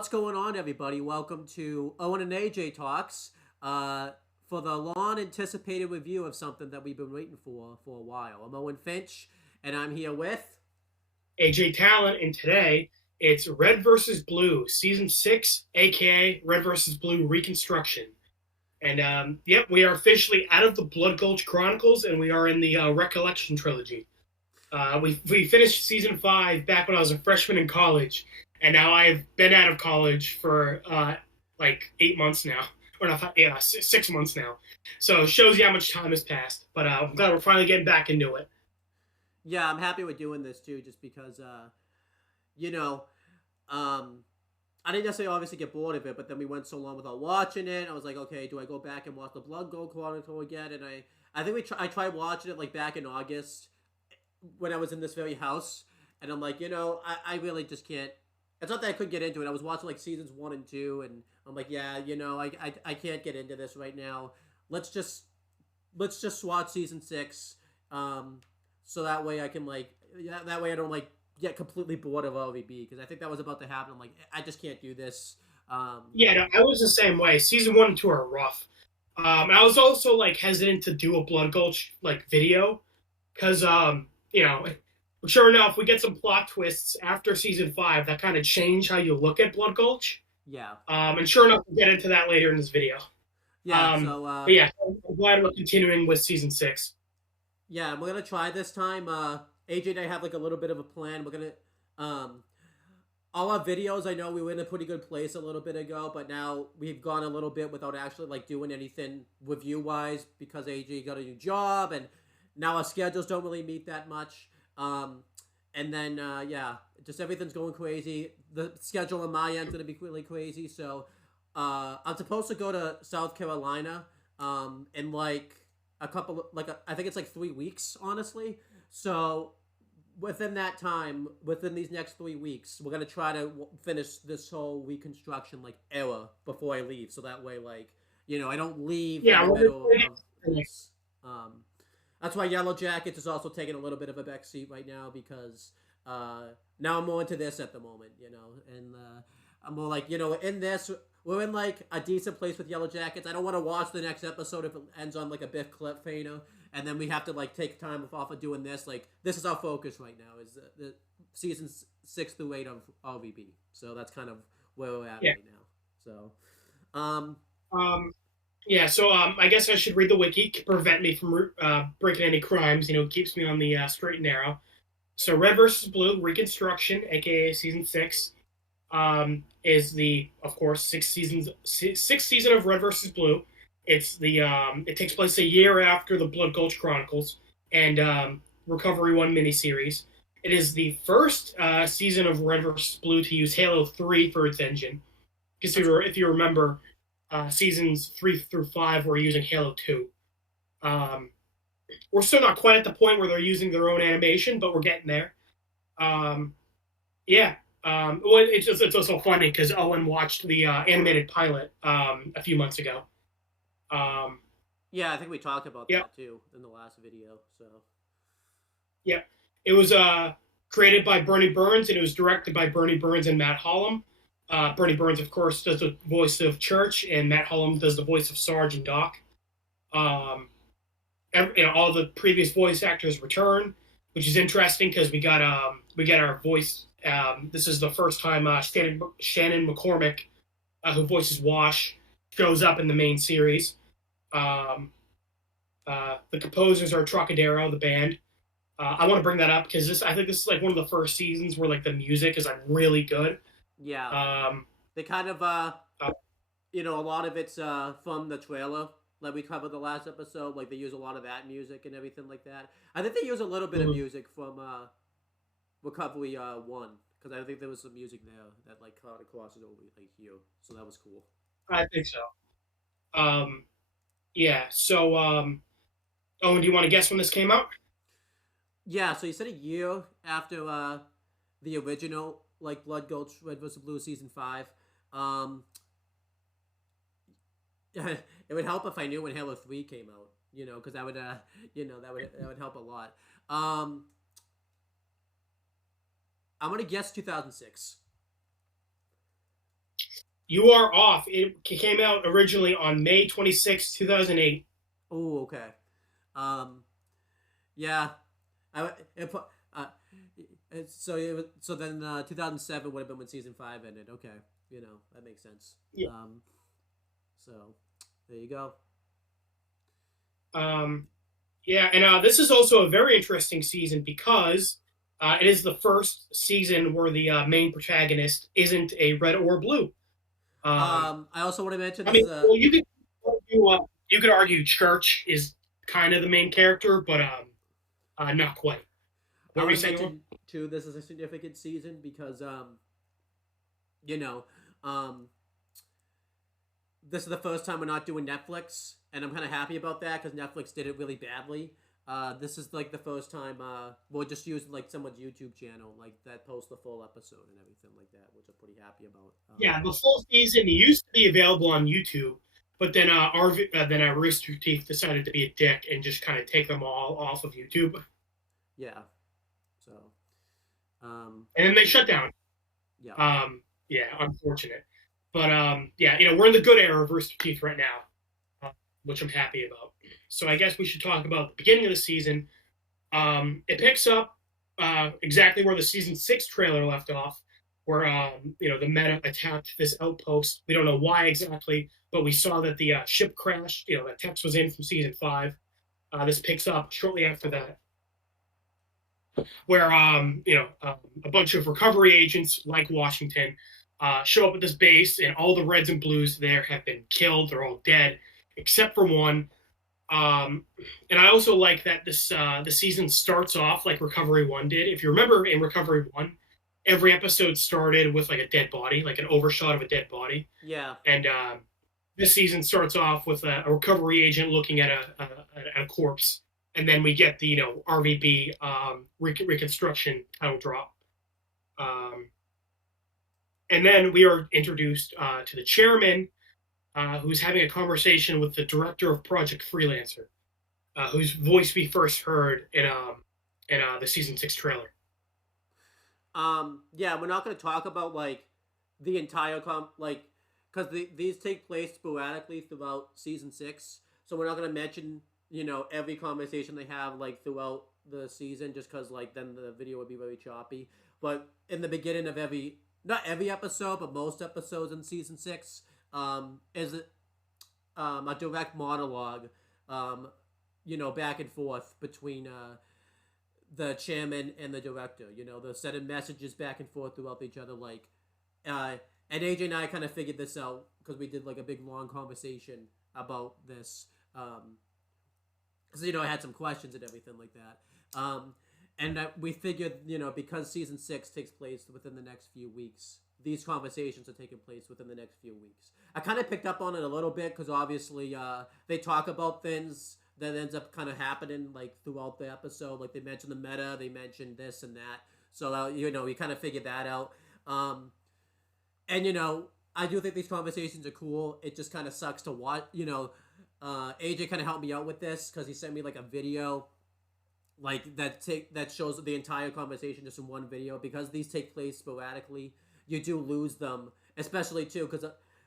What's going on, everybody? Welcome to Owen and AJ Talks for the long anticipated review of something that we've been waiting for a while. I'm Owen Finch, and I'm here with AJ Talent, and today it's Red versus Blue, Season 6, aka Red versus Blue Reconstruction. And yep, we are officially out of the Blood Gulch Chronicles, and we are in the Recollection trilogy. We finished Season 5 back when I was a freshman in college, and now I've been out of college for like 8 months now. Or not, yeah, 6 months now. So it shows you how much time has passed. But I'm glad we're finally getting back into it. yeah. I'm happy with doing this too, just because you know um, I didn't necessarily obviously get bored of it, but then we went so long without watching it. I was like, okay, do I go back and watch the Blood Gold Chronicle again? And I think I tried watching it like back in August when I was in this very house, and I'm like, I really just can't. It's not that I couldn't get into it. I was watching like seasons 1 and 2, and I'm like, yeah, I can't get into this right now. Let's just watch season 6, so that way I can like, yeah, that way I don't like get completely bored of OVB because I think that was about to happen. I'm like, I just can't do this. Yeah, no, I was the same way. Season 1 and 2 are rough. I was also like hesitant to do a Blood Gulch like video because sure enough, we get some plot twists after season 5 that kind of change how you look at Blood Gulch. Yeah, And sure enough, we'll get into that later in this video. yeah. So But yeah, I'm glad we're continuing with season 6. yeah, we're gonna try this time. AJ and I have like a little bit of a plan. We're gonna um all our videos. I know we were in a pretty good place a little bit ago, but now we've gone a little bit without actually like doing anything review wise because AJ got a new job, and now our schedules don't really meet that much. And then yeah, just everything's going crazy. The schedule on my end's gonna be really crazy. So I'm supposed to go to South Carolina in like a couple I think it's like 3 weeks, honestly. So within that time, within these next 3 weeks, we're gonna try to finish this whole Reconstruction like era before I leave, so that way, like, I don't leave in Yeah, the we're middle of this. That's why Yellow Jackets is also taking a little bit of a backseat right now because now I'm more into this at the moment, and I'm more like, in this. We're in like a decent place with Yellow Jackets. I don't want to watch the next episode if it ends on like a Biff cliffhanger, and then we have to like take time off of doing this. Like this is our focus right now is the seasons 6 through 8 of RVB. So that's kind of where we're at yeah. right now. So, um, Yeah, so I guess I should read the wiki to prevent me from breaking any crimes. Keeps me on the straight and narrow. So Red versus Blue Reconstruction, aka Season 6, is of course sixth season of Red versus Blue. It takes place a year after the Blood Gulch Chronicles and Recovery 1 miniseries. It is the first season of Red versus Blue to use Halo 3 for its engine. Because if you remember, seasons 3 through 5 were using Halo 2. We're still not quite at the point where they're using their own animation, but we're getting there. Yeah. Well, it's also funny because Owen watched the animated pilot a few months ago. yeah, I think we talked about Yeah, that too in the last video. So, yeah. It was created by Bernie Burns and it was directed by Bernie Burns and Matt Hollum. Bernie Burns, of course, does the voice of Church, and Matt Hollum does the voice of Sarge and Doc. Um, all the previous voice actors return, which is interesting because we get our voice. This is the first time Shannon McCormick, who voices Wash, shows up in the main series. Um, the composers are Trocadero, the band. I want to bring that up because I think this is like one of the first seasons where like the music is like really good. yeah, Um, they kind of uh, a lot of it's from the trailer that we covered the last episode. Like they use a lot of that music and everything like that. I think they use a little bit of music from Recovery 1 because I think there was some music there that like kind of crosses over like here, so that was cool. I think so. Um, yeah. So, Owen, do you want to guess when this came out? Yeah, so you said a year after the original like Blood Gulch Red vs Blue season 5. Um, it would help if I knew when Halo 3 came out, because that would that would help a lot. Um, I'm gonna guess 2006. You are off. It came out originally on May 26, 2008. Oh, okay. Um, yeah. I it, uh, so then 2007 would have been when season 5 ended. Okay, that makes sense. Yeah. So there you go. Yeah, and this is also a very interesting season because it is the first season where the main protagonist isn't a red or blue. I also want to mention I this mean, is a well, you could argue Church is kind of the main character, but not quite. I What were want you to saying? mention too. This is a significant season because you know, um, this is the first time we're not doing Netflix, and I'm kind of happy about that because Netflix did it really badly. This is like the first time we'll just use like someone's YouTube channel like that posts the full episode and everything like that, which I'm pretty happy about. Yeah, the full season used to be available on YouTube, but then Rooster Teeth decided to be a dick and just kind of take them all off of YouTube, Yeah. So. and then they shut down. Yeah. Yeah, unfortunate, but yeah, we're in the good era of Rooster Teeth right now, which I'm happy about. So I guess we should talk about the beginning of the season. It picks up exactly where the season 6 trailer left off, where the Meta attacked this outpost. We don't know why exactly, but we saw that the ship crashed. That text was in from season 5. This picks up shortly after that, where a bunch of recovery agents like Washington show up at this base, and all the Reds and Blues there have been killed. They're all dead, except for one. And I also like that the season starts off like Recovery 1 did. If you remember in Recovery 1, every episode started with like a dead body, like an overshot of a dead body. Yeah. And this season starts off with a recovery agent looking at a corpse, and then we get the RVB Reconstruction title drop. And then we are introduced to the chairman, who's having a conversation with the director of Project Freelancer, whose voice we first heard in the season 6 trailer. Yeah, we're not going to talk about like the entire because these take place sporadically throughout season 6, so we're not going to mention every conversation they have like throughout the season, just because like then the video would be very choppy. But in the beginning of not every episode, but most episodes in season 6, is a direct monologue, back and forth between the chairman and the director. They're sending messages back and forth throughout each other. And AJ and I kind of figured this out because we did like a big long conversation about this. Because I had some questions and everything like that. And we figured, because season 6 takes place within the next few weeks, these conversations are taking place within the next few weeks. I kind of picked up on it a little bit because obviously they talk about things that ends up kind of happening like throughout the episode. Like they mentioned the meta, they mentioned this and that. So you kind of figured that out. And I do think these conversations are cool. It just kind of sucks to watch. AJ kind of helped me out with this because he sent me like a video like that shows the entire conversation just in one video, because these take place sporadically. You do lose them, especially too because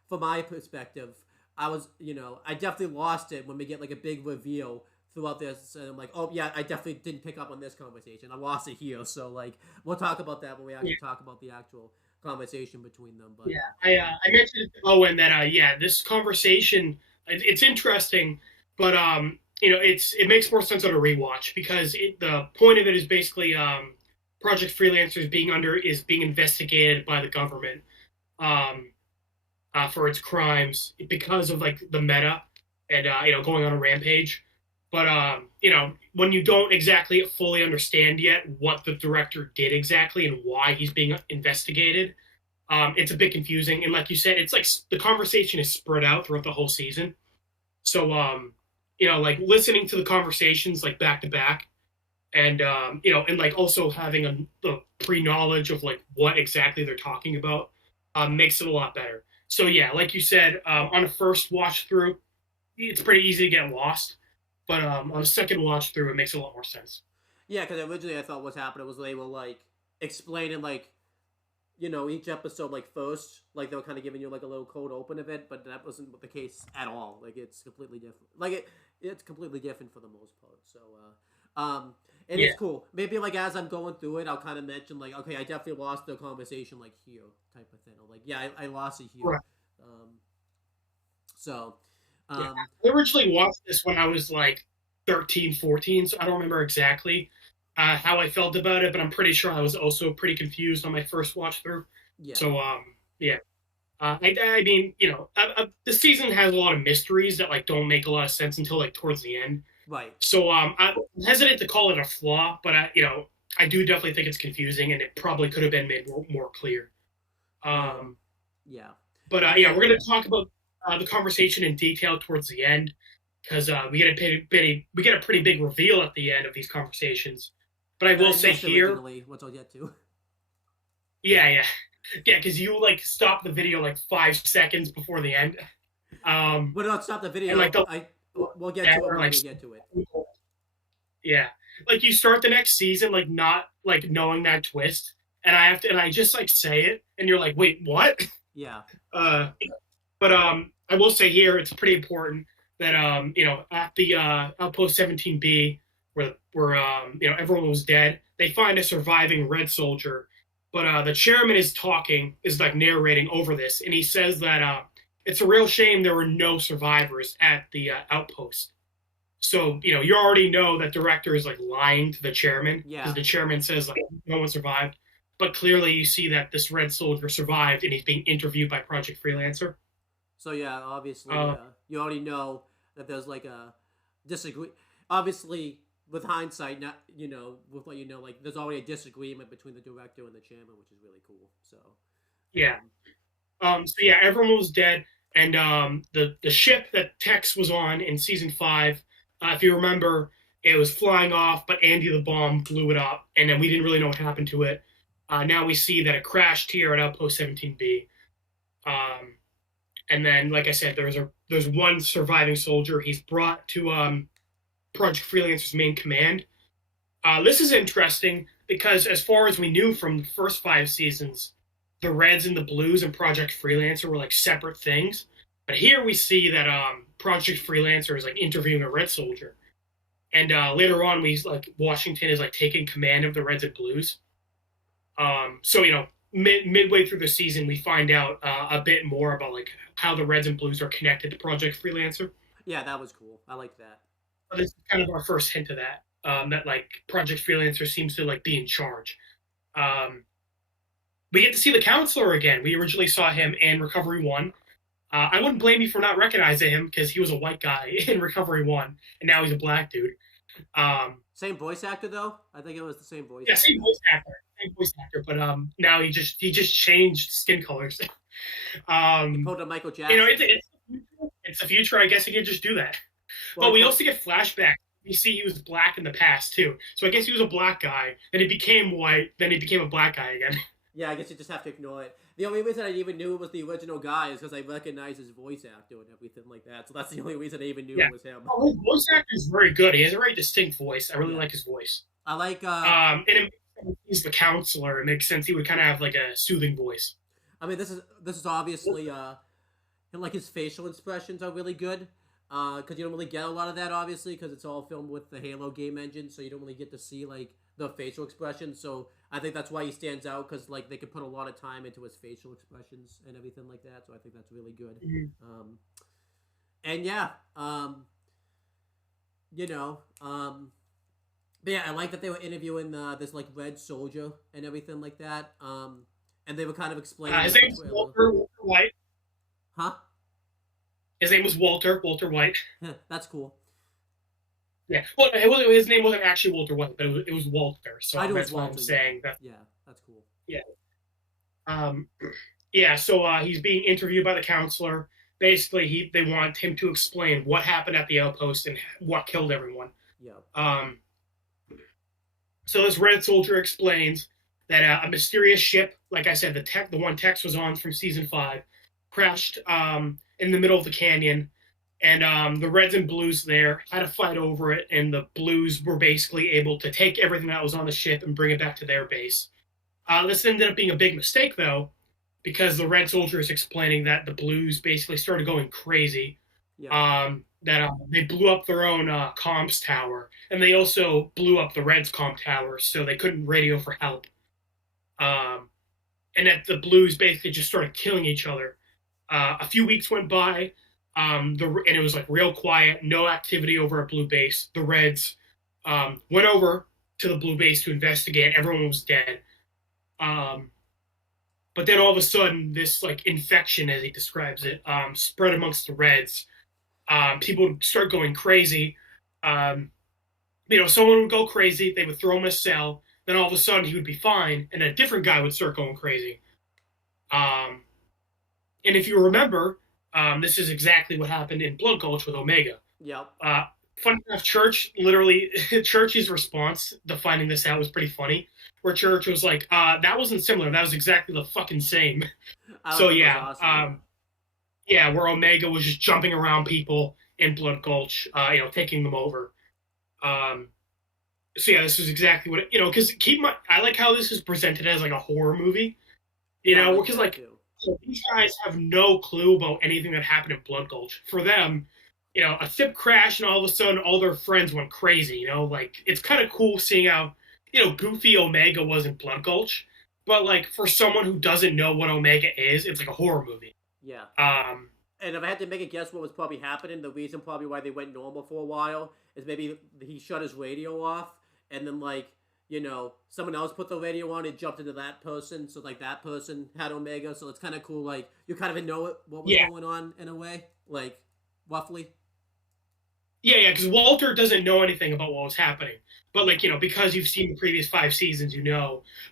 from my perspective, I definitely lost it when we get like a big reveal throughout this, and I'm like, oh yeah, I definitely didn't pick up on this conversation. I lost it here, so like we'll talk about that when we actually talk about the actual conversation between them. But yeah, I mentioned to Owen that this conversation, it's interesting, but it makes more sense on a rewatch because the point of it is basically Project Freelancer is being investigated by the government for its crimes because of like the meta and going on a rampage. But when you don't exactly fully understand yet what the director did exactly and why he's being investigated, it's a bit confusing. And like you said, it's like the conversation is spread out throughout the whole season. So like listening to the conversations like back to back, and and like also having the pre-knowledge of like what exactly they're talking about makes it a lot better. So yeah, like you said, on a first watch through, it's pretty easy to get lost, but on a second watch through, it makes a lot more sense. Yeah, because originally I thought what's happening was they were like explaining like each episode like first, like they were kind of giving you like a little cold open of it, but that wasn't the case at all. Like it's completely different. It's completely different for the most part. So and Yeah. it's cool. Maybe like as I'm going through it, I'll kind of mention like, okay, I definitely lost the conversation like here type of thing. Or like, yeah, I lost it here. Right. Um, so Yeah. um, I originally watched this when I was like 13, 14, so I don't remember exactly how I felt about it, but I'm pretty sure I was also pretty confused on my first watch through. yeah, So, yeah. I mean, the season has a lot of mysteries that like don't make a lot of sense until like towards the end. right. So, I'm hesitant to call it a flaw, but I do definitely think it's confusing, and it probably could have been made more clear. Yeah. But I yeah, mean, we're going to talk about the conversation in detail towards the end because we get a pretty big reveal at the end of these conversations. But I that will I say missed here, originally, which I'll get to. yeah, because you like stop the video like 5 seconds before the end. But I'll stop the And video. like the We'll get yeah, to it when like we get to it. yeah, like you start the next season like not like knowing that twist, and I just like say it, and you're like, wait, what? Yeah. Uh, but I will say here it's pretty important that at the Outpost 17B where everyone was dead, they find a surviving Red soldier, but the chairman is like narrating over this, and he says that it's a real shame there were no survivors at the outpost. So you already know that director is like lying to the chairman Yeah. because the chairman says like no one survived, but clearly you see that this Red soldier survived and he's being interviewed by Project Freelancer. So yeah, obviously, you already know that there's like a disagree. Obviously, with hindsight, not with what like there's already a disagreement between the director and the chairman, which is really cool. So Yeah. So yeah, everyone was dead, and the ship that Tex was on in season 5, if you remember, it was flying off, but Andy the Bomb blew it up, and then we didn't really know what happened to it. Now we see that it crashed here at Outpost 17B. And then, like I said, there's one surviving soldier. He's brought to Project Freelancer's main command. This is interesting because, as far as we knew from the first 5 seasons, the Reds and the Blues and Project Freelancer were like separate things. But here we see that Project Freelancer is like interviewing a Red soldier, and later on, Washington is like taking command of the Reds and Blues. So midway through the season, we find out a bit more about like how the Reds and Blues are connected to Project Freelancer. yeah, that was cool. I like that. So this is kind of our first hint of that. That like Project Freelancer seems to like be in charge. We get to see the counselor again. We originally saw him in Recovery 1. I wouldn't blame you for not recognizing him because he was a white guy in Recovery 1, and now he's a black dude. Same voice actor though. I think it was the same voice. Yeah, same voice actor, but now he just changed skin colors. Pulled a Michael Jackson. It's the future. I guess he could just do that. Well, but we also get flashbacks. We see he was black in the past too. So I guess he was a black guy, then he became white, then he became a black guy again. Yeah, I guess you just have to ignore it. The only reason I even knew it was the original guy is because I recognized his voice actor and everything like that. So that's the only reason I even knew it was him. Oh, his voice actor is very good. He has a very distinct voice. I really like his voice. I like. And he's the counselor. It makes sense. He would kind of have like a soothing voice. I mean, this is obviously like his facial expressions are really good. Because you don't really get a lot of that, obviously, because it's all filmed with the Halo game engine, so you don't really get to see like the facial expressions. So I think that's why he stands out, because like they could put a lot of time into his facial expressions and everything like that. So I think that's really good. Mm-hmm. And yeah, but yeah, I like that they were interviewing this like Red soldier and everything like that. And they were kind of explaining. His name's Walter White. Huh? His name was Walter White. That's cool. Yeah, well, his name wasn't actually Walter White, but it was Walter. So that's why I'm saying that. Yeah, that's cool. Yeah. Yeah. So he's being interviewed by the counselor. Basically, they want him to explain what happened at the outpost and what killed everyone. Yeah. So this Red soldier explains that a mysterious ship, like I said, the one Tex was on from season 5, crashed in the middle of the canyon, and the Reds and Blues there had a fight over it, and the Blues were basically able to take everything that was on the ship and bring it back to their base. This ended up being a big mistake, though, because the Red Soldier is explaining that the Blues basically started going crazy. Yeah. That they blew up their own comms tower, and they also blew up the Reds' comm tower, so they couldn't radio for help. Um, and that the Blues basically just started killing each other. A few weeks went by, and it was like real quiet, no activity over at Blue Base. The Reds went over to the Blue Base to investigate. Everyone was dead. Um, but then all of a sudden, this like infection, as he describes it, spread amongst the Reds. People start going crazy. Um, someone would go crazy. They would throw him in a cell. Then all of a sudden, he would be fine, and a different guy would start going crazy. Um, and if you remember, this is exactly what happened in Blood Gulch with Omega. Yep. Fun enough, Church's response to finding this out was pretty funny. Where Church was like, "That wasn't similar. That was exactly the fucking same." So yeah, awesome. yeah, where Omega was just jumping around people in Blood Gulch, taking them over. So yeah, this is exactly what because I like how this is presented as like a horror movie. Because so these guys have no clue about anything that happened in Blood Gulch. For them, a ship crashed and all of a sudden all their friends went crazy. Like it's kind of cool seeing how goofy Omega was in Blood Gulch, but like for someone who doesn't know what Omega is, it's like a horror movie. Yeah. Um, And if I had to make a guess what was probably happening, the reason probably why they went normal for a while is maybe he shut his radio off, and then someone else put the radio on and jumped into that person, so like that person had Omega, so it's kind of cool. Like you kind of know what was going on in a way, like roughly. Yeah, because Walter doesn't know anything about what was happening. But because you've seen the previous 5 seasons,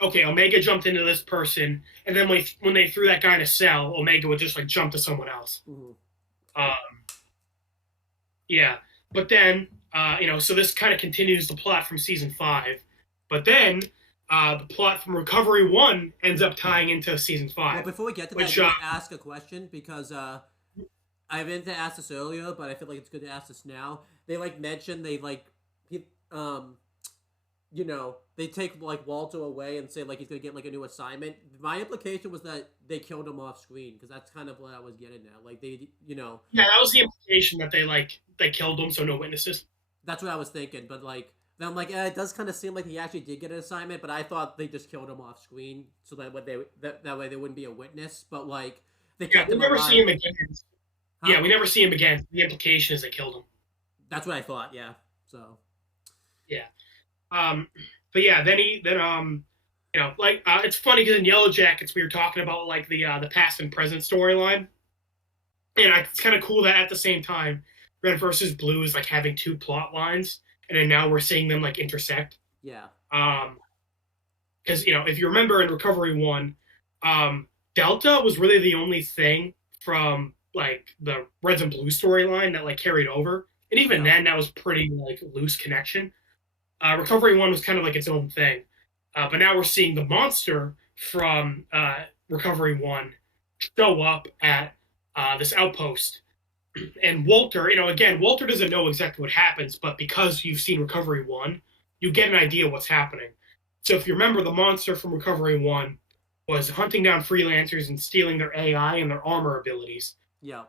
okay, Omega jumped into this person, and then when they threw that guy in a cell, Omega would just like jump to someone else. Mm-hmm. Yeah, but then so this kind of continues the plot from season 5, but then the plot from Recovery 1 ends up tying into season 5. Well, before we get to that, I want to ask a question because I meant to ask this earlier, but I feel like it's good to ask this now. They mentioned they they take Walter away and say he's gonna get a new assignment. My implication was that they killed him off screen because that's kind of what I was getting at. Yeah, that was the implication that they killed him, so no witnesses. That's what I was thinking, but then I'm it does kind of seem like he actually did get an assignment, but I thought they just killed him off screen so that that way there wouldn't be a witness. But they kept him alive. We never see him again. Huh? Yeah, we never see him again. The implication is they killed him. That's what I thought. Yeah. So. Yeah. But yeah, then it's funny because in Yellow Jackets we were talking about the past and present storyline, and it's kind of cool that at the same time, Red versus Blue is having two plot lines, and then now we're seeing them intersect. Yeah. Because if you remember in Recovery 1, Delta was really the only thing from the Reds and Blue storyline that carried over, and even then that was pretty loose connection. Recovery 1 was kind of its own thing. But now we're seeing the monster from Recovery 1 show up at this outpost. And Walter, again, Walter doesn't know exactly what happens, but because you've seen Recovery 1, you get an idea what's happening. So if you remember, the monster from Recovery 1 was hunting down freelancers and stealing their AI and their armor abilities. Yeah.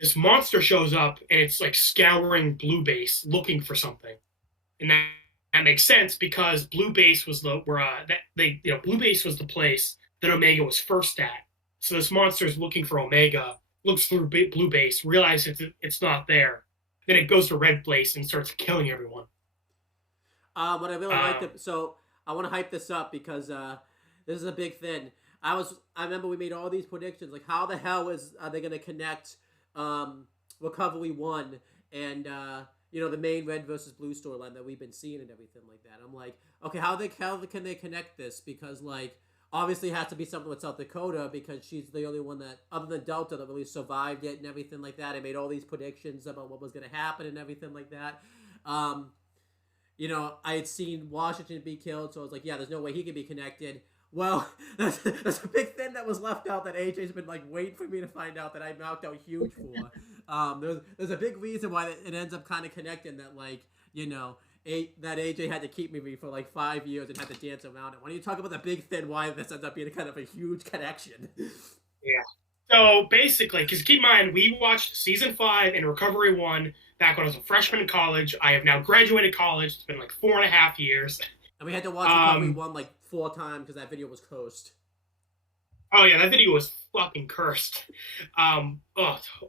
This monster shows up, and it's scouring Blue Base looking for something. And that makes sense because Blue Base was Blue Base was the place that Omega was first at. So this monster is looking for Omega, looks through Blue Base, realizes it's not there. Then it goes to Red Base and starts killing everyone. What I really liked so I want to hype this up because this is a big thing. I remember we made all these predictions how the hell are they going to connect Recovery 1 and the main Red versus Blue storyline that we've been seeing and everything like that. I'm okay, how can they connect this? Because obviously it has to be something with South Dakota because she's the only one that, other than Delta, that really survived it and everything like that. I made all these predictions about what was going to happen and everything like that. I had seen Washington be killed, so I was yeah, there's no way he could be connected. Well, there's a big thing that was left out that AJ's been waiting for me to find out that I knocked out huge for. There's a big reason why it ends up kind of connecting that that AJ had to keep me for like 5 years and had to dance around it. When you talk about the big thin why this ends up being kind of a huge connection. Yeah. So basically, because keep in mind, we watched season 5 and Recovery 1 back when I was a freshman in college. I have now graduated college. It's been like 4.5 years. And we had to watch Recovery 1 like 4 times because that video was cursed. Oh yeah, that video was fucking cursed. Oh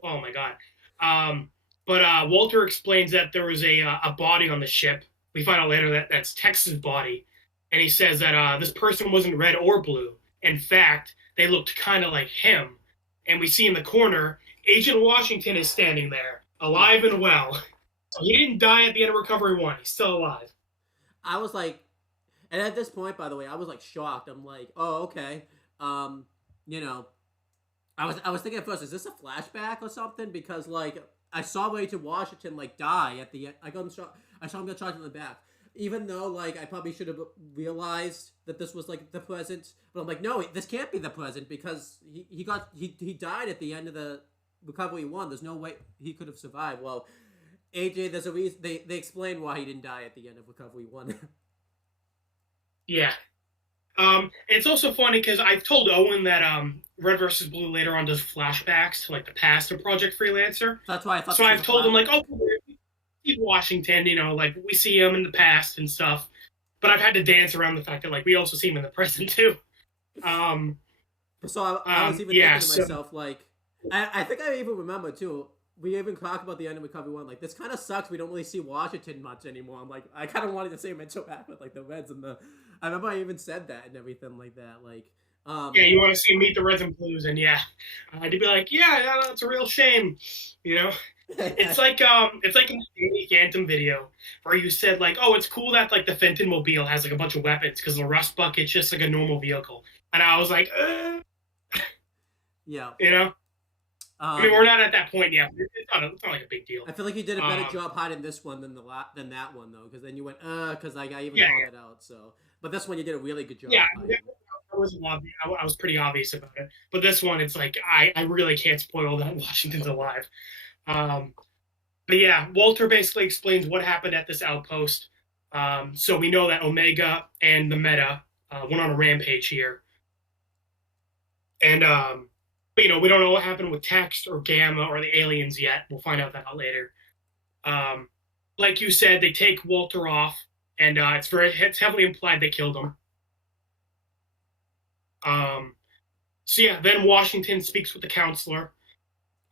my god. But Walter explains that there was a body on the ship. We find out later that that's Tex's body, and he says that this person wasn't red or blue. In fact, they looked kind of like him. And we see in the corner, Agent Washington is standing there, alive and well. So he didn't die at the end of Recovery 1. He's still alive. I was like, and at this point, by the way, I was like shocked. I'm like, oh, okay. You know, I was thinking at first, is this a flashback or something? Because like I saw Agent Washington like die at the end. I saw him get shot in the back. Even though like I probably should have realized that this was like the present, but I'm like, no, this can't be the present because he died at the end of the Recovery 1. There's no way he could have survived. Well, AJ, there's a reason they explain why he didn't die at the end of Recovery 1. Yeah. It's also funny because I've told Owen that Red vs. Blue later on does flashbacks to like the past of Project Freelancer. That's why I thought. So I've told him like, oh, Steve Washington, you know, like we see him in the past and stuff. But I've had to dance around the fact that like we also see him in the present too. So I was even thinking to myself like, I think I even remember too. We even talked about the end of Recovery 1. Like, this kind of sucks. We don't really see Washington much anymore. I'm like, I kind of wanted to see him interact with like the Reds and the. I remember I even said that and everything like that. Like, yeah, you want to see him meet the Reds and Blues, and yeah, I'd be like, yeah, it's a real shame, you know. It's like in the Phantom video where you said like, oh, it's cool that like the Fenton Mobile has like a bunch of weapons because the Rust Bucket's just like a normal vehicle, and I was like, yeah, you know. I mean, we're not at that point yet. It's not like a big deal. I feel like you did a better job hiding this one than that one though, because then you went because like I even called it out. So, but this one you did a really good job. Yeah, I was pretty obvious about it. But this one, it's like I really can't spoil that Washington's alive. But yeah, Walter basically explains what happened at this outpost. So we know that Omega and the Meta went on a rampage here, and but, you know, we don't know what happened with Text or Gamma or the aliens yet. We'll find out that out later. Like you said, they take Walter off, and it's heavily implied they killed him. So yeah, then Washington speaks with the counselor,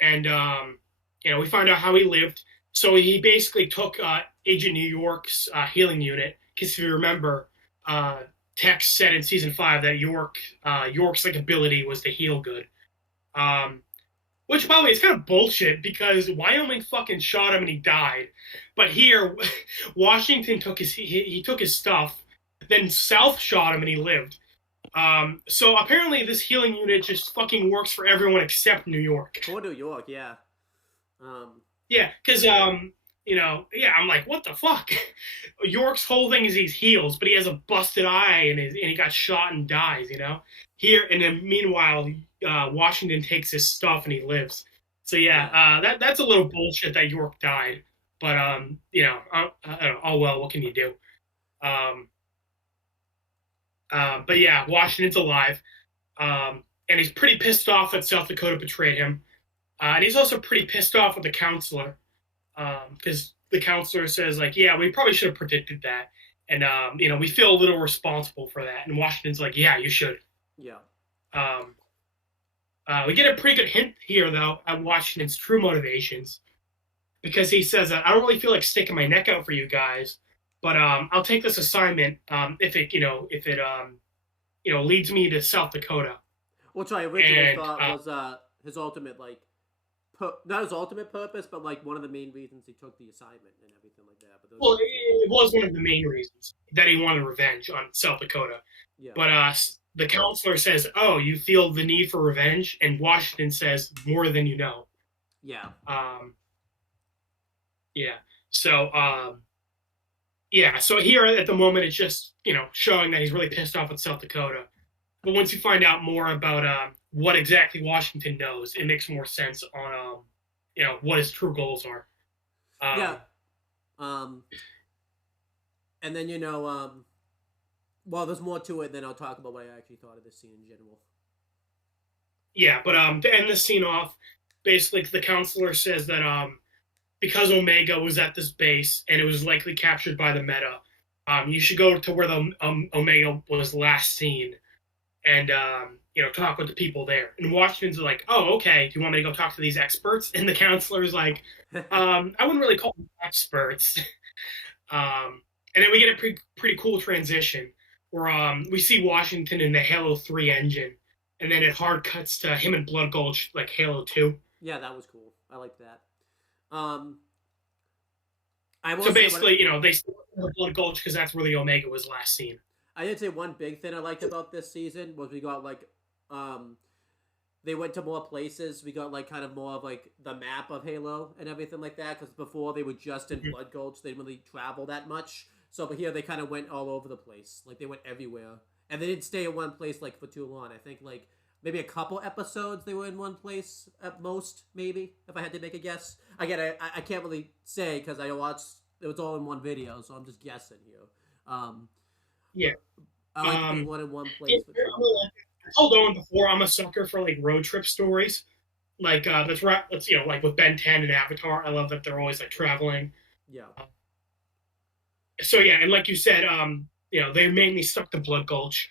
and you know, we find out how he lived. So he basically took Agent New York's healing unit, because if you remember, Text said in season 5 that York's like ability was to heal good. Which, by the way, is kind of bullshit because Wyoming fucking shot him and he died. But here, Washington took his stuff, then South shot him and he lived. So apparently this healing unit just fucking works for everyone except New York. For New York, yeah. Yeah, because, you know, yeah, I'm like, what the fuck? York's whole thing is he heals, but he has a busted eye and he got shot and dies, you know? Here, and then meanwhile, Washington takes his stuff and he lives. So yeah, that's a little bullshit that York died. But, you know, I don't know, oh well, what can you do? But yeah, Washington's alive. And he's pretty pissed off that South Dakota betrayed him. And he's also pretty pissed off with the counselor. Because the counselor says, like, yeah, we probably should have predicted that. And, you know, we feel a little responsible for that. And Washington's like, yeah, you should. Yeah. We get a pretty good hint here, though, at Washington's true motivations. Because he says that I don't really feel like sticking my neck out for you guys, but I'll take this assignment if it leads me to South Dakota. Which I originally thought was his ultimate, like, not his ultimate purpose, but like one of the main reasons he took the assignment and everything like that. But well, it was one of the main reasons that he wanted revenge on South Dakota. Yeah. But the counselor says, "Oh, you feel the need for revenge," and Washington says, "More than you know." Yeah. Yeah. So, So here at the moment, it's just showing that he's really pissed off at South Dakota. But once you find out more about what exactly Washington knows, it makes more sense on what his true goals are. And then well, there's more to it. Then I'll talk about what I actually thought of this scene in general. Yeah, but to end the scene off, basically the counselor says that because Omega was at this base and it was likely captured by the Meta, you should go to where the Omega was last seen and talk with the people there. And Washington's like, oh, okay. Do you want me to go talk to these experts? And the counselor's like, I wouldn't really call them experts. And then we get a pretty cool transition where we see Washington in the Halo 3 engine, and then it hard cuts to him in Blood Gulch like Halo 2. Yeah, that was cool. I like that. I will so basically, they still the Blood Gulch because that's where the Omega was last seen. I did say one big thing I liked about this season was we got they went to more places. We got kind of more of the map of Halo and everything like that. Because before they were just in Blood Gulch, they didn't really travel that much. So, but here they kind of went all over the place. They went everywhere, and they didn't stay in one place for too long. I think maybe a couple episodes they were in one place at most. Maybe if I had to make a guess. Again, I can't really say because I watched it was all in one video, so I'm just guessing here. Yeah. I like to be one in one place. I told Owen before, I'm a sucker for road trip stories. That's right. With Ben 10 and Avatar, I love that they're always traveling. Yeah. So yeah, and like you said, they mainly stuck to Blood Gulch.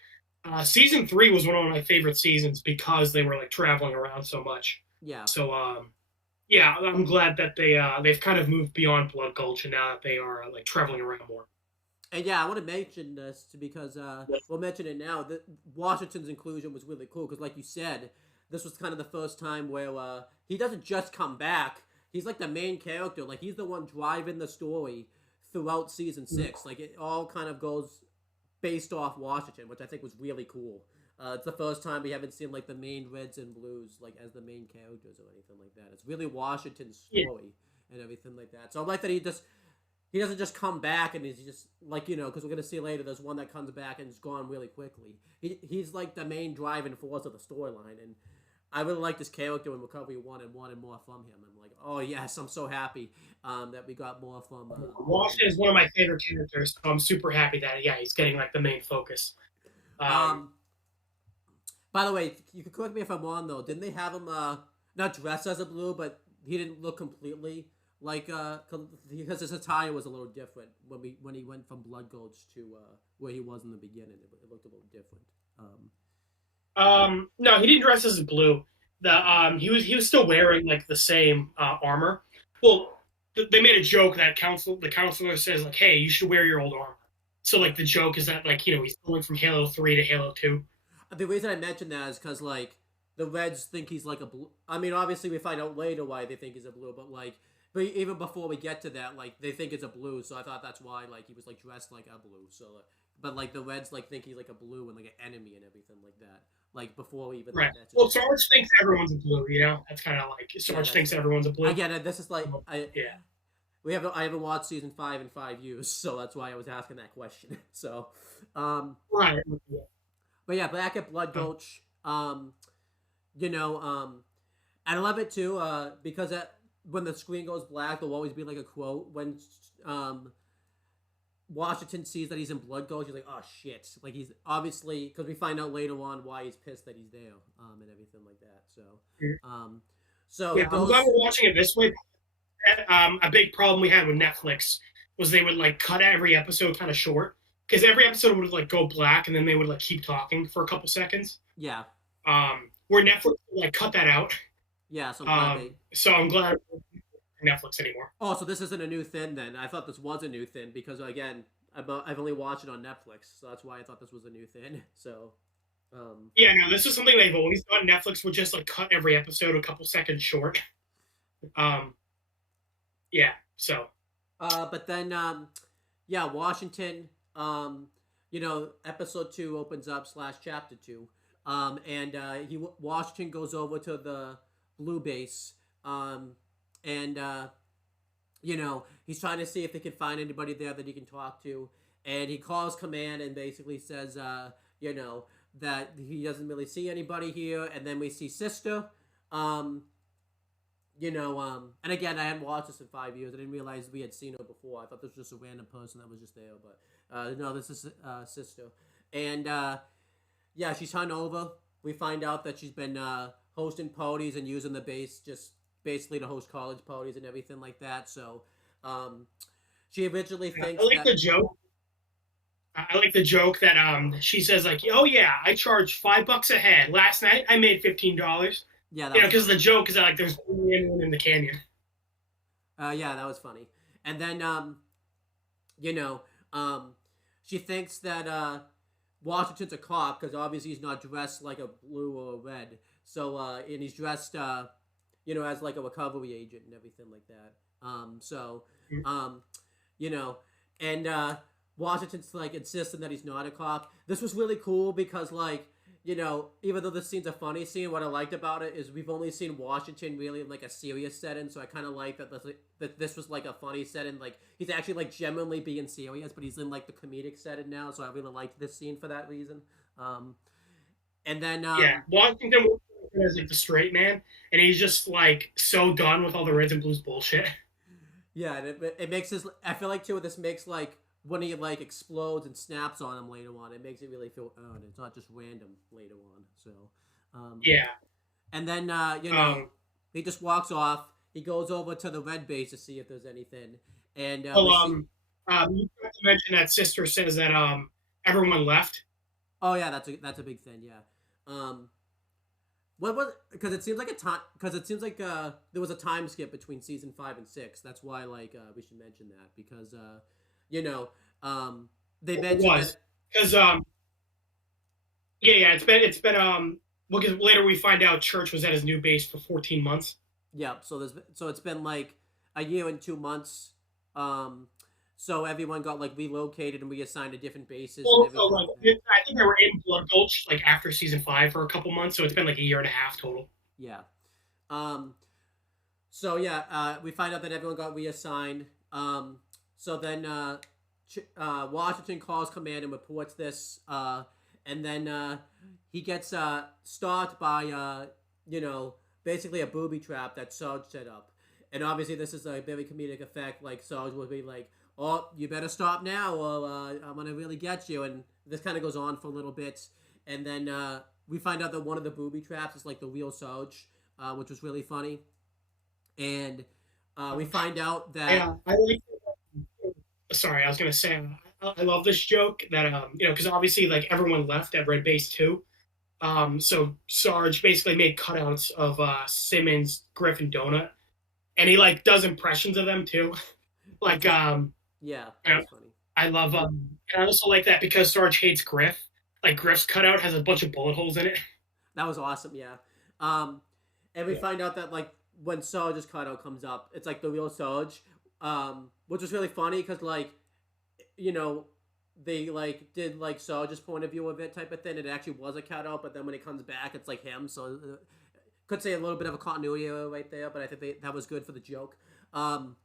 Season 3 was one of my favorite seasons because they were traveling around so much. Yeah. So yeah, I'm glad that they've kind of moved beyond Blood Gulch and now that they are traveling around more. And yeah, I want to mention this because we'll mention it now. That Washington's inclusion was really cool because, like you said, this was kind of the first time where he doesn't just come back. He's the main character. He's the one driving the story throughout season 6. It all kind of goes based off Washington, which I think was really cool. It's the first time we haven't seen the main reds and blues as the main characters or anything like that. It's really Washington's story and everything like that. So I like that he doesn't just come back and he's just because we're gonna see later. There's one that comes back and is gone really quickly. He's the main driving force of the storyline, and I really like this character in Recovery 1 and wanted more from him. I'm like, oh yes, I'm so happy that we got more from. Washington is one of my favorite characters, so I'm super happy that he's getting the main focus. By the way, you can correct me if I'm wrong though. Didn't they have him not dressed as a blue, but he didn't look completely because his attire was a little different when he went from Blood Gulch to where he was in the beginning. It looked a little different. No, he didn't dress as blue. He was still wearing the same armor. Well, they made a joke that the counselor says hey, you should wear your old armor. So the joke is that he's going from Halo 3 to Halo 2. The reason I mentioned that is because the Reds think he's a blue. I mean, obviously we find out later why they think he's a blue, but even before we get to that, they think it's a blue. So I thought that's why he was dressed like a blue. So but the Reds think he's a blue and an enemy and everything like that. Before we even right. Well, Sarge thinks everyone's a blue. That's kind of Sarge thinks everyone's a blue. Again, this is I haven't watched season 5 in 5 years, so that's why I was asking that question. So, right. But yeah, back at Blood Gulch, I love it too because when the screen goes black, there'll always be a quote when Washington sees that he's in Blood Gulch. He's like, "Oh shit!" He's obviously because we find out later on why he's pissed that he's there and everything like that. So yeah, I'm glad we're watching it this way. A big problem we had with Netflix was they would cut every episode kind of short because every episode would go black and then they would keep talking for a couple seconds. Yeah. Where Netflix would cut that out. Yeah. So I'm glad Netflix anymore. Oh, so this isn't a new thing then? I thought this was a new thing because again, I've only watched it on Netflix, so that's why I thought this was a new thing. So. Yeah, no, this is something they've always done. Netflix would just cut every episode a couple seconds short. Yeah. So. But then, Washington. Episode 2 opens up / chapter 2. And Washington goes over to the blue base. He's trying to see if they can find anybody there that he can talk to. And he calls command and basically says, that he doesn't really see anybody here. And then we see Sister. and again, I hadn't watched this in 5 years. I didn't realize we had seen her before. I thought this was just a random person that was just there, but no, this is sister, and yeah, she's hungover. We find out that she's been hosting parties and using the base just basically to host college parties and everything like that. So, she originally thinks I like that. the joke. I like the joke that she says like, "Oh yeah, I charge $5 a head. Last night I made $15." Yeah, Because the joke is that like there's only anyone in the canyon. yeah, that was funny. And then, you know, she thinks that Washington's a cop because obviously he's not dressed like a blue or a red. So, and he's dressed, as like a recovery agent and everything like that. So, you know, and Washington's like insisting that he's not a cop. This was really cool because like, even though this scene's a funny scene, what I liked about it is we've only seen Washington really in like a serious setting, so I kind of like that this was like a funny setting. Like he's actually like genuinely being serious, but he's in like the comedic setting now, so I really liked this scene for that reason. And then Washington is like the straight man, and he's just like so done with all the Reds and Blues bullshit. Yeah, and it makes this. I feel like too. This makes like when he like explodes and snaps on him later on, it makes it really feel earned. It's not just random later on. So, yeah. And then he just walks off. He goes over to the red base to see if there's anything. And you have to mention that sister says that everyone left. Oh yeah, that's a big thing. Yeah. What was because it seems like there was a time skip between season 5 and 6. That's why we should mention that because they mentioned because it's been because later we find out Church was at his new base for 14 months. Yeah, so it's been like a year and 2 months. So everyone got like relocated and we assigned to different bases. Well, so I think they were in Blood Gulch like after season 5 for a couple months, so it's been like a year and a half total. Yeah. So yeah, we find out that everyone got reassigned. So then Washington calls command and reports this. And then he gets stopped by basically a booby trap that Sarge set up. And obviously this is a very comedic effect. Like Sarge would be like, "Oh, you better stop now, or I'm gonna really get you." And this kind of goes on for a little bit, and then we find out that one of the booby traps is like the real Sarge, which was really funny. And we find out that I like. Sorry, I was gonna say I love this joke that because obviously like everyone left at Red Base 2. So Sarge basically made cutouts of Simmons, Griff, and Donut, and he like does impressions of them too. Like yeah, that's funny. I love and I also like that because Sarge hates Griff. Like Griff's cutout has a bunch of bullet holes in it. That was awesome, yeah. And we find out that like when Sarge's cutout comes up, it's like the real Sarge, which was really funny because they like did like Sarge's point of view of it type of thing. It actually was a cutout, but then when it comes back, it's like him. So could say a little bit of a continuity error right there, but I think that was good for the joke. And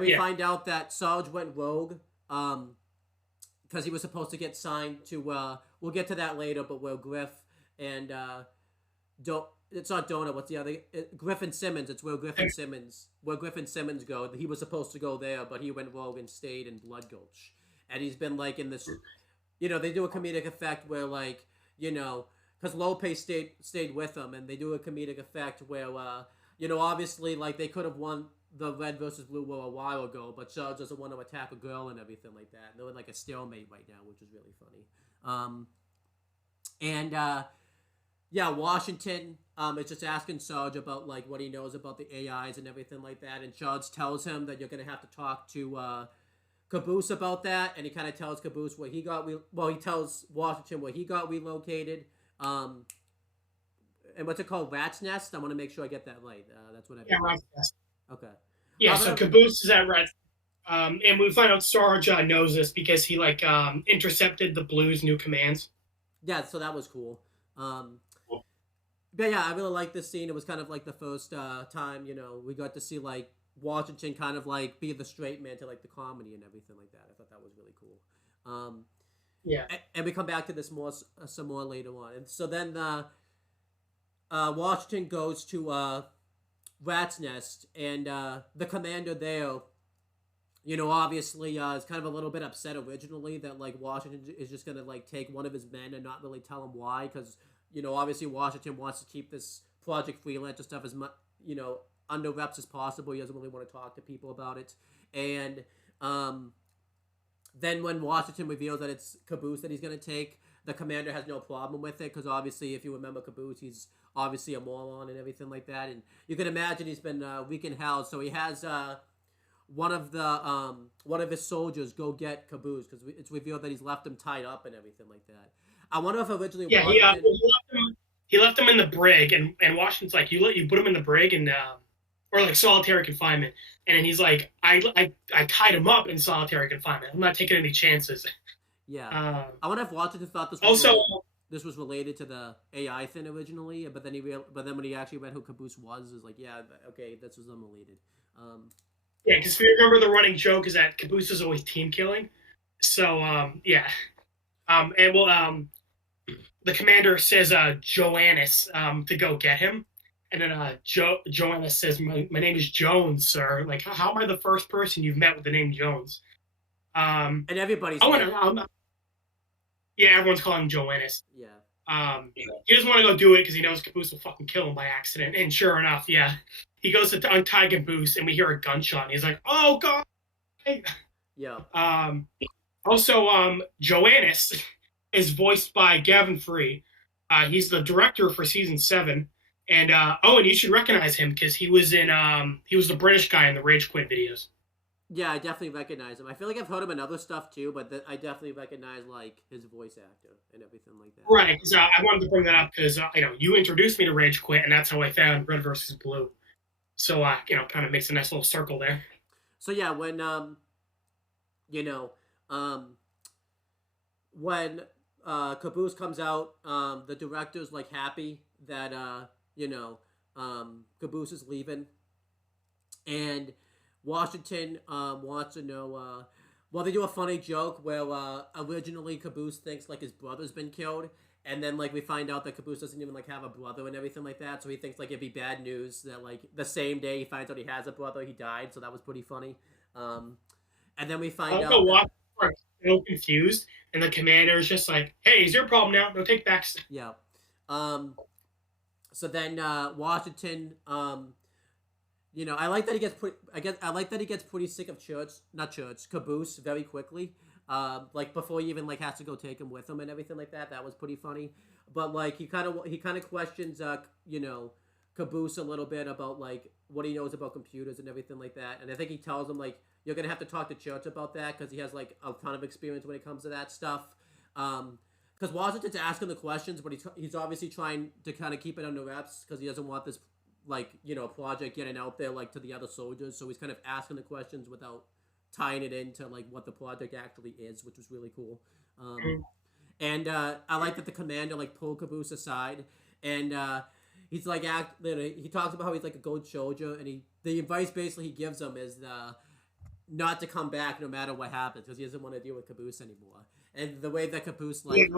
we find out that Sarge went rogue because he was supposed to get signed to. We'll get to that later, but where Griff and it's not Donut. What's the other? Griff and Simmons. It's where Griff and Simmons go. He was supposed to go there, but he went rogue and stayed in Blood Gulch. And he's been like in this. They do a comedic effect where because Lopez stayed with him, and they do a comedic effect where obviously like they could have won the Red versus Blue War a while ago, but Sarge doesn't want to attack a girl and everything like that. And they're in like a stalemate right now, which is really funny. Washington is just asking Sarge about like what he knows about the AIs and everything like that, and Sarge tells him that you're gonna have to talk to Caboose about that, and he kind of tells Caboose where he got he tells Washington where he got relocated. And what's it called? Rat's Nest? I want to make sure I get that right. That's what I mean. Rat's Nest. Okay. Yeah, so Caboose is at Rat's. And we find out Sarge knows this because he like intercepted the Blues' new commands. Yeah, so that was cool. But yeah, I really liked this scene. It was kind of like the first time, we got to see like Washington kind of like be the straight man to like the comedy and everything like that. I thought that was really cool. And we come back to this some more later on. And so then Washington goes to rat's nest, and the commander there, obviously is kind of a little bit upset originally that like Washington is just gonna like take one of his men and not really tell him why, because obviously Washington wants to keep this Project Freelancer stuff as much under wraps as possible. He doesn't really want to talk to people about it, and then when Washington reveals that it's Caboose that he's gonna take, the commander has no problem with it because obviously, if you remember Caboose, he's obviously a moron and everything like that, and you can imagine he's been wreaking hell. So he has one of his soldiers go get Caboose because it's revealed that he's left him tied up and everything like that. I wonder if originally Washington... he left him in the brig, and Washington's like, you put him in the brig and or like solitary confinement, and then he's like, I tied him up in solitary confinement. I'm not taking any chances. Yeah, I wonder if Washington thought this was related to the AI thing originally, but then when he actually read who Caboose was like, yeah, okay, this was unrelated. Yeah, because if you remember, the running joke is that Caboose is always team killing. So yeah, and the commander says Joannis to go get him, and then Joannis says, my name is Jones, sir. Like, how am I the first person you've met with the name Jones? And everybody's yeah, everyone's calling him Joannis. Yeah. He doesn't want to go do it because he knows Caboose will fucking kill him by accident. And sure enough, yeah, he goes to untie Caboose, and we hear a gunshot. And he's like, "Oh God!" Yeah. Also, Joannis is voiced by Gavin Free. He's the director for season 7. And and you should recognize him because he was the British guy in the Rage Quit videos. Yeah, I definitely recognize him. I feel like I've heard him in other stuff too, but I definitely recognize like his voice actor and everything like that. Right, because I wanted to bring that up because you introduced me to Rage Quit, and that's how I found Red versus Blue. So kind of makes a nice little circle there. So yeah, when when Caboose comes out, the director's like happy that Caboose is leaving, and Washington wants to know. Well, they do a funny joke where originally Caboose thinks like his brother's been killed, and then like we find out that Caboose doesn't even like have a brother and everything like that. So he thinks like it'd be bad news that like the same day he finds out he has a brother, he died. So that was pretty funny. And then we find out. Washington's so confused, and the commander is just like, "Hey, it's your problem now. No take backs." Yeah. So then Washington. I like that he gets I like that he gets pretty sick of Caboose very quickly. Like before he even like has to go take him with him and everything like that. That was pretty funny. But like he kind of questions Caboose a little bit about like what he knows about computers and everything like that. And I think he tells him like you're gonna have to talk to Church about that because he has like a ton of experience when it comes to that stuff. Because Washington's asking the questions, but he's obviously trying to kind of keep it under wraps because he doesn't want this project getting out there like to the other soldiers. So he's kind of asking the questions without tying it into like what the project actually is, which was really cool. And I like that the commander like pulled Caboose aside, and he's like he talks about how he's like a good soldier, and the advice basically he gives him is not to come back no matter what happens because he doesn't want to deal with Caboose anymore. And the way that Caboose set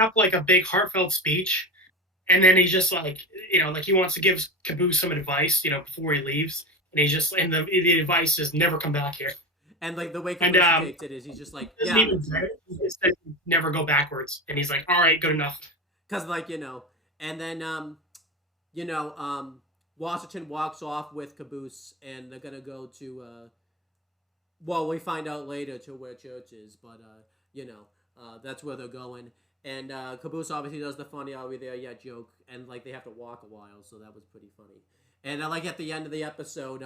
up like a big heartfelt speech. And then he's just like, like he wants to give Caboose some advice, before he leaves. And he's just, and the advice is never come back here. And like the way Caboose takes it is he's just like, yeah. He just said never go backwards. And he's like, all right, good enough. Because and then, Washington walks off with Caboose and they're going to go to, we find out later to where Church is, but, that's where they're going. And Caboose obviously does the funny "Are we there yet?" joke, and like they have to walk a while, so that was pretty funny. And I like at the end of the episode,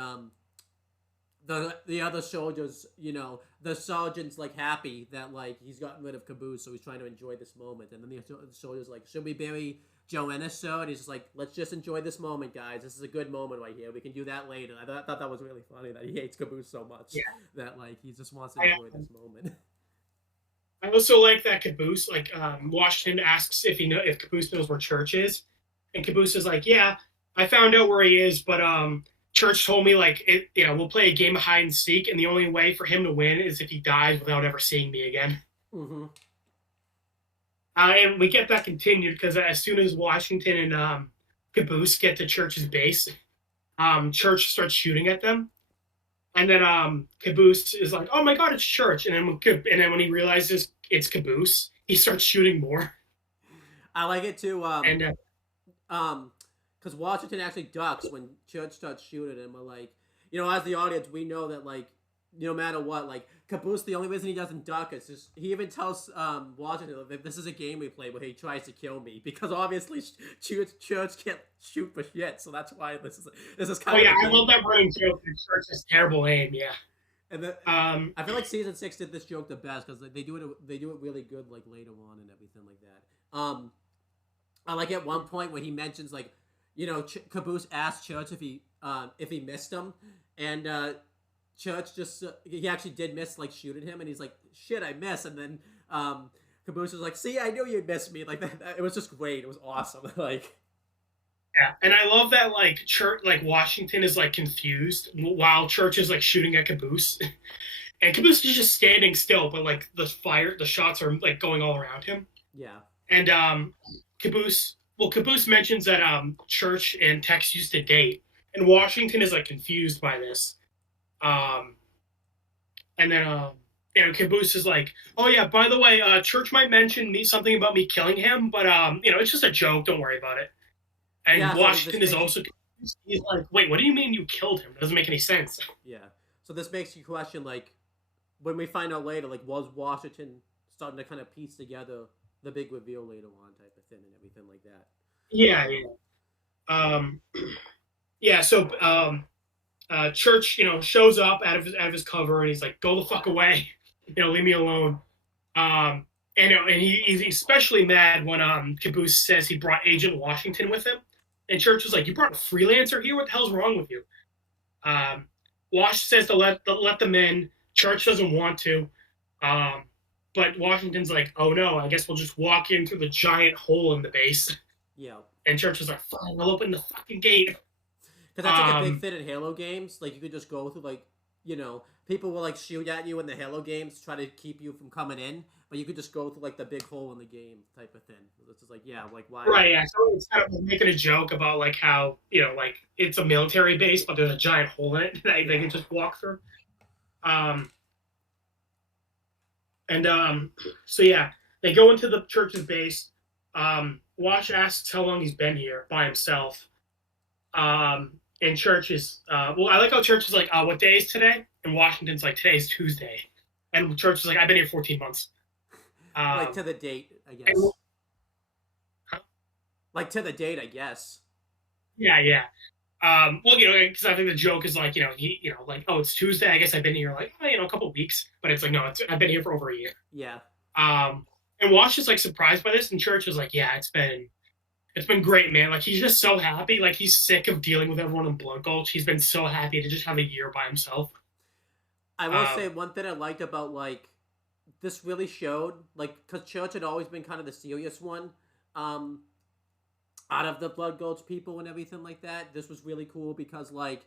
the other soldiers, the sergeant's like happy that like he's gotten rid of Caboose, so he's trying to enjoy this moment. And then the soldiers like, "Should we bury Joannis, sir?" And he's just like, "Let's just enjoy this moment, guys. This is a good moment right here. We can do that later." I thought that was really funny that he hates Caboose so much that like he just wants to enjoy this moment. I also like that Caboose, like Washington asks if Caboose knows where Church is, and Caboose is like, "Yeah, I found out where he is, but Church told me like we'll play a game of hide and seek, and the only way for him to win is if he dies without ever seeing me again." Mm-hmm. And we get that continued because as soon as Washington and Caboose get to Church's base, Church starts shooting at them. And then Caboose is like, "Oh my god, it's Church!" And then when he realizes it's Caboose, he starts shooting more. I like it too. And Because Washington actually ducks when Church starts shooting him. We're like, as the audience, we know that like, no matter what, like Caboose, the only reason he doesn't duck is just he even tells Washington if this is a game we play where he tries to kill me because obviously Church can't shoot for shit, so that's why this is kind oh of. yeah, I love that running joke. Church has terrible aim. Yeah. And then I feel like season 6 did this joke the best because they do it really good like later on and everything like that. I like at one point when he mentions like, Caboose asked Church if he missed him, and Church just he actually did miss like shooting him, and he's like, "Shit, I missed," and then Caboose was like, "See, I knew you'd miss me." Like that it was just great. It was awesome. Like. Yeah, and I love that like Church, like Washington is like confused while Church is like shooting at Caboose, and Caboose is just standing still, but like the shots are like going all around him. Yeah. And Caboose mentions that Church and Tex used to date, and Washington is like confused by this. And then Caboose is like, "Oh yeah, by the way, Church might mention something about me killing him, but it's just a joke. Don't worry about it." And Yeah, Washington is also confused. He's like, "Wait, what do you mean you killed him? It doesn't make any sense." Yeah. So this makes you question, like, when we find out later, like, was Washington starting to kind of piece together the big reveal later on type of thing and everything like that? Yeah, yeah. So Church, shows up out of his cover, and he's like, "Go the fuck away, leave me alone." And he's especially mad when Caboose says he brought Agent Washington with him. And Church was like, "You brought a freelancer here? What the hell's wrong with you?" Wash says to let them in. Church doesn't want to. But Washington's like, "Oh no, I guess we'll just walk in through the giant hole in the base." Yeah. And Church was like, "Fine, I'll open the fucking gate." Because that's like a big thing in Halo games. Like, you could just go through, like, people will, like, shoot at you in the Halo games to try to keep you from coming in. But you could just go through, like, the big hole in the game type of thing. It's just like, yeah, like, why? Right, yeah. So it's kind of like making a joke about, like, how, like, it's a military base, but there's a giant hole in it that they can just walk through. So, yeah, they go into the Church's base. Wash asks how long he's been here by himself. And Church is, I like how Church is like, "What day is today?" And Washington's like, "Today's Tuesday." And Church is like, "I've been here 14 months. Like, to the date, I guess. Like, to the date, I guess. Yeah. Because I think the joke is like, like, "Oh, it's Tuesday. I guess I've been here like, a couple of weeks." But it's like, no, I've been here for over a year. Yeah. And Wash is like surprised by this, and Church is like, "Yeah, it's been great, man." Like, he's just so happy. Like, he's sick of dealing with everyone in Blood Gulch. He's been so happy to just have a year by himself. I will say one thing I liked about, like, this really showed, like, because Church had always been kind of the serious one out of the Blood Gulch people and everything like that. This was really cool because, like,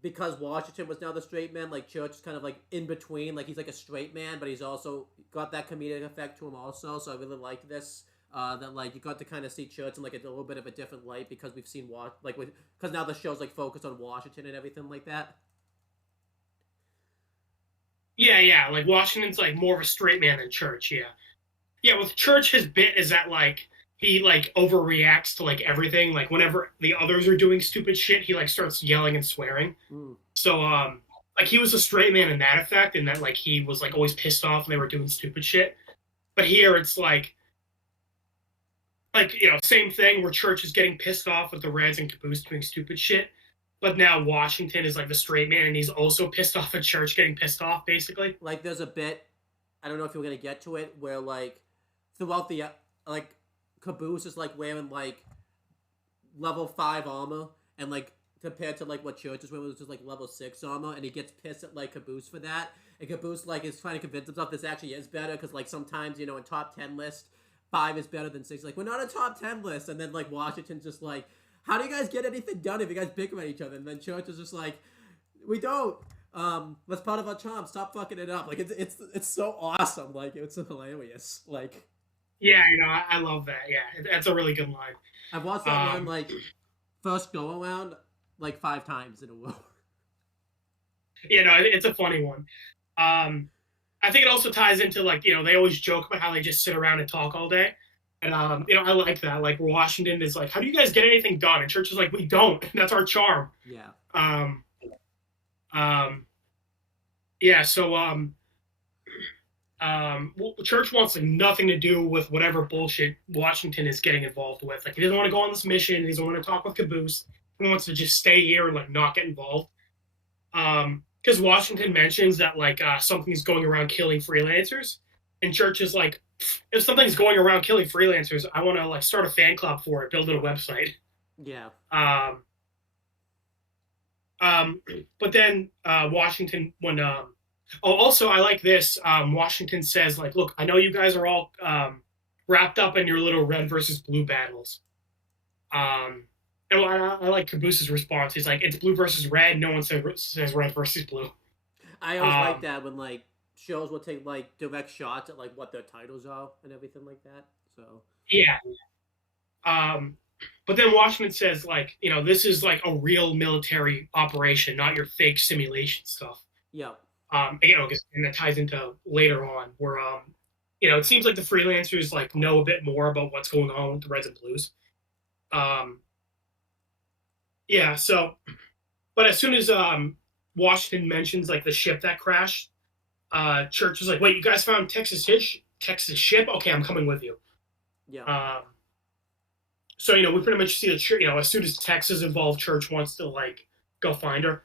because Washington was now the straight man, like, Church is kind of, like, in between. Like, he's, like, a straight man, but he's also got that comedic effect to him also, so I really like this. That, like, you got to kind of see Church in, like, a little bit of a different light because we've seen, because now the show's, like, focused on Washington and everything like that. Yeah. Like, Washington's like more of a straight man than Church. Yeah. With Church, his bit is that like he like overreacts to like everything. Like, whenever the others are doing stupid shit, he like starts yelling and swearing. So like, he was a straight man in that effect, and that like he was like always pissed off when they were doing stupid shit. But here it's like same thing where Church is getting pissed off with the Reds and Caboose doing stupid shit. But now Washington is like the straight man, and he's also pissed off at Church getting pissed off, basically. Like, there's a bit, I don't know if you're going to get to it, where, like, throughout the, like, Caboose is, like, wearing, like, level 5 armor, and, like, compared to, like, what Church is wearing, which is, like, level 6 armor, and he gets pissed at, like, Caboose for that. And Caboose, like, is trying to convince himself this actually is better, because, like, sometimes, in top 10 list, 5 is better than 6. Like, we're not a top 10 list. And then, like, Washington's just like, "How do you guys get anything done if you guys bicker at each other?" And then Church is just like, "We don't. That's part of our charm. Stop fucking it up." Like, it's so awesome. Like, it's so hilarious. Like, yeah, I love that. Yeah, that's a really good line. I've watched that one, like, first go around like 5 times in a row. You know, it's a funny one. I think it also ties into like they always joke about how they just sit around and talk all day, and I like that. Like Washington is like, how do you guys get anything done? And Church is like, we don't. That's our charm. Yeah. Um, yeah. So Church wants like nothing to do with whatever bullshit Washington is getting involved with. Like he doesn't want to go on this mission. He doesn't want to talk with Caboose. He wants to just stay here and like not get involved. Because Washington mentions that like something's going around killing freelancers, and Church is like, if something's going around killing freelancers, I want to like start a fan club for it, build it a website. Yeah. But then Washington also I like this. Washington says like, look, I know you guys are all wrapped up in your little red versus blue battles. And I like Caboose's response. He's like, it's blue versus red. No one says red versus blue. I always like that when like shows will take like direct shots at like what their titles are and everything like that. So yeah. But then Washington says like, this is like a real military operation, not your fake simulation stuff. Yeah. And that ties into later on where it seems like the freelancers like know a bit more about what's going on with the Reds and Blues. Yeah, so, but as soon as Washington mentions like the ship that crashed, Church was like, "Wait, you guys found Texas ship? Okay, I'm coming with you." Yeah. So we pretty much see the as soon as Tex is involved, Church wants to like go find her.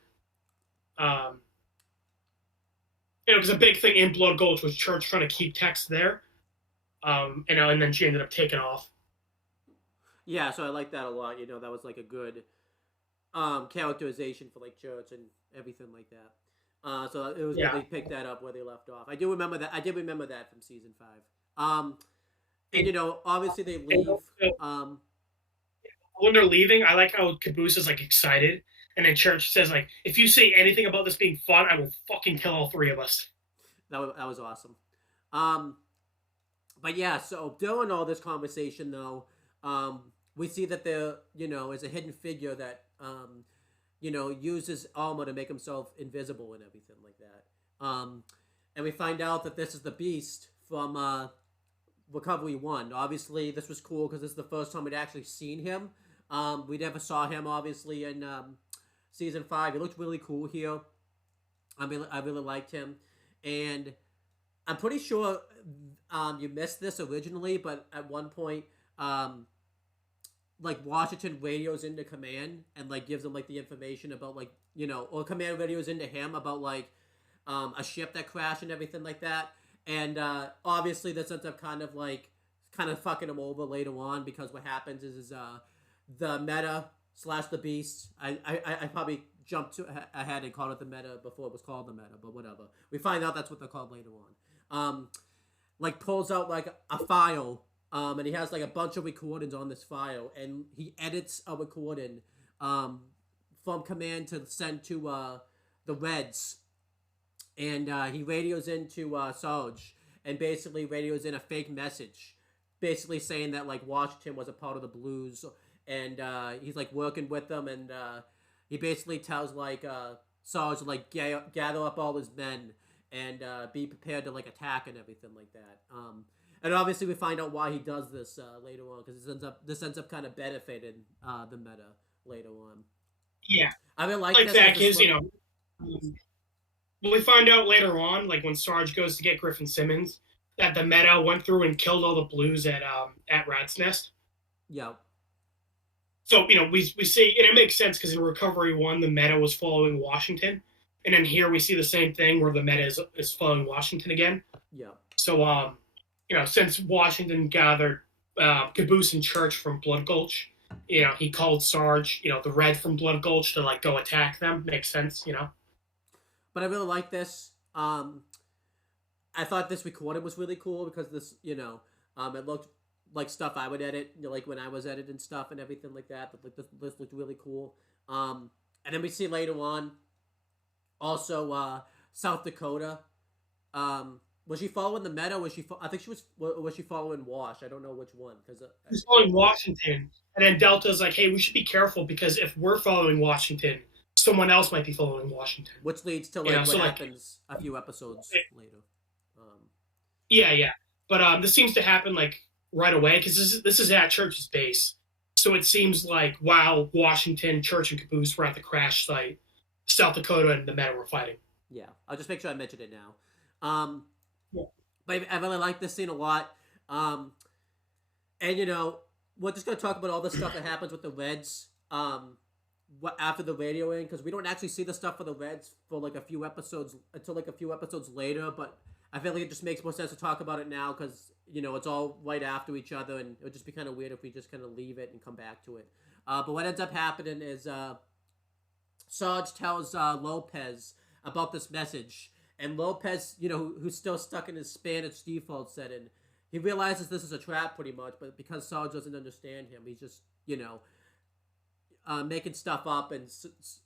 Because a big thing in Blood Gulch was Church trying to keep Tex there. And then she ended up taking off. Yeah, so I like that a lot. That was like a good characterization for like Church and everything like that. So it was good they picked that up where they left off. I do remember that. I did remember that from season 5. And obviously they leave. When they're leaving, I like how Caboose is like excited, and then Church says like, "If you say anything about this being fun, I will fucking kill all 3 of us." That was awesome. But yeah, so during all this conversation though, we see that there is a hidden figure that uses armor to make himself invisible and everything like that. And we find out that this is the Beast from Recovery 1. Obviously, this was cool because this is the first time we'd actually seen him. We never saw him, obviously, in Season 5. He looked really cool here. I really liked him. And I'm pretty sure you missed this originally, but at one point, like Washington radios into Command and like gives him like the information about like or Command radios into him about like a ship that crashed and everything like that. And obviously this ends up kind of fucking him over later on, because what happens is the meta / the Beast. I probably jumped ahead and called it the meta before it was called the meta, but whatever. We find out that's what they're called later on. Like pulls out like a file. And he has like a bunch of recordings on this file, and he edits a recording from Command to send to the Reds, and he radios into Sarge, and basically radios in a fake message, basically saying that like Washington was a part of the Blues, and he's like working with them, and he basically tells like Sarge to like gather up all his men and be prepared to like attack and everything like that. And obviously, we find out why he does this later on, because this ends up kind of benefiting the meta later on. Yeah, I really like that because we find out later on, like when Sarge goes to get Griffin Simmons, that the meta went through and killed all the Blues at Rat's Nest. Yeah. So we see, and it makes sense because in Recovery 1, the meta was following Washington, and then here we see the same thing where the meta is following Washington again. Yeah. So since Washington gathered Caboose and Church from Blood Gulch, he called Sarge, the Red from Blood Gulch to like go attack them. Makes sense, But I really like this. I thought this recording was really cool because this, it looked like stuff I would edit, like when I was editing stuff and everything like that. But like this looked really cool. And then we see later on, also South Dakota. Was she following the meta? Was she? I think she was. Was she following Wash? I don't know which one because He's following Washington, and then Delta's like, "Hey, we should be careful because if we're following Washington, someone else might be following Washington." which leads to You know, like what so like, happens a few episodes later. Um, yeah, yeah. But this seems to happen like right away because this is at Church's base, so it seems like while Washington, Church, and Caboose were at the crash site, South Dakota and the Meta were fighting. yeah, I'll just make sure I mention it now. Yeah. But I really like this scene a lot. Um, and you know, we're just gonna talk about all the stuff that happens with the Reds. What after the radioing because we don't actually see the stuff for the Reds for like a few episodes until like a few episodes later. But I feel like it just makes more sense to talk about it now because you know it's all right after each other, and it would just be kind of weird if we just kind of leave it and come back to it. But what ends up happening is Sarge tells Lopez about this message, and Lopez, you know, who's still stuck in his Spanish default setting, he realizes this is a trap pretty much, but because Sarge doesn't understand him, he's just, you know, making stuff up, and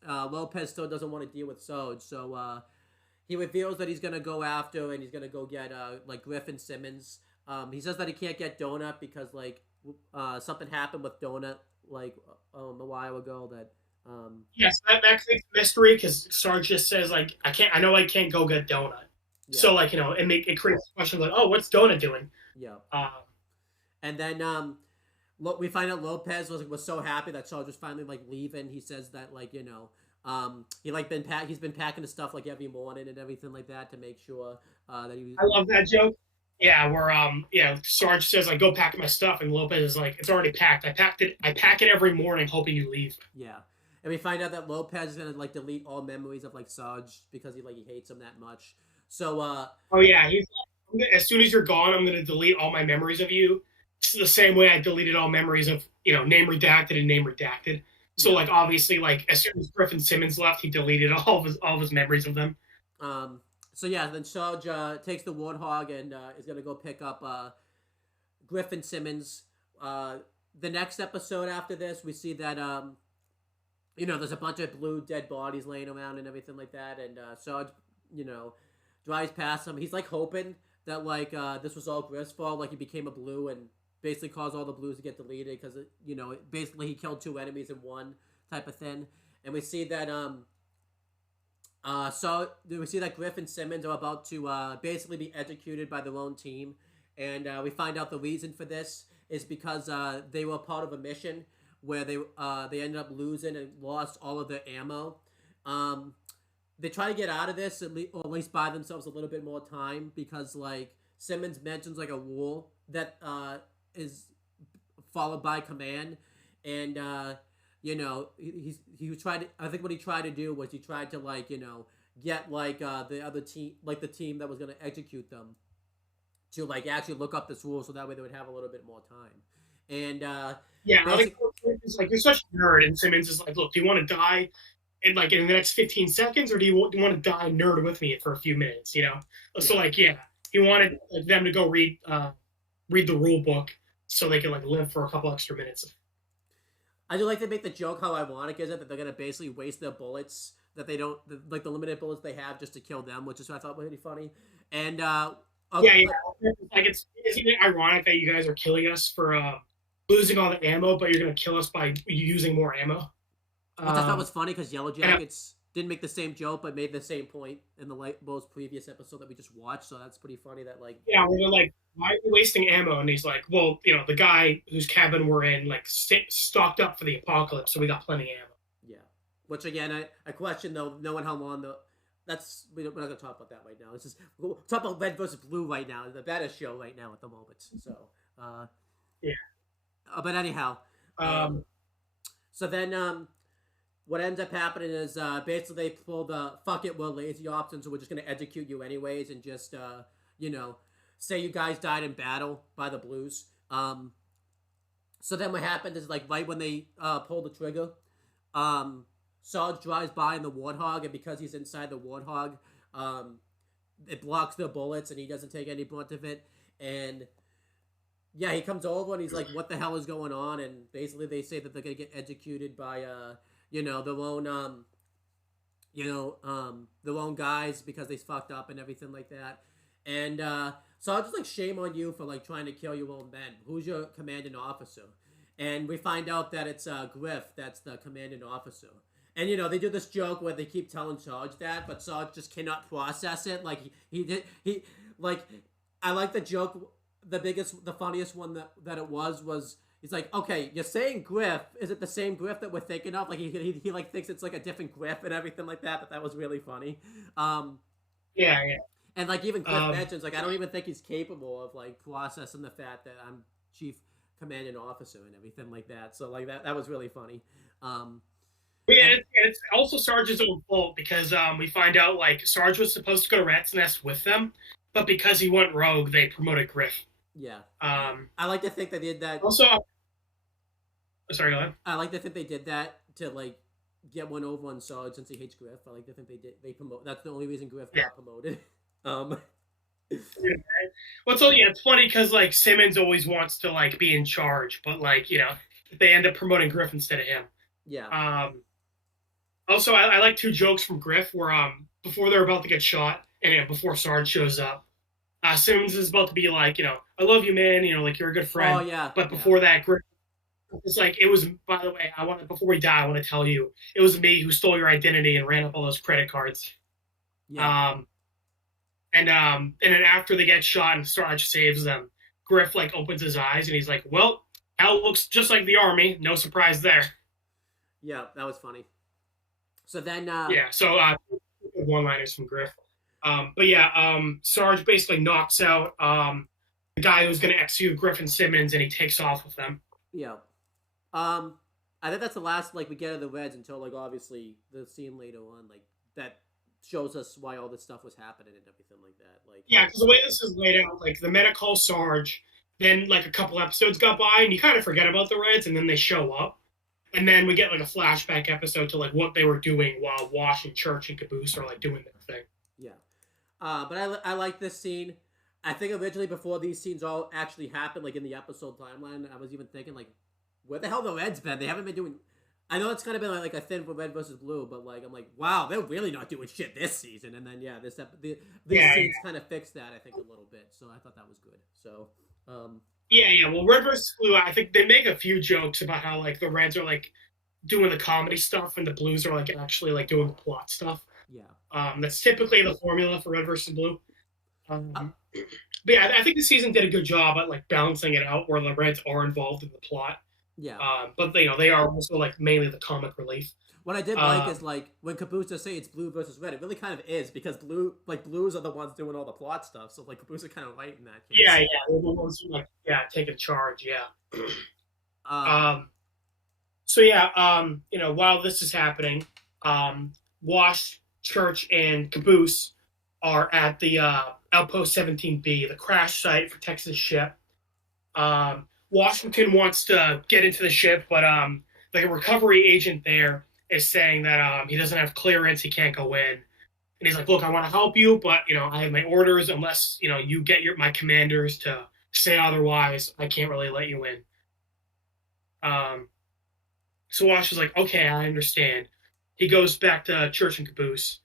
Lopez still doesn't want to deal with Sarge, so he reveals that he's gonna go after and he's gonna go get like Griffin Simmons. He says that he can't get Donut because like something happened with Donut like a while ago that. Yes, that creates mystery because Sarge just says like, "I can't. I know I can't go get Donut." Yeah. So like it creates a question like, "Oh, what's Donut doing?" Yeah. And then we find out Lopez was so happy that Sarge was finally like leaving. He says that like you know he's been packing his stuff like every morning and everything like that to make sure that he. I love that joke. Yeah, where Sarge says like, "Go pack my stuff," and Lopez is like, "It's already packed. I packed it. I pack it every morning, hoping you leave." Yeah. And we find out that Lopez is gonna like delete all memories of like Sarge because he hates him that much. So oh yeah, he's like, as soon as you're gone, I'm gonna delete all my memories of you. It's the same way I deleted all memories of name redacted and name redacted. So yeah. Like obviously like as soon as Griffin Simmons left, he deleted all of his memories of them. So yeah, then Sarge takes the Warthog and is gonna go pick up Griffin Simmons. The next episode after this, we see that there's a bunch of blue dead bodies laying around and everything like that, and Sarge, drives past him. He's like hoping that like this was all Griff's fault, like he became a blue and basically caused all the blues to get deleted because basically he killed two enemies in one type of thing. And we see that we see that Griff and Simmons are about to basically be executed by their own team, and we find out the reason for this is because they were part of a mission where they ended up losing and lost all of their ammo. They try to get out of this or at least buy themselves a little bit more time because like Simmons mentions like a rule that is followed by command, and he tried to, I think what he tried to do was he tried to like get like the other team, like the team that was going to execute them, to like actually look up this rule so that way they would have a little bit more time. And yeah, I think it's like you're such a nerd, and Simmons is like, look, do you want to die in the next 15 seconds, or do you want to die nerd with me for a few minutes? So like he wanted like, them to go read the rule book so they could like live for a couple extra minutes. I do like to make the joke how ironic is it that they're gonna basically waste their bullets that they don't like the limited bullets they have just to kill them, which is what I thought was really funny. And like isn't it ironic that you guys are killing us for losing all the ammo, but you're gonna kill us by using more ammo? Which I thought was funny because Yellow Jackets didn't make the same joke, but made the same point in the most previous episode that we just watched. So that's pretty funny. That like where they're like, why are you wasting ammo? And he's like, well, the guy whose cabin we're in like stocked up for the apocalypse, so we got plenty of ammo. Yeah, which again, I question though, knowing how long we're not gonna talk about that right now. We'll talk about Red versus Blue right now, the baddest show right now at the moment. So yeah. But anyhow, so then what ends up happening is basically they pull the fuck it, we're lazy option, so we're just gonna execute you anyways, and just say you guys died in battle by the Blues. So then what happened is like right when they pull the trigger, Sarge drives by in the Warthog, and because he's inside the Warthog, it blocks their bullets, and he doesn't take any brunt of it. And yeah, he comes over and he's like, "What the hell is going on?" And basically they say that they're gonna get executed by their own guys because they fucked up and everything like that. And so I was just like, shame on you for like trying to kill your own men. Who's your commanding officer? And we find out that it's Griff that's the commanding officer. And they do this joke where they keep telling Sarge that, but Sarge just cannot process it. Like he did he like I like the joke. The funniest one that it was he's like, okay, you're saying Griff. Is it the same Griff that we're thinking of? Like he like thinks it's like a different Griff and everything like that. But that was really funny. Yeah, yeah. And like even Griff mentions, like I don't even think he's capable of like processing the fact that I'm chief commanding officer and everything like that. So like that was really funny. Yeah, it's also Sarge's own fault because we find out like Sarge was supposed to go to Rat's Nest with them, but because he went rogue, they promoted Griff. Yeah. I like to think they did that. Also, sorry, go ahead. I like to think they did that to like get one over on Sarge since he hates Griff. I like to think they promote. That's the only reason Griff got promoted. Well, so yeah, it's funny because like Simmons always wants to like be in charge, but like they end up promoting Griff instead of him. Yeah. Also, I like two jokes from Griff where before they're about to get shot and before Sarge shows up, Simmons is about to be like, I love you, man. Like you're a good friend. Oh yeah. But before that, Griff, it's like it was. By the way, before we die, I want to tell you it was me who stole your identity and ran up all those credit cards. Yeah. And then after they get shot and Sarge saves them, Griff like opens his eyes and he's like, "Well, hell looks just like the army. No surprise there." Yeah, that was funny. So then, so one-liners from Griff. But yeah, Sarge basically knocks out the guy who's going to execute Griff and Simmons, and he takes off with them. Yeah. I think that's the last like we get of the Reds until like obviously the scene later on like that shows us why all this stuff was happening and everything like that. Like yeah, because the way this is laid out, like the men call Sarge, then like a couple episodes got by, and you kind of forget about the Reds, and then they show up. And then we get like a flashback episode to like what they were doing while Wash and Church and Caboose are like doing their thing. Yeah, but I like this scene. I think originally before these scenes all actually happened, like in the episode timeline, I was even thinking like, where the hell the Reds been? They haven't been doing. I know it's kind of been like a thing for Red versus Blue, but like I'm like, wow, they're really not doing shit this season. And then these scenes kind of fixed that I think a little bit. So I thought that was good. So. Yeah. Well, Red vs. Blue, I think they make a few jokes about how like the Reds are like doing the comedy stuff and the Blues are like actually like doing the plot stuff. Yeah. That's typically the formula for Red vs. Blue. But yeah, I think the season did a good job at like balancing it out where the Reds are involved in the plot. Yeah. But they are also like mainly the comic relief. What I did like is like when Caboose say it's blue versus red, it really kind of is because blues are the ones doing all the plot stuff. So like Caboose are kind of right in that case. Yeah, they're the ones who like taking charge. Yeah. So yeah, while this is happening, Wash, Church, and Caboose are at the Outpost 17B, the crash site for Texas ship. Washington wants to get into the ship, but like a recovery agent there is saying that he doesn't have clearance, he can't go in. And he's like, look, I want to help you, but, I have my orders. Unless, you get my commanders to say otherwise, I can't really let you in. So Wash is like, okay, I understand. He goes back to Church and Caboose,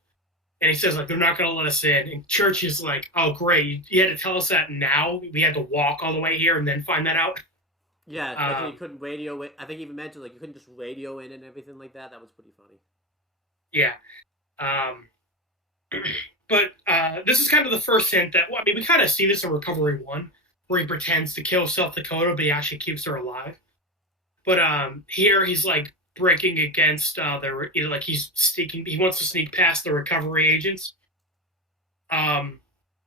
and he says, like, they're not going to let us in. And Church is like, oh, great, you had to tell us that now? We had to walk all the way here and then find that out? Yeah, like you couldn't radio it. I think he even mentioned like you couldn't just radio in and everything like that. That was pretty funny. Yeah. But this is kind of the first hint that, we kind of see this in Recovery 1, where he pretends to kill South Dakota, but he actually keeps her alive. But here he's like breaking against he's sneaking. He wants to sneak past the recovery agents.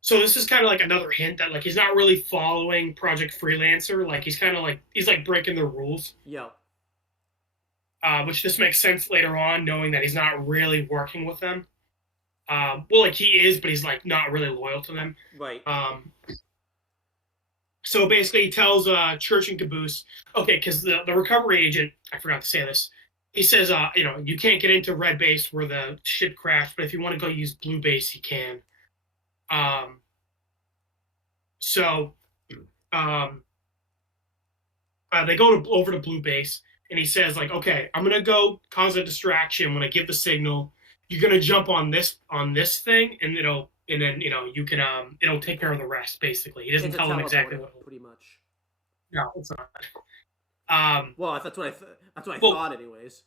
So this is kind of like another hint that like he's not really following Project Freelancer. Like he's kind of like breaking the rules. Yeah. Which just makes sense later on, knowing that he's not really working with them. Well, like he is, but he's like not really loyal to them. Right. So basically, he tells Church and Caboose, okay, because the recovery agent, I forgot to say this. He says, you can't get into Red Base where the ship crashed, but if you want to go use Blue Base, you can. They go over to Blue Base, and he says, like, okay, I'm gonna go cause a distraction when I give the signal. You're gonna jump on this thing, and and then you can it'll take care of the rest. Basically, he doesn't It's a tell them exactly teleporter, what. pretty much. No, it's not. Well, that's what I Well, thought, anyways.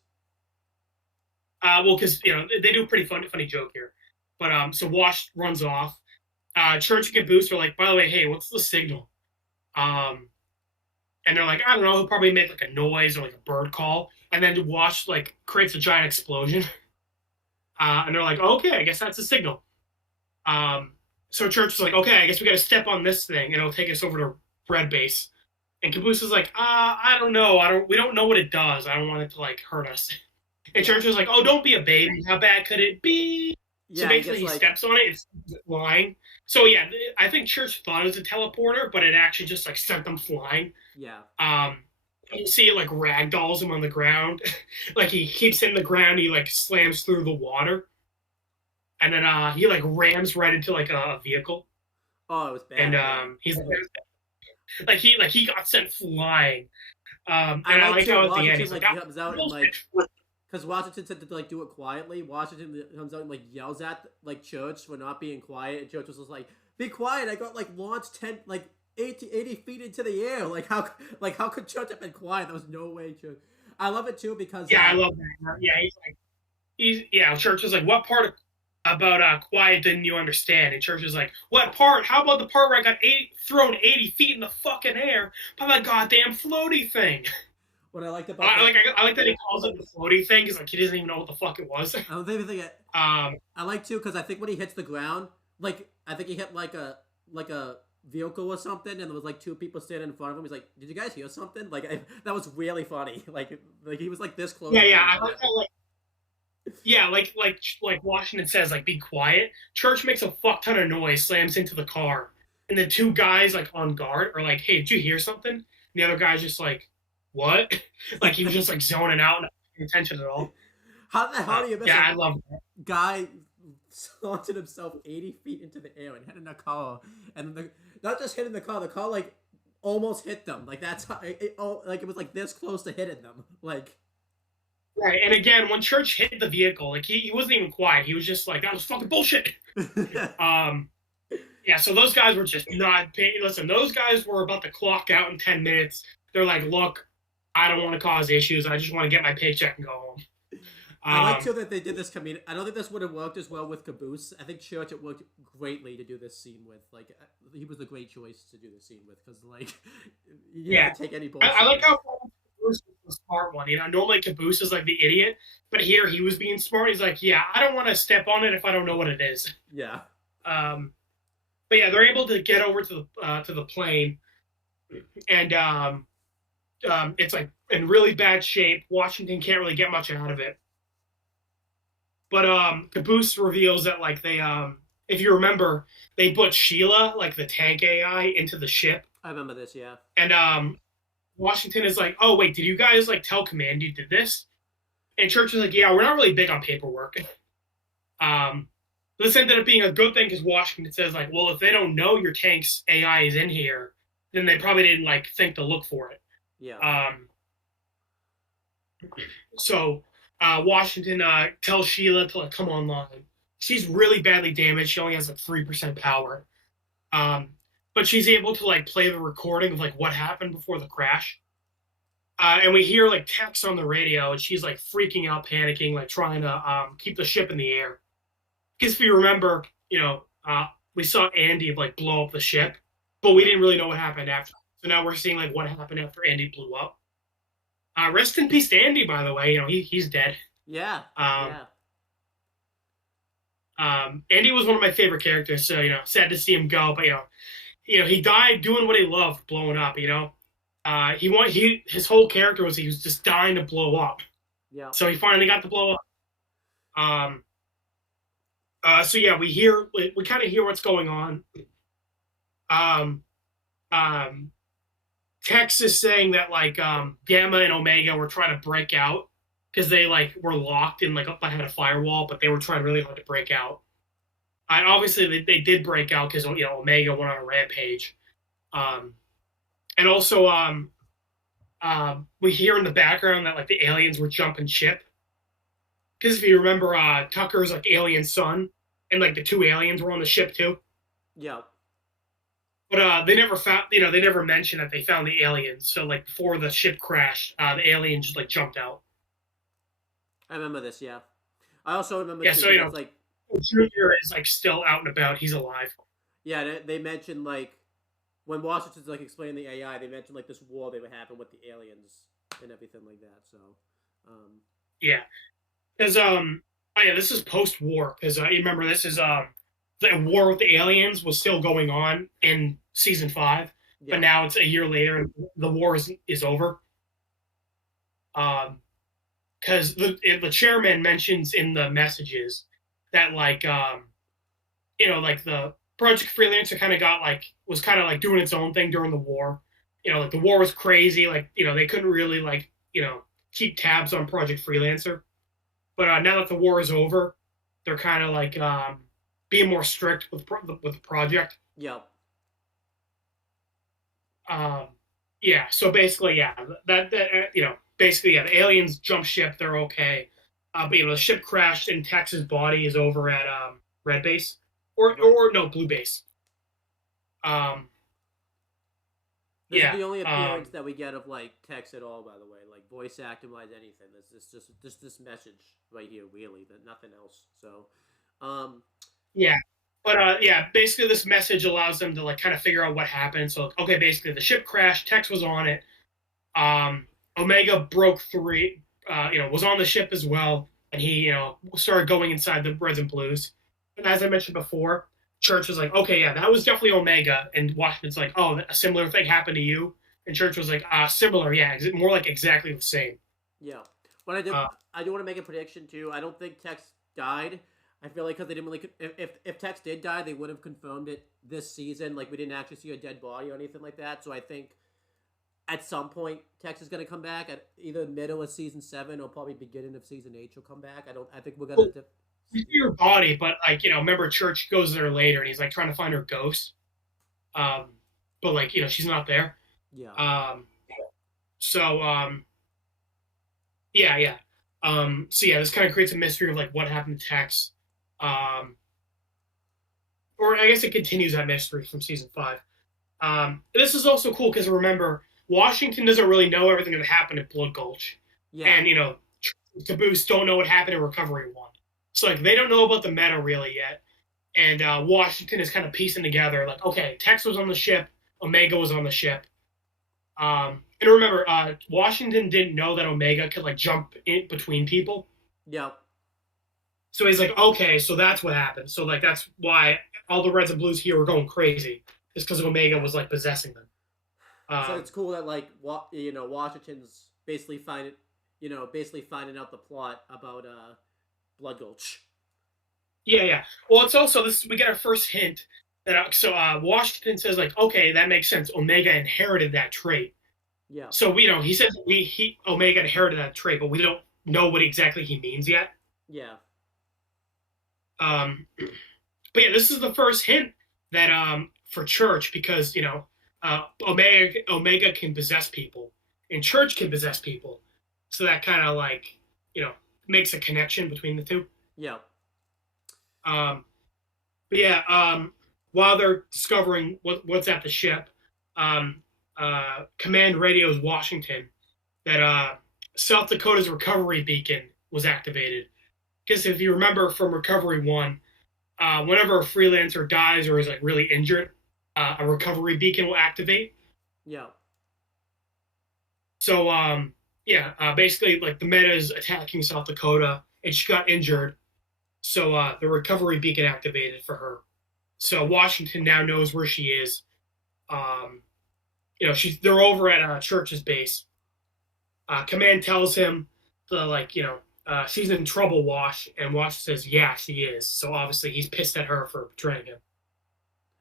well, because they do a pretty funny joke here, but so Wash runs off. Church and Caboose are like, by the way, hey, what's the signal? Um, and they're like, I don't know, he'll probably make like a noise or like a bird call, and then Wash like creates a giant explosion. And they're like, okay, I guess that's a signal. So Church is like, okay, I guess we got to step on this thing, and it'll take us over to Red Base. And Caboose is like, I don't know, we don't know what it does. I don't want it to like hurt us. And Church is like, oh, don't be a baby. How bad could it be? Yeah, So basically, he steps on it, it's flying. So yeah, I think Church thought it was a teleporter, but it actually just like sent them flying. Yeah. You see it like ragdolls him on the ground, like he keeps hitting the ground. He like slams through the water, and then he like rams right into like a vehicle. Oh, it was bad. And he's like he got sent flying. And I like how at the end he's like, comes out and like, because Washington said to like do it quietly. Washington comes out and like yells at like Church for not being quiet, and Church was just like, "Be quiet! I got like launched 80 feet into the air. Like how could Church have been quiet? There was no way, Church." I love it too because I love that. Yeah, Church is like, what part about quiet didn't you understand? And Church is like, what part? How about the part where I got thrown 80 feet in the fucking air by my goddamn floaty thing? What I liked about I like that he calls it the floaty thing because like he doesn't even know what the fuck it was. I don't even think it. I like too because I think when he hits the ground, like I think he hit like a vehicle or something, and there was like two people standing in front of him. He's like, "Did you guys hear something?" Like that was really funny. Like he was like this close. Yeah. I like how like Washington says like be quiet. Church makes a fuck ton of noise, slams into the car, and the two guys like on guard are like, "Hey, did you hear something?" And the other guy's just like, "What?" Like he was just like zoning out and not paying attention at all. How the hell do you miss? Yeah, I love that guy. Launched himself 80 feet into the air and hitting a car, and not just hitting the car like almost hit them. Like that's how it was like this close to hitting them. Like right, and again, when Church hit the vehicle, like he wasn't even quiet. He was just like, that was fucking bullshit. Yeah, so those guys were just not paying. Listen, those guys were about to clock out in 10 minutes. They're like, look, I don't want to cause issues. I just want to get my paycheck and go home. I like too that they did this comedic. I don't think this would have worked as well with Caboose. I think Church it worked greatly to do this scene with. Like he was the great choice to do this scene with because like you can't take any bullshit. I like how Caboose was the smart one. Normally Caboose is like the idiot, but here he was being smart. He's like, yeah, I don't want to step on it if I don't know what it is. Yeah. But yeah, they're able to get over to the plane, and it's like in really bad shape. Washington can't really get much out of it. But Caboose reveals that like they if you remember, they put Sheila, like the tank AI, into the ship. I remember this, yeah. And Washington is like, oh wait, did you guys like tell Command you did this? And Church is like, yeah, we're not really big on paperwork. This ended up being a good thing because Washington says like, well, if they don't know your tank's AI is in here, then they probably didn't like think to look for it. Yeah. So Washington tells Sheila to like come online. She's really badly damaged. She only has like 3% power. But she's able to like play the recording of like what happened before the crash. And we hear like text on the radio, and she's like freaking out, panicking, like trying to keep the ship in the air. Because if you remember, we saw Andy like blow up the ship, but we didn't really know what happened after. So now we're seeing like what happened after Andy blew up. Rest in peace to Andy, by the way. He's dead. Yeah. Andy was one of my favorite characters, so sad to see him go. But he died doing what he loved, blowing up. His whole character was he was just dying to blow up. Yeah. So he finally got to blow up. So yeah, we kind of hear what's going on. Tex is saying that like Gamma and Omega were trying to break out because they like were locked in like up behind a firewall, but they were trying really hard to break out. And obviously they did break out because Omega went on a rampage. And also we hear in the background that like the aliens were jumping ship. Because if you remember, Tucker's like alien son, and like the two aliens were on the ship too. Yeah. But they never found, they never mentioned that they found the aliens. So like before the ship crashed, the aliens just like jumped out. I remember this. Yeah. I also remember Yeah, too so because it's like, Junior is like still out and about. He's alive. yeah, they mentioned like when Washington's like explaining the AI, they mentioned like this war that would happen with the aliens and everything like that. So, um, Yeah, because oh yeah, this is post-war. Because you remember this is the war with the aliens was still going on in season 5, but yeah, now it's a year later and the war is over. Because the chairman mentions in the messages that like like the Project Freelancer kind of got like was kind of like doing its own thing during the war. Like the war was crazy. Like they couldn't really like keep tabs on Project Freelancer. But now that the war is over, they're kind of like being more strict with the project. yeah, Um, yeah. So basically, yeah, that basically, yeah, the aliens jump ship. They're okay. But the ship crashed and Tex's body is over at Red Base right. or no Blue Base. Um, This is yeah. the only appearance that we get of like Tex at all, by the way, like voice acting wise, anything. This is just this message right here, really, that nothing else. So, um, Yeah. But yeah, basically this message allows them to like kind of figure out what happened. So okay, basically the ship crashed, Tex was on it. Omega broke three, was on the ship as well, and he, started going inside the Reds and Blues. And as I mentioned before, Church was like, okay, yeah, that was definitely Omega, and Washington's like, oh, a similar thing happened to you, and Church was like, similar, yeah, more like exactly the same. yeah. But I do want to make a prediction too. I don't think Tex died. I feel like because they didn't really, if Tex did die, they would have confirmed it this season. Like we didn't actually see a dead body or anything like that. So I think at some point Tex is going to come back at either middle of season 7 or probably beginning of season 8. She'll come back. I don't. I think we're gonna. Well, you see your body, but like, remember Church goes there later, and he's like trying to find her ghost. Um, but like, she's not there. Yeah. So yeah, yeah. So yeah, this kind of creates a mystery of like what happened to Tex. Um, or I guess it continues that mystery from season 5. This is also cool because remember, Washington doesn't really know everything that happened at Blood Gulch, Yeah. and Caboose don't know what happened in Recovery 1. So like they don't know about the meta really yet, and Washington is kind of piecing together like, okay, Tex was on the ship, Omega was on the ship. And remember, Washington didn't know that Omega could like jump in between people. Yeah. So he's like, okay, so that's what happened. So like that's why all the Reds and Blues here were going crazy, is because Omega was like possessing them. So it's cool that like Washington's basically finding out the plot about Blood Gulch. Yeah, yeah. Well, it's also this. We get our first hint that Washington says like, okay, that makes sense. Omega inherited that trait. Yeah. So he says Omega inherited that trait, but we don't know what exactly he means yet. Yeah. But yeah, this is the first hint that for Church, because Omega can possess people and Church can possess people, so that kind of like makes a connection between the two. Yeah. But yeah, while they're discovering what's at the ship, command radios Washington that South Dakota's recovery beacon was activated. Because if you remember from Recovery 1, whenever a freelancer dies or is like really injured, a recovery beacon will activate. Yeah. So basically like the meta is attacking South Dakota and she got injured. So the recovery beacon activated for her. So Washington now knows where she is. They're over at Church's base. Command tells him she's in trouble, Wash, and Wash says, yeah, she is. So obviously he's pissed at her for betraying him.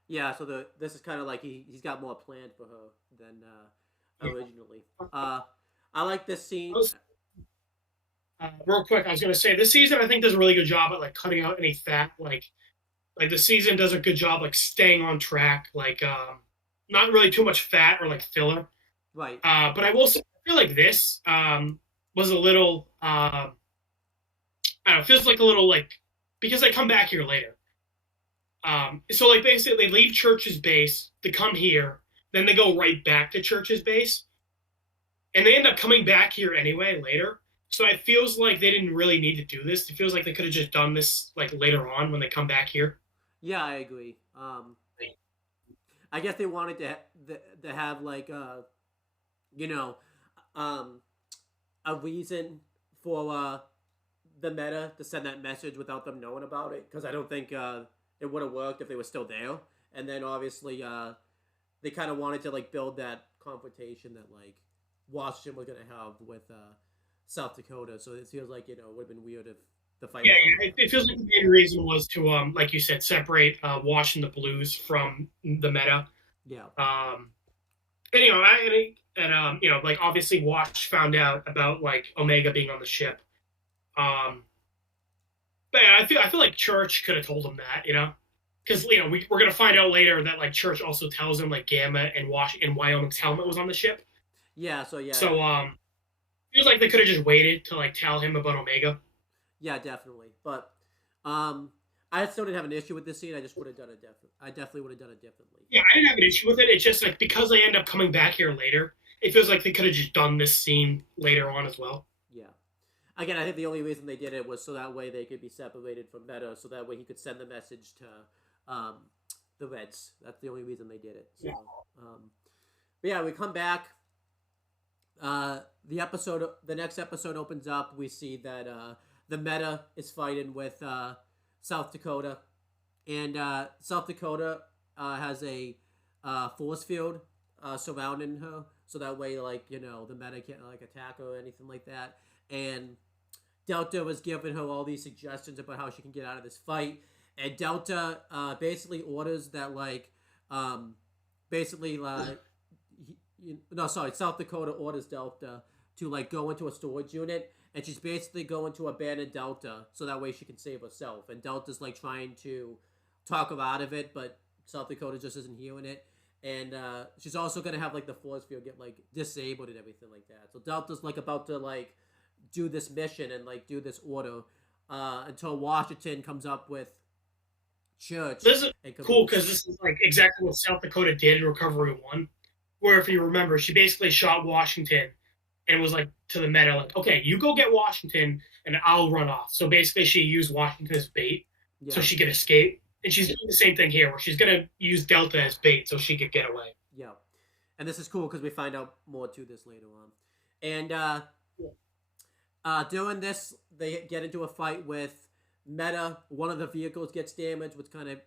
Yeah, so this is kind of like he's got more planned for her than originally. I like this scene. Real quick, I was going to say, this season I think does a really good job at like cutting out any fat. Like the season does a good job like staying on track, like not really too much fat or like filler. Right. But I will say, I feel like this was a little, I don't know, feels like a little like, because they come back here later. So like basically they leave Church's base to come here, then they go right back to Church's base, and they end up coming back here anyway later. So it feels like they didn't really need to do this. It feels like they could have just done this like later on when they come back here. Yeah, I agree. I guess they wanted to have like you know, um, a reason for the meta to send that message without them knowing about it, because I don't think it would have worked if they were still there. And then obviously they kind of wanted to like build that confrontation that like Washington was gonna have with South Dakota. So it feels like, it would have been weird if the fight. Yeah, it feels like the main reason was to like you said, separate Wash and the Blues from the meta. Yeah. And like obviously Wash found out about like Omega being on the ship. But yeah, I feel like Church could have told him that, because we're gonna find out later that like Church also tells him like Gamma and Wyoming's helmet was on the ship. Yeah. So yeah. So feels like they could have just waited to like tell him about Omega. Yeah, definitely. But I still didn't have an issue with this scene. I just would have done it different. I definitely would have done it differently. Yeah, I didn't have an issue with it. It's just like because they end up coming back here later, it feels like they could have just done this scene later on as well. Yeah. Again, I think the only reason they did it was so that way they could be separated from Meta, so that way he could send the message to the Reds. That's the only reason they did it. So, but yeah, we come back. The next episode opens up. We see that the Meta is fighting with South Dakota, and South Dakota has a force field surrounding her, so that way, like, the Meta can't like attack her or anything like that. And Delta was giving her all these suggestions about how she can get out of this fight, and Delta basically orders that South Dakota orders Delta to like go into a storage unit, and she's basically going to abandon Delta so that way she can save herself. And Delta's like trying to talk her out of it, but South Dakota just isn't hearing it. And she's also gonna have like the force field get like disabled and everything like that. So Delta's like about to like do this mission and like do this order until Washington comes up with Church. This is cool because this is like exactly what South Dakota did in Recovery 1, where if you remember, she basically shot Washington and was like to the Meta, like, okay, you go get Washington and I'll run off. So basically she used Washington as bait so she could escape. And she's doing the same thing here, where she's going to use Delta as bait so she could get away. Yeah. And this is cool because we find out more to this later on. And during this, they get into a fight with Meta. One of the vehicles gets damaged, which kind of,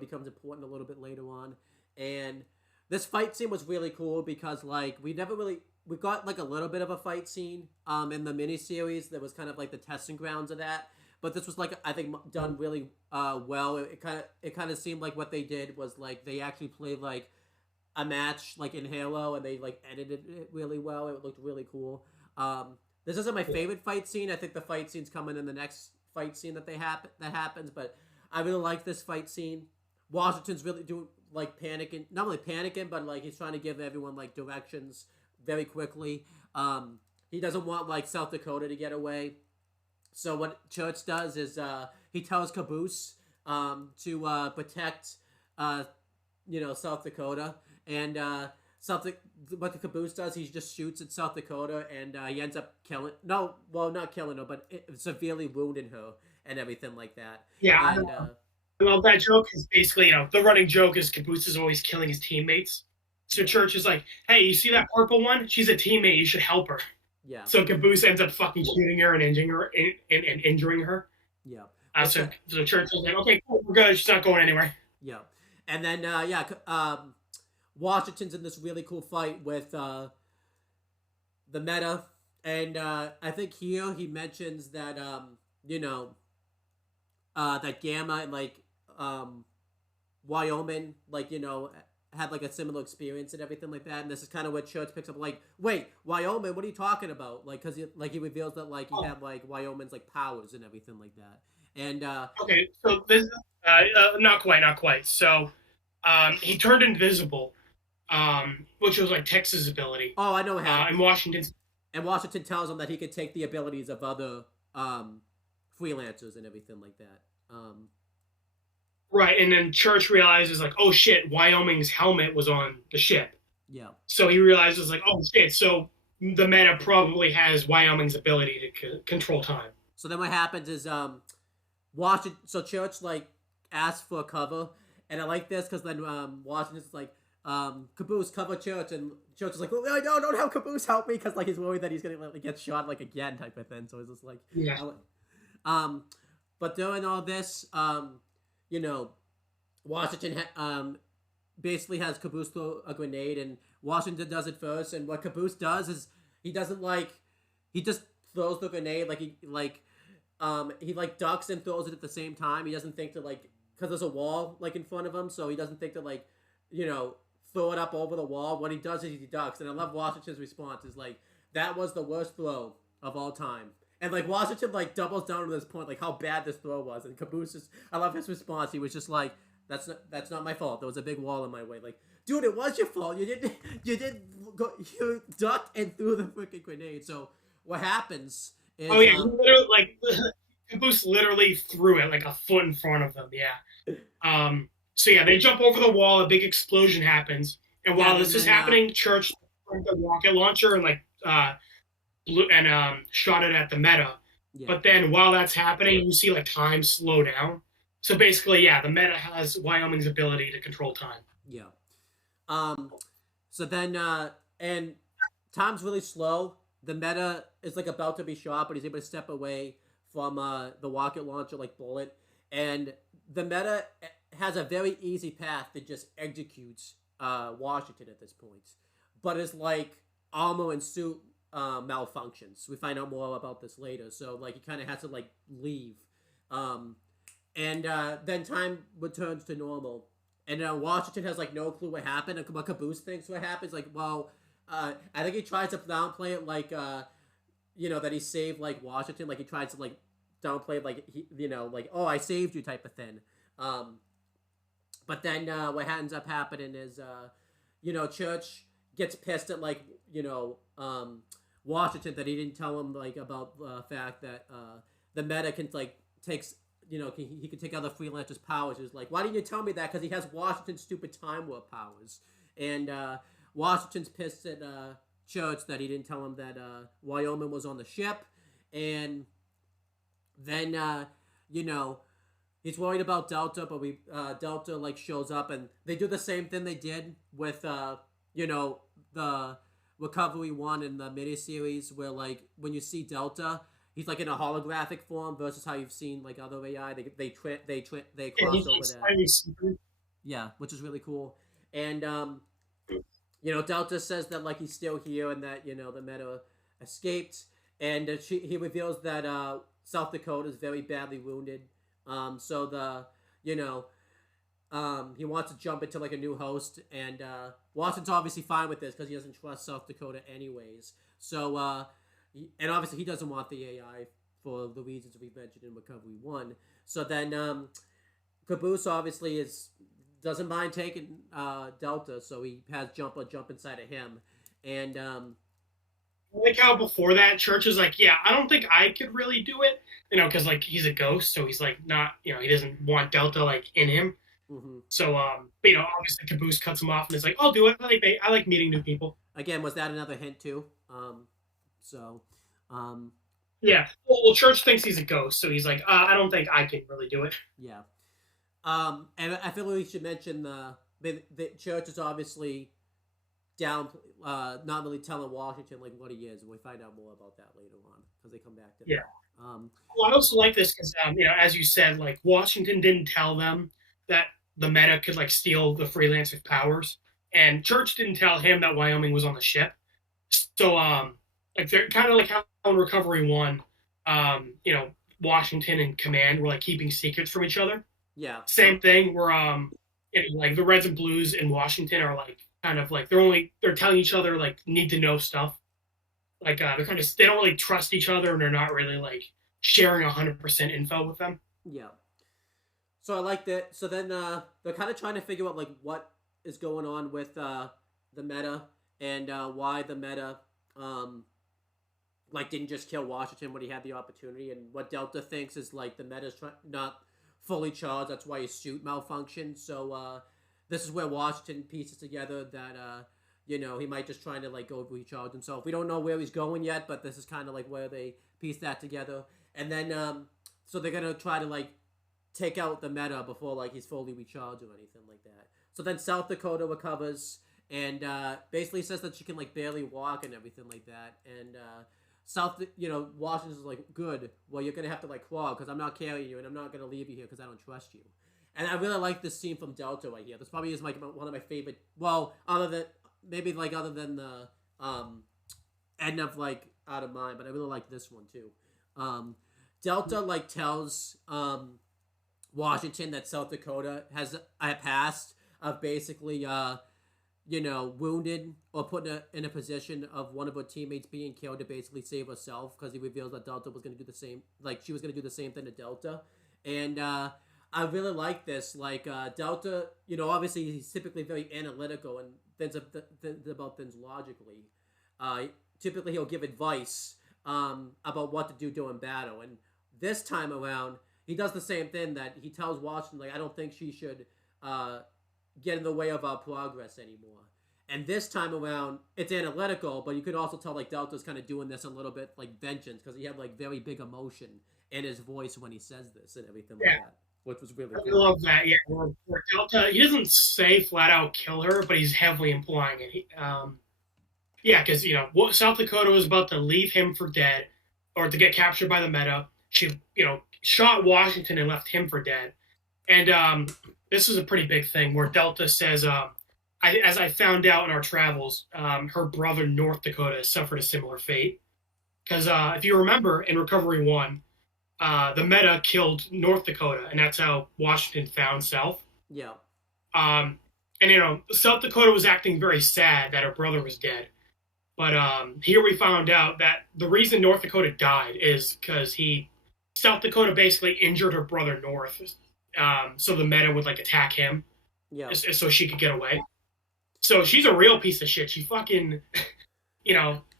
becomes important a little bit later on. And this fight scene was really cool because, like, we got, like, a little bit of a fight scene in the miniseries that was kind of, like, the testing grounds of that. But this was, like, I think done really well. It kind of seemed like what they did was, like, they actually played, like, a match, like, in Halo, and they, like, edited it really well. It looked really cool. This isn't my favorite fight scene. I think the fight scene's coming in the next fight scene that happens, but I really like this fight scene. Washington's really doing, like, panicking. Not really panicking, but, like, he's trying to give everyone, like, directions very quickly. He doesn't want, like, South Dakota to get away. So what Church does is he tells Caboose to protect, South Dakota. And what the Caboose does, he just shoots at South Dakota, and he ends up not killing her, but severely wounding her and everything like that. Yeah, and, I love that joke because basically, the running joke is Caboose is always killing his teammates. So Church is like, hey, you see that purple one? She's a teammate. You should help her. Yeah. So Caboose ends up fucking shooting her and injuring her. Yeah. So Church is like, okay, cool, we're good. She's not going anywhere. Yeah. And then, Washington's in this really cool fight with the Meta. And I think here he mentions that, that Gamma and, like, Wyoming, like, had like a similar experience and everything like that. And this is kind of what Church picks up, like, wait, Wyoming, what are you talking about? Like, because he reveals that, like, he had, like, Wyoming's, like, powers and everything like that. And okay, so this not quite. So he turned invisible, which was like Tex's ability. Oh, I know how. And Washington tells him that he could take the abilities of other freelancers and everything like that. Right, and then Church realizes like, oh shit, Wyoming's helmet was on the ship. Yeah. So he realizes like, oh shit, so the meta probably has Wyoming's ability to control time. So then what happens is Washington. So Church like asks for cover, and I like this because then Washington's like Caboose cover Church, and Church is like, well, no, don't have Caboose help me because like he's worried that he's gonna like, get shot like again type of thing. So it's just like Yeah. But during all this you know Washington basically has Caboose throw a grenade, and Washington does it first. And what Caboose does is he doesn't like he just throws the grenade like he like ducks and throws it at the same time. He doesn't think to like because there's a wall like in front of him, so he doesn't think to like throw it up over the wall. What he does is he ducks, and I love Washington's response is like that was the worst throw of all time. And like Washington like doubles down to this point like how bad this throw was, and Caboose is I love his response. He was just like that's not my fault. There was a big wall in my way. Like, dude, it was your fault. You ducked and threw the freaking grenade. So what happens is Oh yeah, literally, like Caboose literally threw it like a foot in front of them. Yeah. So yeah, they jump over the wall. A big explosion happens, and while this is happening, Church took the rocket launcher and like blew and shot it at the meta. Yeah. But then while that's happening, you see like time slow down. So basically, yeah, the meta has Wyoming's ability to control time. Yeah. So then and time's really slow. The meta is like about to be shot, but he's able to step away from the rocket launcher like bullet, and the meta has a very easy path that just executes Washington at this point, but it's like armor and suit malfunctions. We find out more about this later, so like he kind of has to like leave, and then time returns to normal, and Washington has like no clue what happened, and what Caboose thinks what happens. Like, well, I think he tries to downplay it, like that he saved like Washington, like he tries to like downplay it, like he, like, oh, I saved you type of thing. But then what ends up happening is Church gets pissed at like Washington that he didn't tell him like about the fact that the meta can like takes he can take other freelancers' powers. He's like, why didn't you tell me that? Because he has Washington's stupid time warp powers, and Washington's pissed at Church that he didn't tell him that Wyoming was on the ship, and then he's worried about Delta, but Delta like shows up, and they do the same thing they did with the Recovery 1 in the miniseries, where like when you see Delta, he's like in a holographic form versus how you've seen like other AI. They cross over that. Yeah, which is really cool. And Delta says that like he's still here and that the meta escaped, and he reveals that South Dakota is very badly wounded. So the he wants to jump into like a new host, and Watson's obviously fine with this because he doesn't trust South Dakota anyways. So and obviously he doesn't want the AI for the reasons we mentioned in Recovery 1. So then Caboose obviously doesn't mind taking Delta, so he has Jumper jump inside of him, and I like how before that Church is like, yeah, I don't think I could really do it, because like he's a ghost, so he's like not, he doesn't want Delta like in him. Mm-hmm. So but obviously Caboose cuts him off and is like, I'll do it. I like meeting new people. Again, was that another hint too? Yeah. Well, Church thinks he's a ghost, so he's like, I don't think I can really do it. Yeah. And I feel like we should mention the Church is obviously down, not really telling Washington like what he is, and we find out more about that later on because they come back to that. Well, I also like this because as you said, like Washington didn't tell them that the meta could like steal the freelancer's powers, and Church didn't tell him that Wyoming was on the ship. So like they're kind of like how in Recovery 1, Washington and Command were like keeping secrets from each other. Yeah. Same thing where like the Reds and Blues in Washington are like kind of like they're telling each other like need to know stuff. Like they don't really trust each other, and they're not really like sharing 100% info with them. Yeah. So I like that. So then they're kind of trying to figure out like what is going on with the meta and why the meta like didn't just kill Washington when he had the opportunity, and what Delta thinks is like the meta's not fully charged. That's why his suit malfunctioned. So this is where Washington pieces together that he might just trying to like go recharge himself. We don't know where he's going yet, but this is kind of like where they piece that together. And then so they're gonna try to like take out the meta before like he's fully recharged or anything like that. So then South Dakota recovers and basically says that she can like barely walk and everything like that. And Washington's like, good. Well, you're gonna have to like crawl because I'm not carrying you and I'm not gonna leave you here because I don't trust you. And I really like this scene from Delta right here. This probably is like one of my favorite. Well, other than the end of like Out of Mind, but I really like this one too. Delta like tells Washington that South Dakota has a past of basically wounded or put in a position of one of her teammates being killed to basically save herself, because he reveals that Delta was going to do the same, like she was going to do the same thing to Delta. And I really like this. Like Delta, obviously he's typically very analytical and thinks about things logically. Typically he'll give advice about what to do during battle, and this time around he does the same thing, that he tells Washington, like, I don't think she should get in the way of our progress anymore. And this time around, it's analytical, but you could also tell like Delta's kind of doing this a little bit like vengeance, because he had like very big emotion in his voice when he says this and everything like that, which was really cool. I love that. Yeah, where Delta, he doesn't say flat out kill her, but he's heavily implying it. Because South Dakota was about to leave him for dead, or to get captured by the meta. She shot Washington and left him for dead. And this is a pretty big thing where Delta says, as I found out in our travels, her brother North Dakota suffered a similar fate. Because if you remember, in Recovery 1, the meta killed North Dakota, and that's how Washington found South. Yeah. And South Dakota was acting very sad that her brother was dead. But here we found out that the reason North Dakota died is because South Dakota basically injured her brother North, so the meta would like attack him, so she could get away. So she's a real piece of shit. She fucking,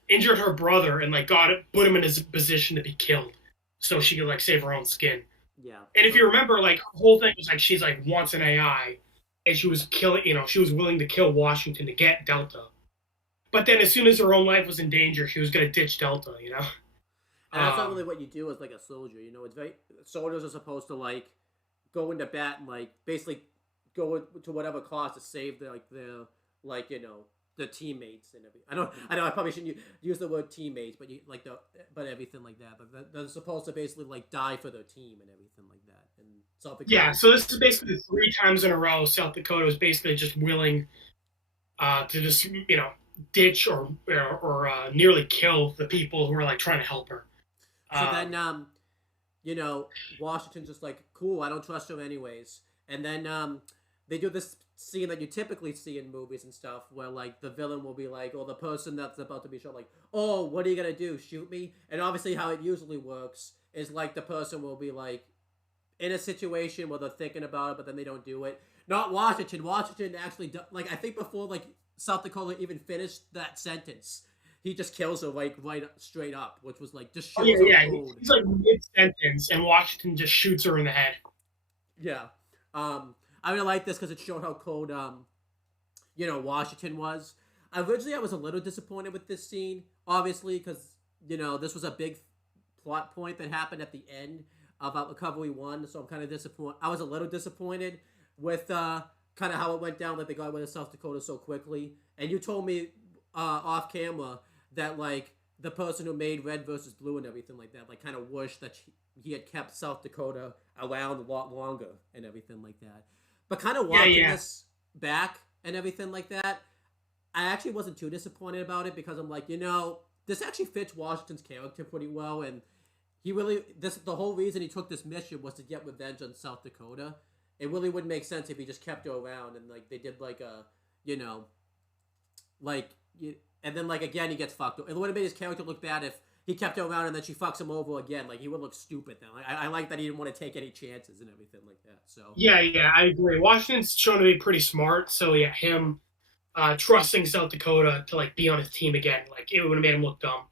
injured her brother and like put him in his position to be killed, so she could like save her own skin. Yeah. And if you remember, like her whole thing was like she's like once an AI, and she was she was willing to kill Washington to get Delta. But then as soon as her own life was in danger, she was gonna ditch Delta. And that's not really what you do as like a soldier. It's very, soldiers are supposed to like go into bat and like basically go to whatever cost to save their teammates and everything. I know I probably shouldn't use the word teammates, but but everything like that. But they're supposed to basically like die for their team and everything like that. And South Dakota. Yeah, so this is basically 3 times in a row South Dakota was basically just willing to just ditch or nearly kill the people who are like trying to help her. So then, Washington's just like, cool, I don't trust her anyways. And then they do this scene that you typically see in movies and stuff, where like the villain will be like, or the person that's about to be shot, like, oh, what are you gonna do? Shoot me? And obviously, how it usually works is like the person will be like in a situation where they're thinking about it, but then they don't do it. Not Washington. Washington actually, I think before like South Dakota even finished that sentence, he just kills her like right straight up, which was like just shoots her cold. He's like mid-sentence, and Washington just shoots her in the head. Yeah. I really like this because it showed how cold, Washington was. Originally, I was a little disappointed with this scene, obviously, because, this was a big plot point that happened at the end of Recovery 1, so I'm kind of disappointed. I was a little disappointed with kind of how it went down, that they got rid of South Dakota so quickly. And you told me off camera that, like, the person who made Red versus Blue and everything like that, like, kind of wished that he had kept South Dakota around a lot longer and everything like that. But kind of watching this back and everything like that, I actually wasn't too disappointed about it, because I'm like, this actually fits Washington's character pretty well, and the whole reason he took this mission was to get revenge on South Dakota. It really wouldn't make sense if he just kept her around and like they did like a, and then like again he gets fucked. It would have made his character look bad if he kept her around and then she fucks him over again. Like he would look stupid then. Like, I like that he didn't want to take any chances and everything like that. So yeah, I agree. Washington's shown to be pretty smart. So yeah, him trusting South Dakota to like be on his team again, like it would have made him look dumb.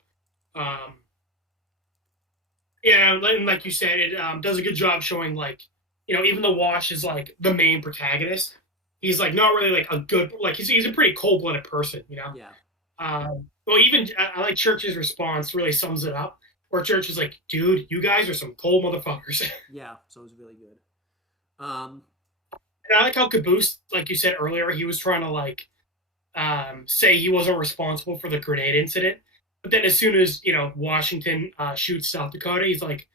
And like you said, it does a good job showing like even though Wash is like the main protagonist, he's like not really like a good like he's a pretty cold blooded person. Yeah. Well, even I like Church's response really sums it up. Where Church is like, dude, you guys are some cold motherfuckers. Yeah. So it was really good. And I like how Caboose, like you said earlier, he was trying to like say he wasn't responsible for the grenade incident. But then as soon as, Washington shoots South Dakota, he's like,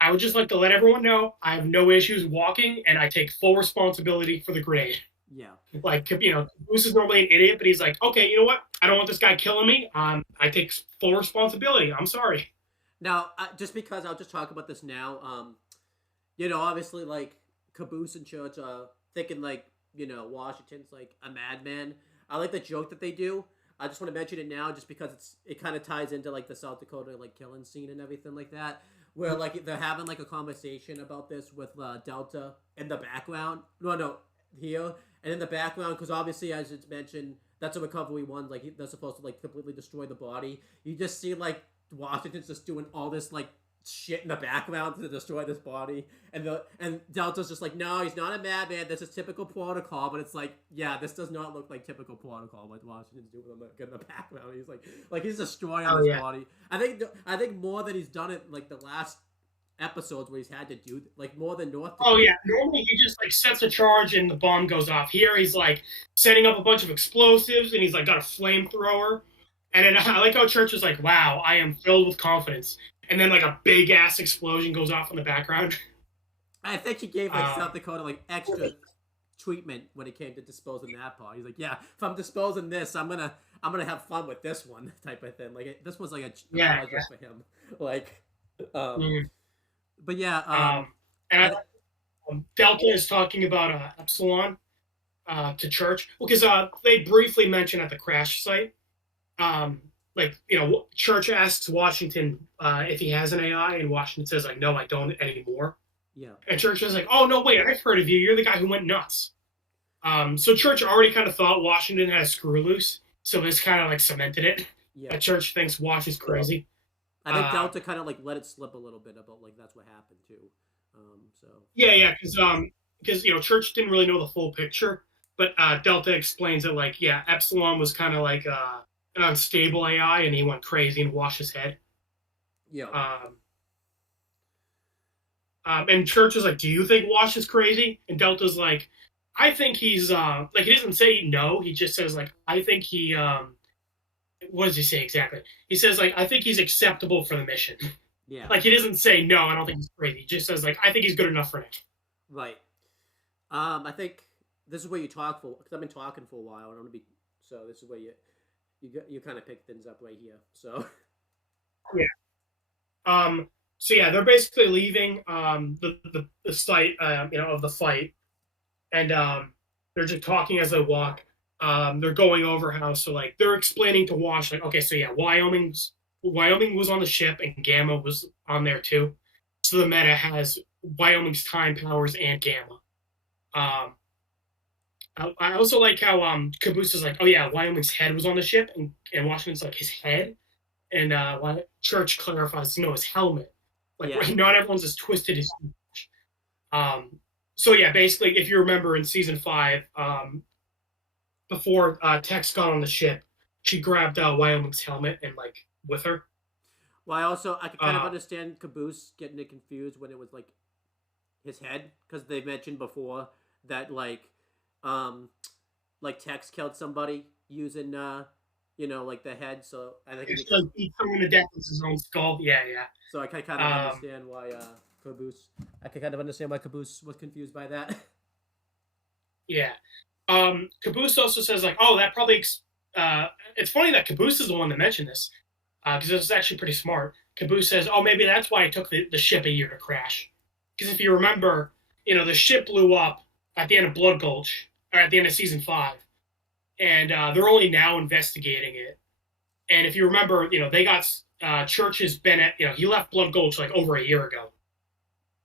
I would just like to let everyone know I have no issues walking and I take full responsibility for the grenade. Yeah. Like, Caboose is normally an idiot, but he's like, okay, you know what? I don't want this guy killing me. I take full responsibility. I'm sorry. Now, just because I'll just talk about this now, obviously, like, Caboose and Church are thinking, like, Washington's, like, a madman. I like the joke that they do. I just want to mention it now just because it kind of ties into, like, the South Dakota, like, killing scene and everything like that. Where, like, they're having, like, a conversation about this with Delta in the background. No, here. And in the background, because obviously, as it's mentioned, that's a recovery one. Like, they're supposed to, like, completely destroy the body. You just see, like, Washington's just doing all this, like, shit in the background to destroy this body, and Delta's just like, no, he's not a madman. This is typical protocol, but it's like, yeah, this does not look like typical protocol. What Washington's doing in the background, he's like he's destroying his body. I think more than he's done it like the last episodes where he's had to do like more than North. Oh yeah, normally he just like sets a charge and the bomb goes off. Here he's like setting up a bunch of explosives and he's like got a flamethrower. And then I like how Church is like, wow, I am filled with confidence. And then like a big ass explosion goes off in the background. I think he gave like South Dakota like extra treatment when it came to disposing that part. He's like, yeah, if I'm disposing this, I'm gonna have fun with this one type of thing. Like this was like a pleasure for him. Like, but yeah, Delta is talking about Epsilon to Church because they briefly mention at the crash site. Church asks Washington if he has an AI, and Washington says, like, no, I don't anymore. Yeah. And Church is like, oh, no, wait, I've heard of you. You're the guy who went nuts. So Church already kind of thought Washington had a screw loose, so this kind of, like, cemented it. Yeah. And Church thinks Wash is crazy. I think Delta kind of, like, let it slip a little bit about, like, that's what happened, too. Yeah, because Church didn't really know the full picture, but Delta explains that, like, yeah, Epsilon was kind of like an unstable AI, and he went crazy and washed his head. Yeah. And Church is like, "Do you think Wash is crazy?" And Delta's like, "I think he's like he doesn't say no. He just says like, I think he what does he say exactly? He says like, I think he's acceptable for the mission. Yeah. Like he doesn't say no. I don't think he's crazy. He just says like, I think he's good enough for now. Right. I think this is where you talk for because I've been talking for a while. I don't want to be so. This is where you kind of pick things up right here. So yeah. So yeah, they're basically leaving the site of the fight, and they're just talking as they walk. They're going over how so like they're explaining to Wash like, okay, so yeah, Wyoming was on the ship and Gamma was on there too. So the meta has Wyoming's time powers and Gamma. I also like how Caboose is like, oh yeah, Wyoming's head was on the ship, and Washington's like his head, and Church clarifies, no, his helmet. Like not everyone's as twisted as so yeah, basically, if you remember in season 5, before Tex got on the ship, she grabbed Wyoming's helmet and like with her. Well, I could kind of understand Caboose getting it confused when it was like his head because they mentioned before that like Tex killed somebody using like the head. So I think it's like beat someone to death with his own skull. Yeah. So I can kind of understand why Caboose. I can kind of understand why Caboose was confused by that. Yeah. Caboose also says like, oh, that probably. It's funny that Caboose is the one that mentioned this because this is actually pretty smart. Caboose says, oh, maybe that's why it took the ship a year to crash. Because if you remember, the ship blew up at the end of Blood Gulch or at the end of season 5, and they're only now investigating it. And if you remember, they got Church has been at he left Blood Gulch like over a year ago.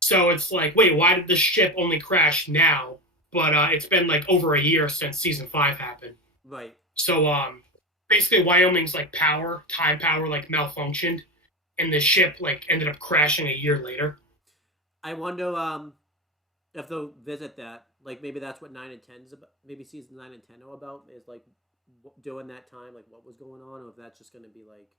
So it's like, wait, why did the ship only crash now? But it's been like over a year since season 5 happened. Right. So basically Wyoming's like time power like malfunctioned, and the ship like ended up crashing a year later. I wonder if they'll visit that, like maybe that's what 9 and 10's about. Maybe season 9 and 10 are about is like during that time, like what was going on, or if that's just gonna be like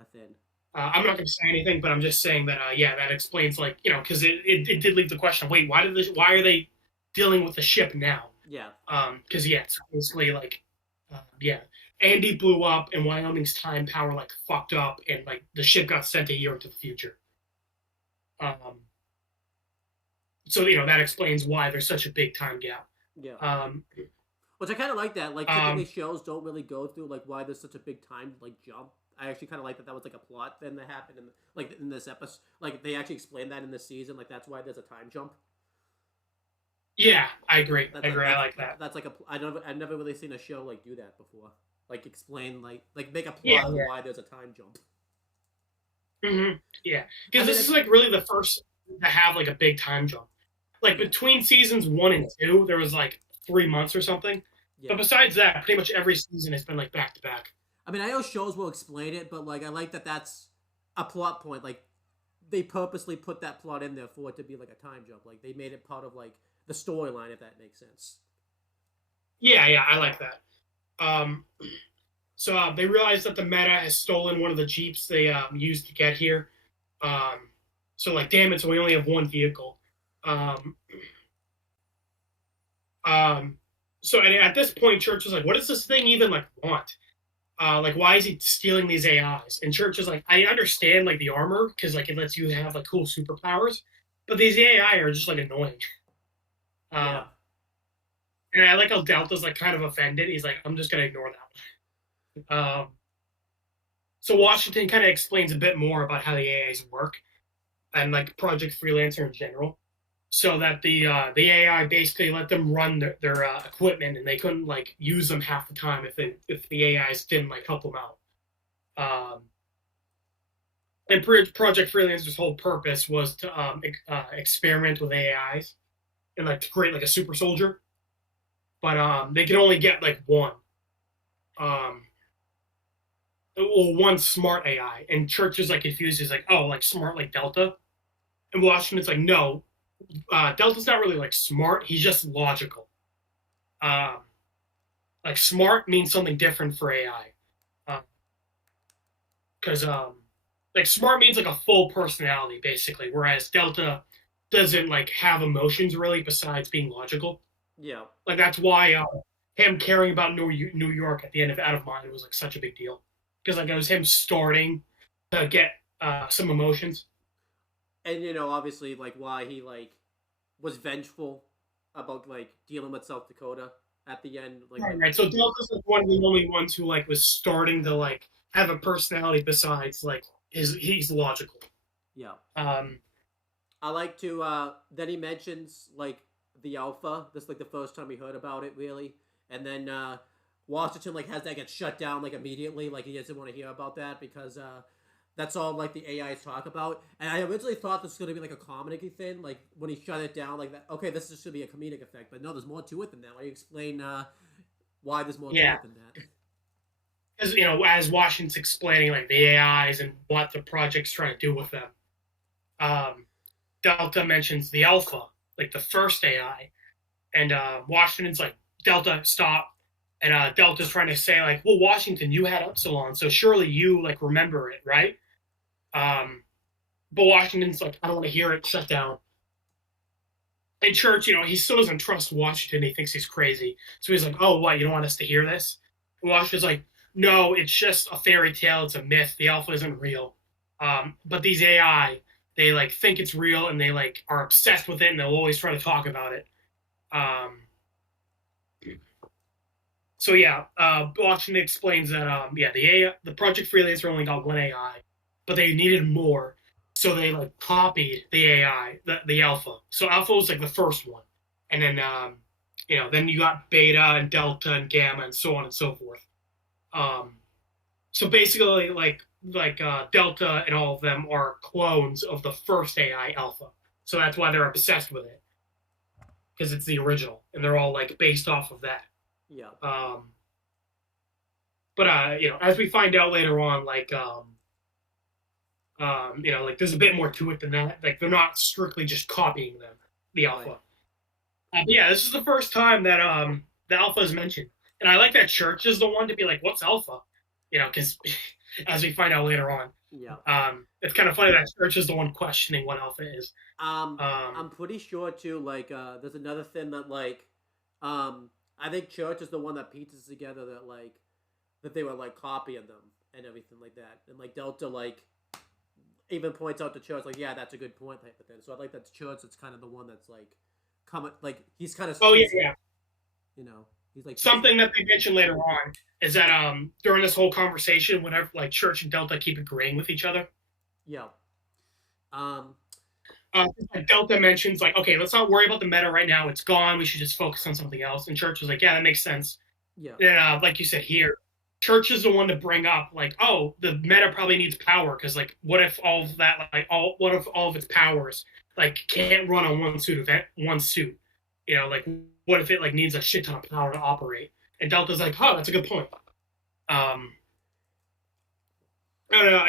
a thing. I'm not going to say anything, but I'm just saying that yeah, that explains like because it did leave the question. Wait, why are they dealing with the ship now? Yeah, Because yeah, it's basically like yeah, Andy blew up and Wyoming's time power like fucked up and like the ship got sent a year into the future. Um, so that explains why there's such a big time gap. yeah. Um, Which I kind of like that. Like typically um, shows don't really go through like why there's such a big time like jump. I actually kind of like that. That was like a plot thing that happened in like in this episode. Like they actually explained that in this season. Like that's why there's a time jump. yeah, I agree. That's I like agree. I like that. that's like a I've never really seen a show like do that before. Like explain like make a Yeah, plot of yeah. why there's a time jump. Yeah, I because mean, this is like really the first to have like a big time jump. Like yeah, between seasons 1 and 2, there was like 3 months or something. yeah. But besides that, pretty much every season has been like back to back. I mean, I know shows will explain it, but like I like that that's a plot point. Like they purposely put that plot in there for it to be like a time jump. Like they made it part of like the storyline, if that makes sense. Yeah, yeah, I like that. Um, so they realized that the Meta has stolen one of the jeeps they used to get here. Um, so like, damn it! So we only have one vehicle. Um, um, so and at this point, Church was like, "What does this thing even like want? Like, why is he stealing these AIs?" And Church is like, "I understand like the armor because like it lets you have like cool superpowers, but these AI are just like annoying." Yeah, Um, and I like how Delta's like kind of offended. He's like, "I'm just gonna ignore that." So Washington kind of explains a bit more about how the AIs work and like Project Freelancer in general, so that the AI basically let them run their equipment and they couldn't like use them half the time if the AIs didn't like help them out. Um, and Project Freelancer's whole purpose was to experiment with AIs and like to create like a super soldier, but they can only get like one. Um, well, one smart AI, and Church is like confused. He's like, "Oh, like smart like Delta," and Washington's like, "No, Delta's not really like smart. He's just logical. Um, like smart means something different for AI, because like smart means like a full personality basically, whereas Delta doesn't like have emotions really besides being logical. yeah. Like that's why him caring about New York at the end of Out of Mind was like such a big deal because like it was him starting to get some emotions. And obviously, like why he like was vengeful about like dealing with South Dakota at the end, like Right, when right. So Delta's like one of the only ones who like was starting to like have a personality besides like he's logical. yeah. Um, I like to then he mentions like the alpha. This is like the first time we heard about it really. And then Washington like has that get shut down like immediately. Like he doesn't want to hear about that because that's all like the AIs talk about. And I originally thought this was gonna be like a comedy thing, like when he shut it down, like that okay, this is should be a comedic effect, but no, there's more to it than that. Why don't you explain why there's more to yeah, it than that? as as Washington's explaining like the AIs and what the project's trying to do with them. Um, Delta mentions the Alpha, like the first AI, and Washington's like, "Delta, stop!" And Delta's trying to say like, "Well, Washington, you had Upsilon, so surely you like remember it, right?" Um, but Washington's like, "I don't want to hear it. Shut down." And Church, he still doesn't trust Washington. He thinks he's crazy. So he's like, "Oh, what? You don't want us to hear this?" And Washington's like, "No, it's just a fairy tale. It's a myth. The Alpha isn't real. But these AI, they like think it's real and they like are obsessed with it and they'll always try to talk about it." Um, so yeah, Washington explains that yeah, the Project Freelancer only got one AI, but they needed more, so they like copied the AI, the Alpha. So Alpha was like the first one, and then then you got Beta and Delta and Gamma and so on and so forth. Um, so basically, Delta and all of them are clones of the first AI Alpha. So that's why they're obsessed with it because it's the original, and they're all like based off of that. Yeah. Um, but as we find out later on, like there's a bit more to it than that. Like they're not strictly just copying them, the Right. Alpha. But yeah, this is the first time that the alpha is mentioned, and I like that Church is the one to be like, "What's alpha?" Because as we find out later on, Yeah. it's kind of funny that Church is the one questioning what alpha is. I'm pretty sure too. Like, there's another thing that I think Church is the one that pieces together that they were like copying them and everything like that, and like Delta even points out to Church like, yeah, that's a good point type of thing. So I like that Church. It's kind of the one that's like coming like he's kind of Oh yeah. You know, he's like something that they mentioned later on is that during this whole conversation, whenever like Church and Delta keep agreeing with each other. Yeah. Delta mentions like, okay, let's not worry about the meta right now. It's gone. We should just focus on something else. And Church was like, yeah, that makes sense. Yeah. And like you said here, Church is the one to bring up like, oh, the meta probably needs power because like, what if all of that what if all of its powers like can't run on one suit? Like what if it like needs a shit ton of power to operate? And Delta's like, oh, that's a good point.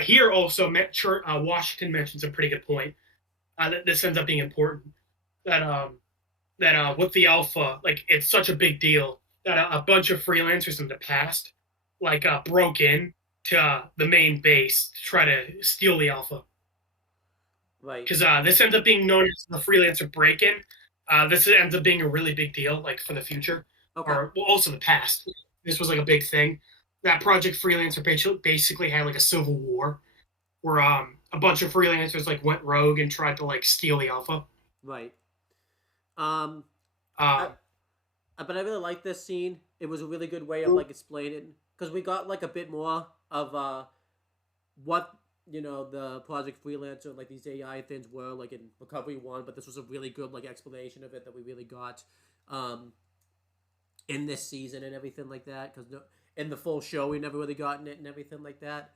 Here also, Washington mentions a pretty good point. That this ends up being important. That with the alpha, like it's such a big deal that a bunch of freelancers in the past, broke in to the main base to try to steal the alpha. Right. Because this ends up being known as the freelancer break-in. This ends up being a really big deal, like for the future, or also the past. This was like a big thing. That Project Freelancer basically had like a civil war, where a bunch of freelancers like went rogue and tried to like steal the alpha. Right. But I really like this scene. It was a really good way of like explaining because we got like a bit more of what the Project Freelancer like these AI things were like in Recovery 1, but this was a really good like explanation of it that we really got in this season and everything like that because in the full show we never really gotten it and everything like that.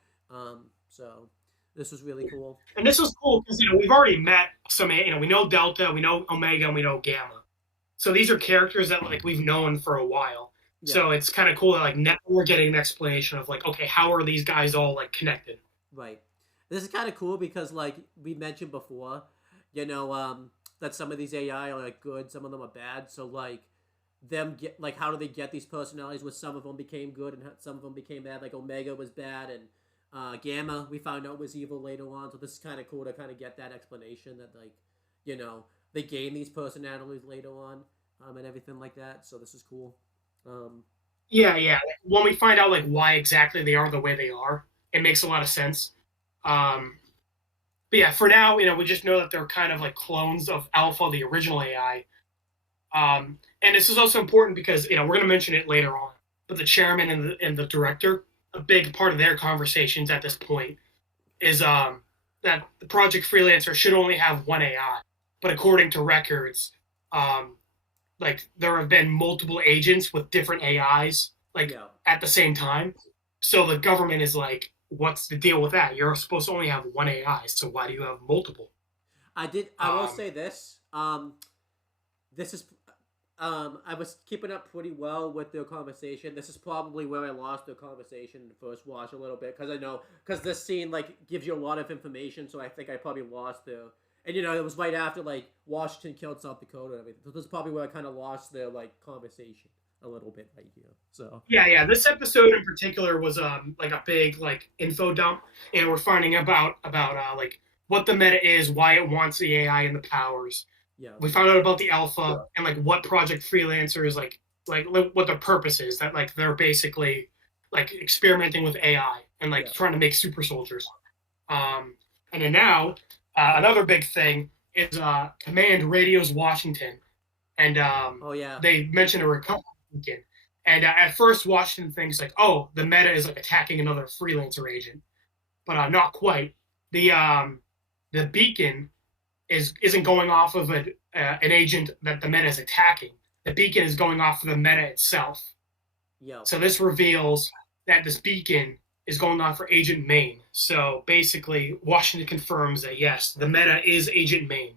So this was really cool. And this was cool because we've already met some. We know Delta, we know Omega, and we know Gamma. So these are characters that like we've known for a while. Yeah. So it's kind of cool that like now we're getting an explanation of like, okay, how are these guys all like connected? Right. This is kind of cool because like we mentioned before, that some of these AI are like good, some of them are bad. So like them get like how do they get these personalities? Where some of them became good and some of them became bad. Like Omega was bad and Gamma we found out was evil later on. So this is kind of cool to kind of get that explanation that like they gain these personalities later on and everything like that. So this is cool. Yeah. When we find out like why exactly they are the way they are, it makes a lot of sense. But yeah, for now, we just know that they're kind of like clones of Alpha, the original AI. And this is also important because we're going to mention it later on. But the chairman and the director, a big part of their conversations at this point is that the Project Freelancer should only have one AI. But according to records, like there have been multiple agents with different AIs at the same time. So the government is like, what's the deal with that? You're supposed to only have one AI, so why do you have multiple? I will say this. This is I was keeping up pretty well with their conversation. This is probably where I lost their conversation in the first watch a little bit because this scene like gives you a lot of information. So I think I probably lost their. And it was right after like Washington killed South Dakota and everything. So this is probably where I kind of lost their like conversation a little bit right here. So yeah. This episode in particular was like a big like info dump, and we're finding about like what the meta is, why it wants the AI and the powers. Yeah. We found out about the alpha and like what Project Freelancer is like what their purpose is. That like they're basically like experimenting with AI and like trying to make super soldiers. And then now another big thing is Command radios Washington, and they mentioned a recovery beacon. And at first, Washington thinks like, oh, the meta is like attacking another freelancer agent, but not quite. The beacon isn't going off of an agent that the meta is attacking. The beacon is going off of the meta itself. Yeah. So this reveals that this beacon is going on for Agent Main. So basically, Washington confirms that yes, the meta is Agent Main.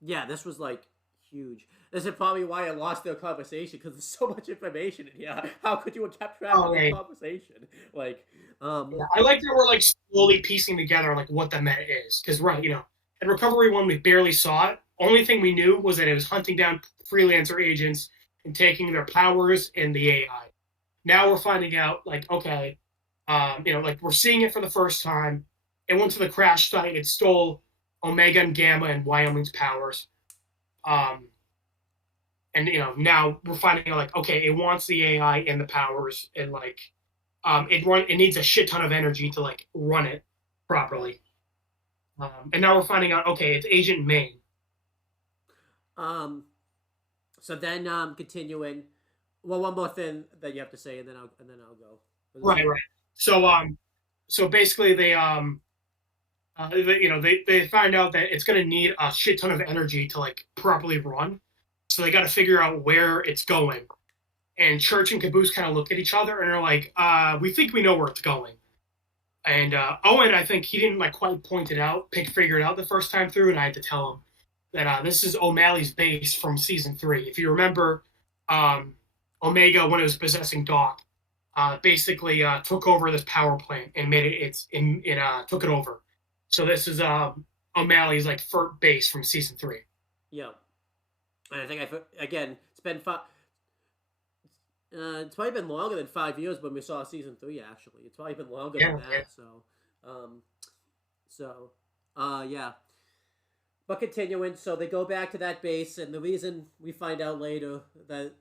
Yeah, this was like huge. This is probably why I lost their conversation because there's so much information in here. How could you have kept track of the conversation? Like, I like that we're like slowly piecing together like what the meta is because in Recovery 1 we barely saw it, Only thing we knew was that it was hunting down freelancer agents and taking their powers and the AI. Now we're finding out, like, okay, like we're seeing it for the first time. It went to the crash site. It stole Omega and Gamma and Wyoming's powers. Um, and now we're finding out, like, okay, it wants the AI and the powers, and like it needs a shit ton of energy to like run it properly. And now we're finding out, okay, it's Agent Main. Um, so then continuing. Well, one more thing that you have to say, and then I'll go. Right, right. So basically they find out that it's going to need a shit ton of energy to like properly run. So they got to figure out where it's going. And Church and Caboose kind of look at each other and are like, we think we know where it's going. And Owen, I think he didn't like quite point it out, figure it out the first time through, and I had to tell him that this is O'Malley's base from season 3. If you remember, Omega, when it was possessing Doc, basically took over this power plant and made it took it over. So this is O'Malley's like base from season 3. Yeah, and I think again it's been it's probably been longer than 5 years when we saw season 3. Actually, it's probably been longer than that. Yeah. Yeah. But continuing, so they go back to that base, and the reason we find out later that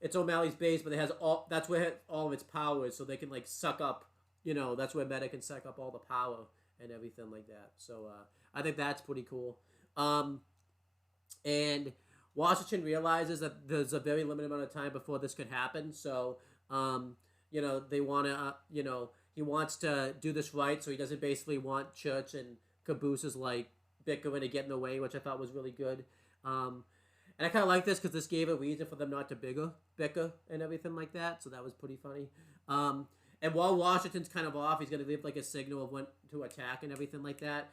it's O'Malley's base, but it has that's where all of its power is, so they can like suck up. That's where Meta can suck up all the power and everything like that. So I think that's pretty cool. And Washington realizes that there's a very limited amount of time before this could happen. So they want to he wants to do this right, so he doesn't basically want Church and Caboose's like bickering to get in the way, which I thought was really good. And I kind of like this because this gave a reason for them not to bicker and everything like that. So that was pretty funny. And while Washington's kind of off, he's going to leave like a signal of when to attack and everything like that.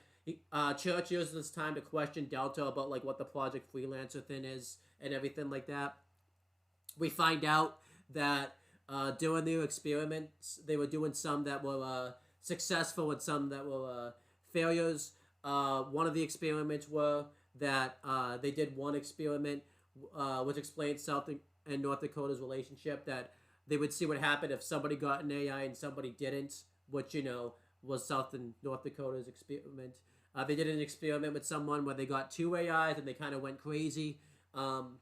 Church uses this time to question Delta about like what the Project Freelancer thing is and everything like that. We find out that during their experiments, they were doing some that were successful and some that were failures. One of the experiments were that they did one experiment which explained South and North Dakota's relationship, that they would see what happened if somebody got an AI and somebody didn't, which was South and North Dakota's experiment. They did an experiment with someone where they got 2 AIs and they kind of went crazy. And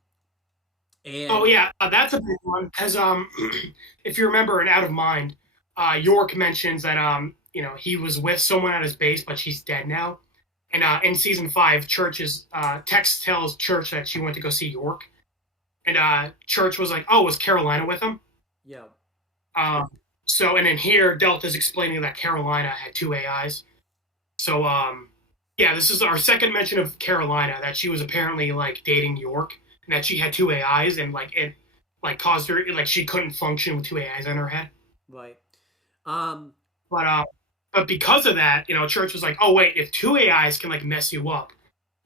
oh yeah, that's a big one because if you remember in Out of Mind, York mentions that he was with someone at his base, but she's dead now. And in season 5, Tex tells Church that she went to go see York, and Church was like, "Oh, was Carolina with him?" Yeah. So and then here Delta's explaining that Carolina had 2 AIs. So yeah, this is our second mention of Carolina, that she was apparently like dating York, and that she had 2 AIs, and like it like caused her like she couldn't function with 2 AIs in her head. Right. But because of that, Church was like, oh wait, if 2 AIs can like mess you up,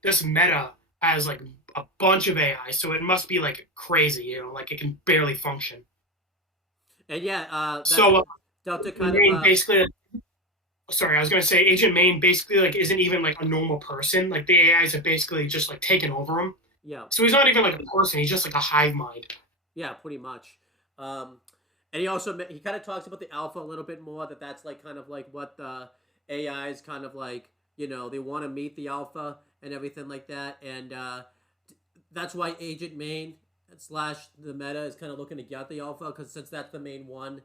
this Meta has like a bunch of AIs, so it must be like crazy, like it can barely function. And yeah, so Delta kind of basically. Sorry, I was gonna say Agent Main basically like isn't even like a normal person. Like the AIs have basically just like taken over him. Yeah. So he's not even like a person. He's just like a hive mind. Yeah, pretty much. And he kind of talks about the alpha a little bit more. That's like kind of like what the AIs kind of like. They want to meet the alpha and everything like that, and that's why Agent Main / the Meta is kind of looking to get the alpha, because since that's the main one.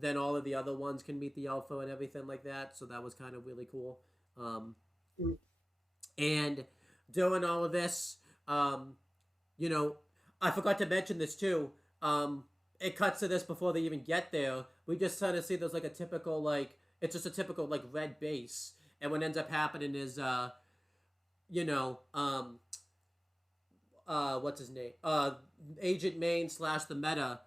Then all of the other ones can meet the alpha and everything like that. So that was kind of really cool. And doing all of this, I forgot to mention this too. It cuts to this before they even get there. We just kind of see there's like a typical it's just a typical like red base, and what ends up happening is what's his name? Agent Main / the Meta.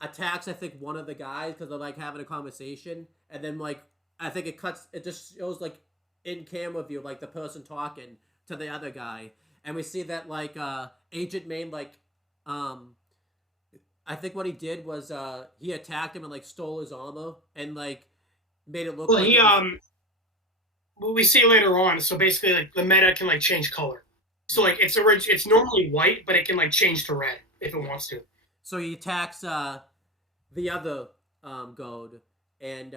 Attacks, I think, one of the guys because they're like having a conversation, and then like I think it just shows like in camera view like the person talking to the other guy, and we see that like Agent Main I think what he did was he attacked him and like stole his armor and like made it look. Well, like we see later on. So basically, like the Meta can like change color. So like it's normally white, but it can like change to red if it wants to. So he attacks the other goat, and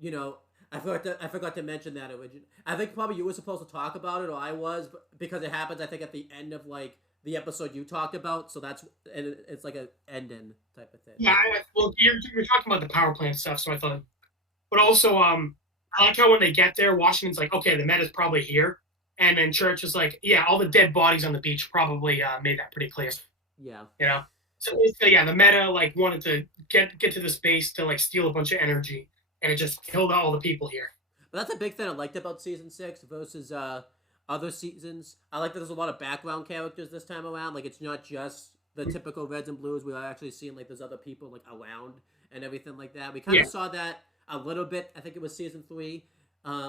you know, I forgot to mention that originally. I think probably you were supposed to talk about it, or I was, but because it happens. I think at the end of like the episode you talked about, so that's and it's like a ending type of thing. Yeah, well, you're talking about the power plant stuff, so I thought, but also I like how when they get there, Washington's like, okay, the meta's probably here, and then Church is like, yeah, all the dead bodies on the beach probably made that pretty clear. Yeah. You know, so yeah, the meta like wanted to get to the space to like steal a bunch of energy, and it just killed all the people here. But that's a big thing I liked about season 6 versus other seasons. I like that there's a lot of background characters this time around. Like it's not just the typical reds and blues. We are actually seeing like there's other people like around and everything like that. We kind of saw that a little bit. I think it was season 3,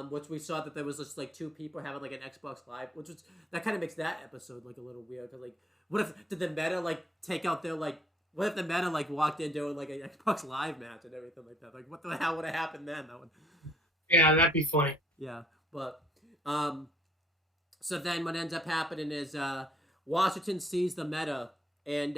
which we saw that there was just like 2 people having like an Xbox Live, which was that kind of makes that episode like a little weird. Cause like, what if did the meta like take out their like? What if the meta like walked in doing like an Xbox Live match and everything like that? Like, what the hell would have happened then? That would. Yeah, that'd be funny. Yeah, but so then what ends up happening is Washington sees the meta and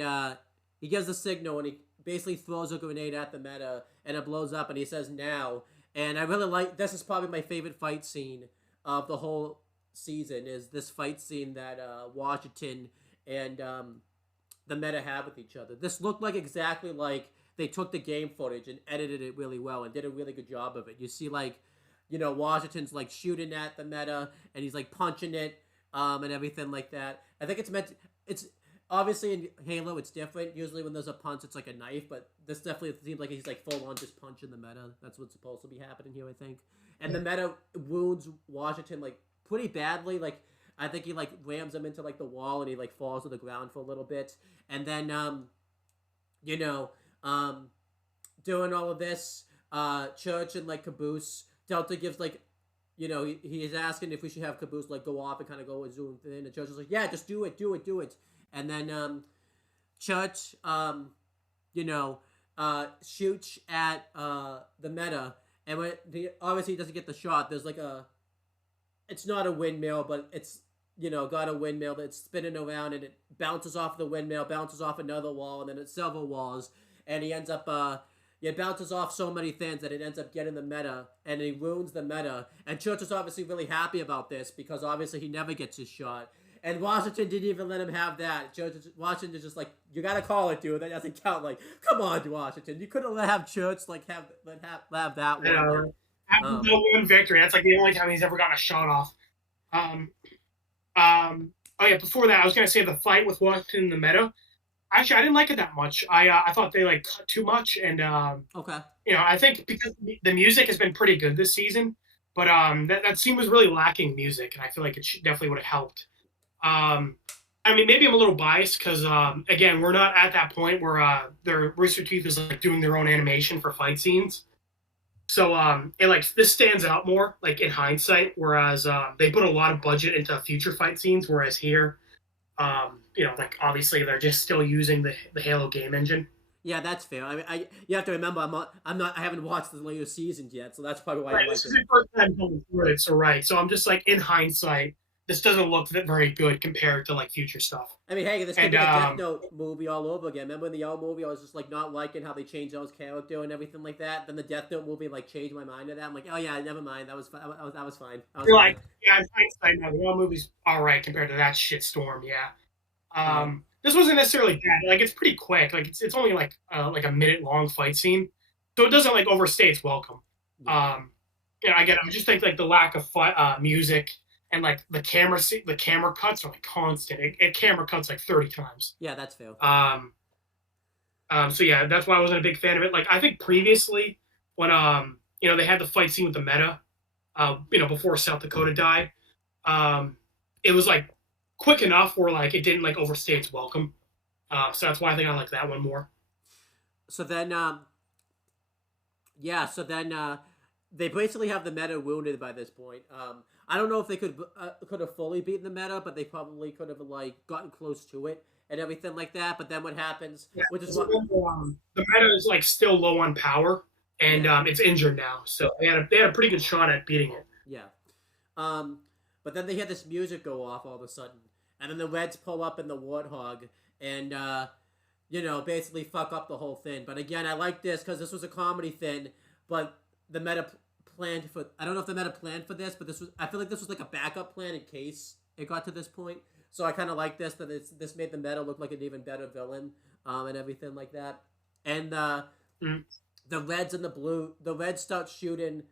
he gives the signal and he basically throws a grenade at the meta and it blows up and he says now. And I really like this is probably my favorite fight scene of the whole season is this fight scene that Washington and the meta have with each other. This looked like exactly like they took the game footage and edited it really well and did a really good job of it. You see like Washington's like shooting at the meta and he's like punching it and everything like that. I think it's meant to, it's obviously in Halo it's different. Usually when there's a punch it's like a knife, but this definitely seems like he's like full on just punching the meta. That's what's supposed to be happening here, I think. And the meta wounds Washington like pretty badly. Like I think he like rams him into like the wall and he like falls to the ground for a little bit. And then doing all of this, Church and like Caboose Delta gives like, he is asking if we should have Caboose like go off and kind of go and zoom in. And Church is like, yeah, just do it. And then Church, shoots at the meta, and when obviously he doesn't get the shot. There's like it's not a windmill, but it's got a windmill that's spinning around, and it bounces off the windmill, bounces off another wall, and then it's several walls, and he ends up it bounces off so many things that it ends up getting the meta, and he ruins the meta. And Church is obviously really happy about this because obviously he never gets his shot. And Washington didn't even let him have that. Washington's just like, you gotta call it, dude. That doesn't count. Like, come on, Washington. You couldn't have Church like have that one. No one victory. That's like the only time he's ever gotten a shot off. Oh yeah. Before that, I was gonna say the fight with Washington in the meta. Actually, I didn't like it that much. I thought they like cut too much, and okay. I think because the music has been pretty good this season, but that scene was really lacking music, and I feel like it definitely would have helped. I mean, maybe I'm a little biased because again, we're not at that point where their Rooster Teeth is like doing their own animation for fight scenes. So it like this stands out more like in hindsight, whereas they put a lot of budget into future fight scenes, whereas here. Like obviously they're just still using the Halo game engine. Yeah, that's fair. I mean, you have to remember, I haven't watched the later seasons yet, so that's probably why I like this is the first time going through it. So right, so I'm just like in hindsight, this doesn't look very good compared to like future stuff. I mean, hey, this could be the Death Note movie all over again. Remember in the old movie, I was just like not liking how they changed those character and everything like that. Then the Death Note movie like changed my mind to that. I'm like, oh yeah, never mind. That was fine. You're like, yeah, in hindsight, no, the old movie's all right compared to that shitstorm. Yeah. This wasn't necessarily bad. Like it's pretty quick. Like it's only like a minute long fight scene, so it doesn't like overstay its welcome. I get. I just think like the lack of music and like the camera cuts are like constant. It camera cuts like 30 times. Yeah, that's fair. So yeah, that's why I wasn't a big fan of it. Like I think previously when they had the fight scene with the meta, before South Dakota died, it was like quick enough where like it didn't like overstay its welcome. So that's why I think I like that one more. So then, they basically have the meta wounded by this point. I don't know if they could have fully beaten the meta, but they probably could have like gotten close to it and everything like that. But then what happens? Yeah, which is what the meta is like still low on power, and it's injured now. So they had a pretty good shot at beating it. Yeah. But then they had this music go off all of a sudden, and then the Reds pull up in the Warthog and basically fuck up the whole thing. But again, I like this because this was a comedy thing, but the meta planned for. I don't know if the meta planned for this, but this was. I feel like this was like a backup plan in case it got to this point. So I kind of like this that this made the meta look like an even better villain, and everything like that. And the Reds and the Reds start shooting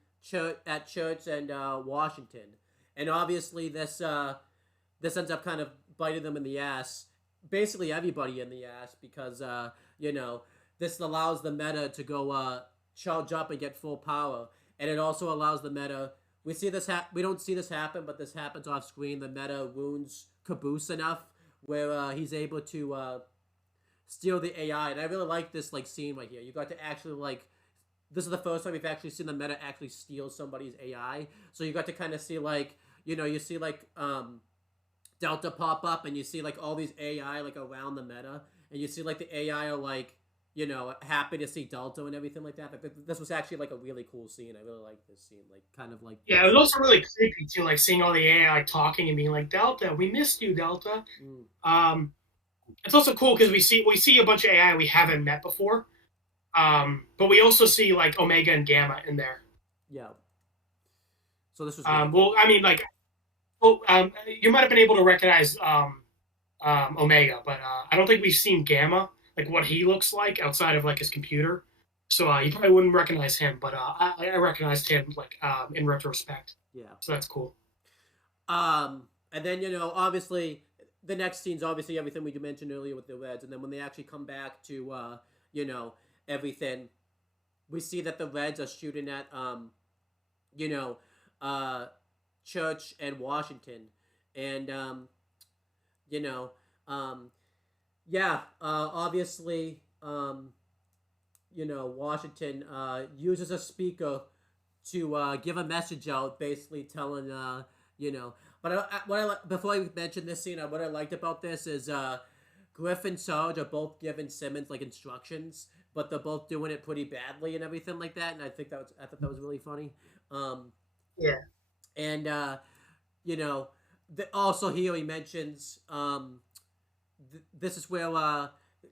at Church and Washington, and obviously this ends up kind of biting them in the ass. Basically, everybody in the ass because this allows the meta to go charge up and get full power, and it also allows the meta. We see this. We don't see this happen, but this happens off screen. The meta wounds Caboose enough where he's able to steal the AI, and I really like this scene right here. You got to actually this is the first time we've actually seen the meta actually steal somebody's AI. So you got to kind of see you see Delta pop up, and you see all these AI around the meta, and you see the AI are happy to see Delta and everything like that. But this was actually a really cool scene. I really like this scene, Yeah, it was also really creepy too, seeing all the AI talking and being like, Delta, we missed you, Delta. It's also cool because we see a bunch of AI we haven't met before, but we also see Omega and Gamma in there. Yeah. So this was. Well, I mean, you might have been able to recognize Omega, but I don't think we've seen Gamma, what he looks like outside of his computer. So you probably wouldn't recognize him, but I recognized him in retrospect. Yeah. So that's cool. And then obviously the next scene's obviously everything we mentioned earlier with the Reds, and then when they actually come back to everything, we see that the Reds are shooting at Church and Washington, and obviously Washington uses a speaker to give a message out, basically telling But before I mention this scene, what I liked about this is Griff and Sarge are both giving Simmons instructions, but they're both doing it pretty badly and everything like that, and I thought that was really funny. Yeah. And also here he mentions this is where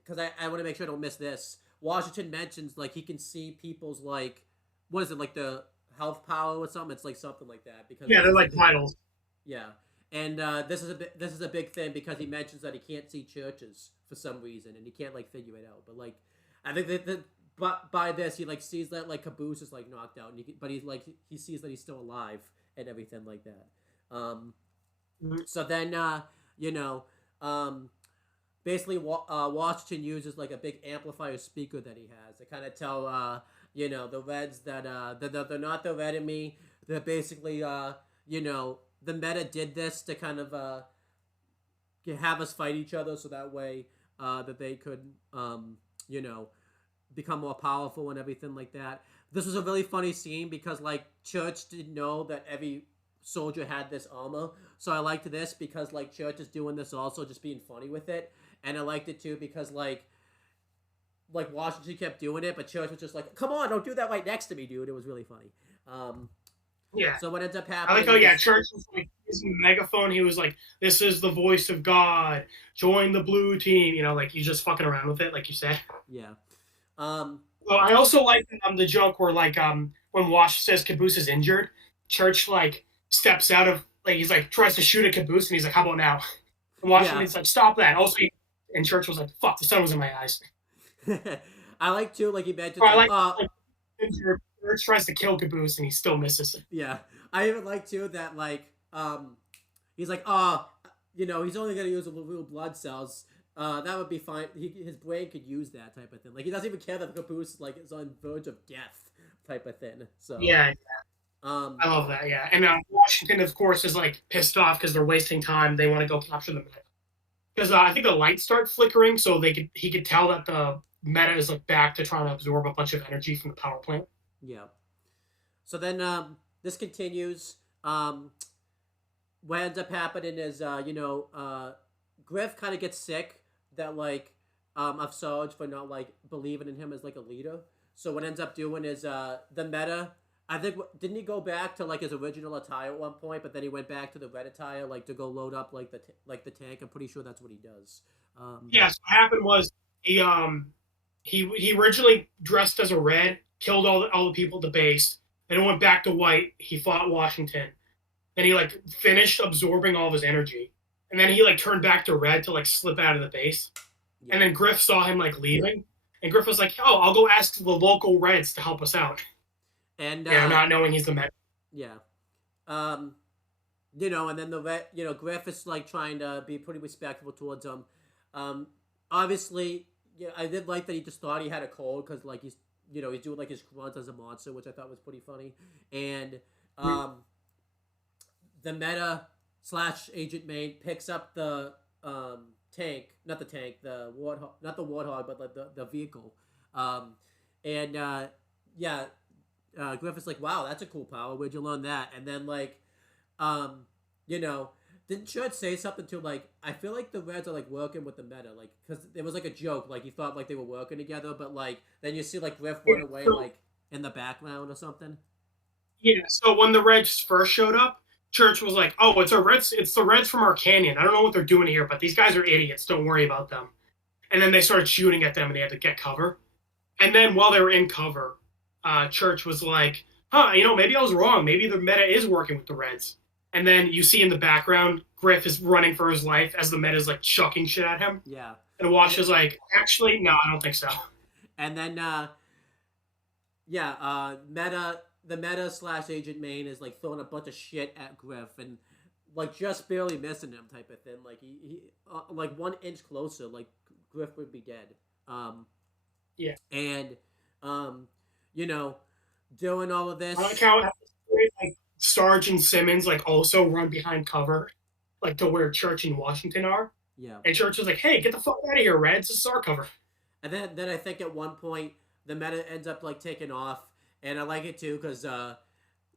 because I want to make sure I don't miss this. Washington mentions he can see people's what is it the health power or something? It's something like that because they're vitals. Yeah, and this is a big thing because he mentions that he can't see churches for some reason and he can't figure it out. But I think that by this he sees that Caboose is knocked out, and but he sees that he's still alive and everything like that. So then basically Washington uses a big amplifier speaker that he has to kind of tell the Reds that they're not their enemy. They're basically the meta did this to kind of have us fight each other so that way that they could become more powerful and everything like that. This was a really funny scene because Church didn't know that every soldier had this armor, so I liked this because Church is doing this also, just being funny with it, and I liked it too because Washington kept doing it, but Church was just come on, don't do that right next to me, dude. It was really funny. Yeah. So what ends up happening? I like how Church was using the megaphone. He was like, "This is the voice of God. Join the blue team." He's just fucking around with it, like you said. Yeah. Well, I also like the joke where when Wash says Caboose is injured, Church steps out of he's tries to shoot at Caboose, and he's like, "How about now?" And Washington's "Stop that!" Also, and Church was like, "Fuck, the sun was in my eyes." I like too, he mentioned. Church tries to kill Caboose and he still misses it. Yeah, I even like too that he's he's only gonna use a little blood cells. That would be fine. His brain could use that type of thing. He doesn't even care that the Caboose is on verge of death type of thing. So yeah. I love that. Yeah, and Washington of course is pissed off because they're wasting time. They want to go capture the meta because I think the lights start flickering, so he could tell that the meta is back to trying to absorb a bunch of energy from the power plant. Yeah. So then this continues. What ends up happening is Griff kind of gets sick that of Sarge for not believing in him as a leader. So what ends up doing is the meta I think didn't he go back to like his original attire at one point, but then he went back to the red attire like to go load up like the tank. I'm pretty sure that's what he does. Yes, what happened was he originally dressed as a red, killed all the people at the base, then he went back to white. He fought Washington, then he like finished absorbing all of his energy, and then he like turned back to red to like slip out of the base, Yeah. and then Griff saw him like leaving, and Griff was like, "Oh, I'll go ask the local Reds to help us out." And not knowing he's the Met. Yeah. Um, you know, and then Griff is like trying to be pretty respectful towards him. Obviously, yeah, I did like that he just thought he had a cold because like he's doing like his grunts as a monster, which I thought was pretty funny. And the meta slash Agent Main picks up the tank, not the tank, the warthog, not the warthog, but like the vehicle. And yeah, Griff is like, wow, that's a cool power. Where'd you learn that? And then like, you know, didn't Church say something to like, I feel like the Reds are like working with the meta, like, because it was like a joke, like he thought like they were working together, but like then you see like Griff run away like in the background or something. Yeah. So when the Reds first showed up, Church was like, "Oh, it's the Reds from our canyon. I don't know what they're doing here, but these guys are idiots. Don't worry about them." And then they started shooting at them, and they had to get cover. And then while they were in cover, Church was like, "Huh, maybe I was wrong. Maybe the meta is working with the Reds." And then you see in the background, Griff is running for his life as the meta is like chucking shit at him. Yeah. And Wash is like, "Actually, no, I don't think so." And then the meta slash Agent Main is like throwing a bunch of shit at Griff and like just barely missing him type of thing. Like he like 1 inch closer, like Griff would be dead. Yeah. And you know, doing all of this. I like how like Sarge and Simmons like also run behind cover, like to where Church and Washington are. Yeah. And Church was like, "Hey, get the fuck out of here, Reds! This is our cover." And then I think at one point the meta ends up like taking off, and I like it too because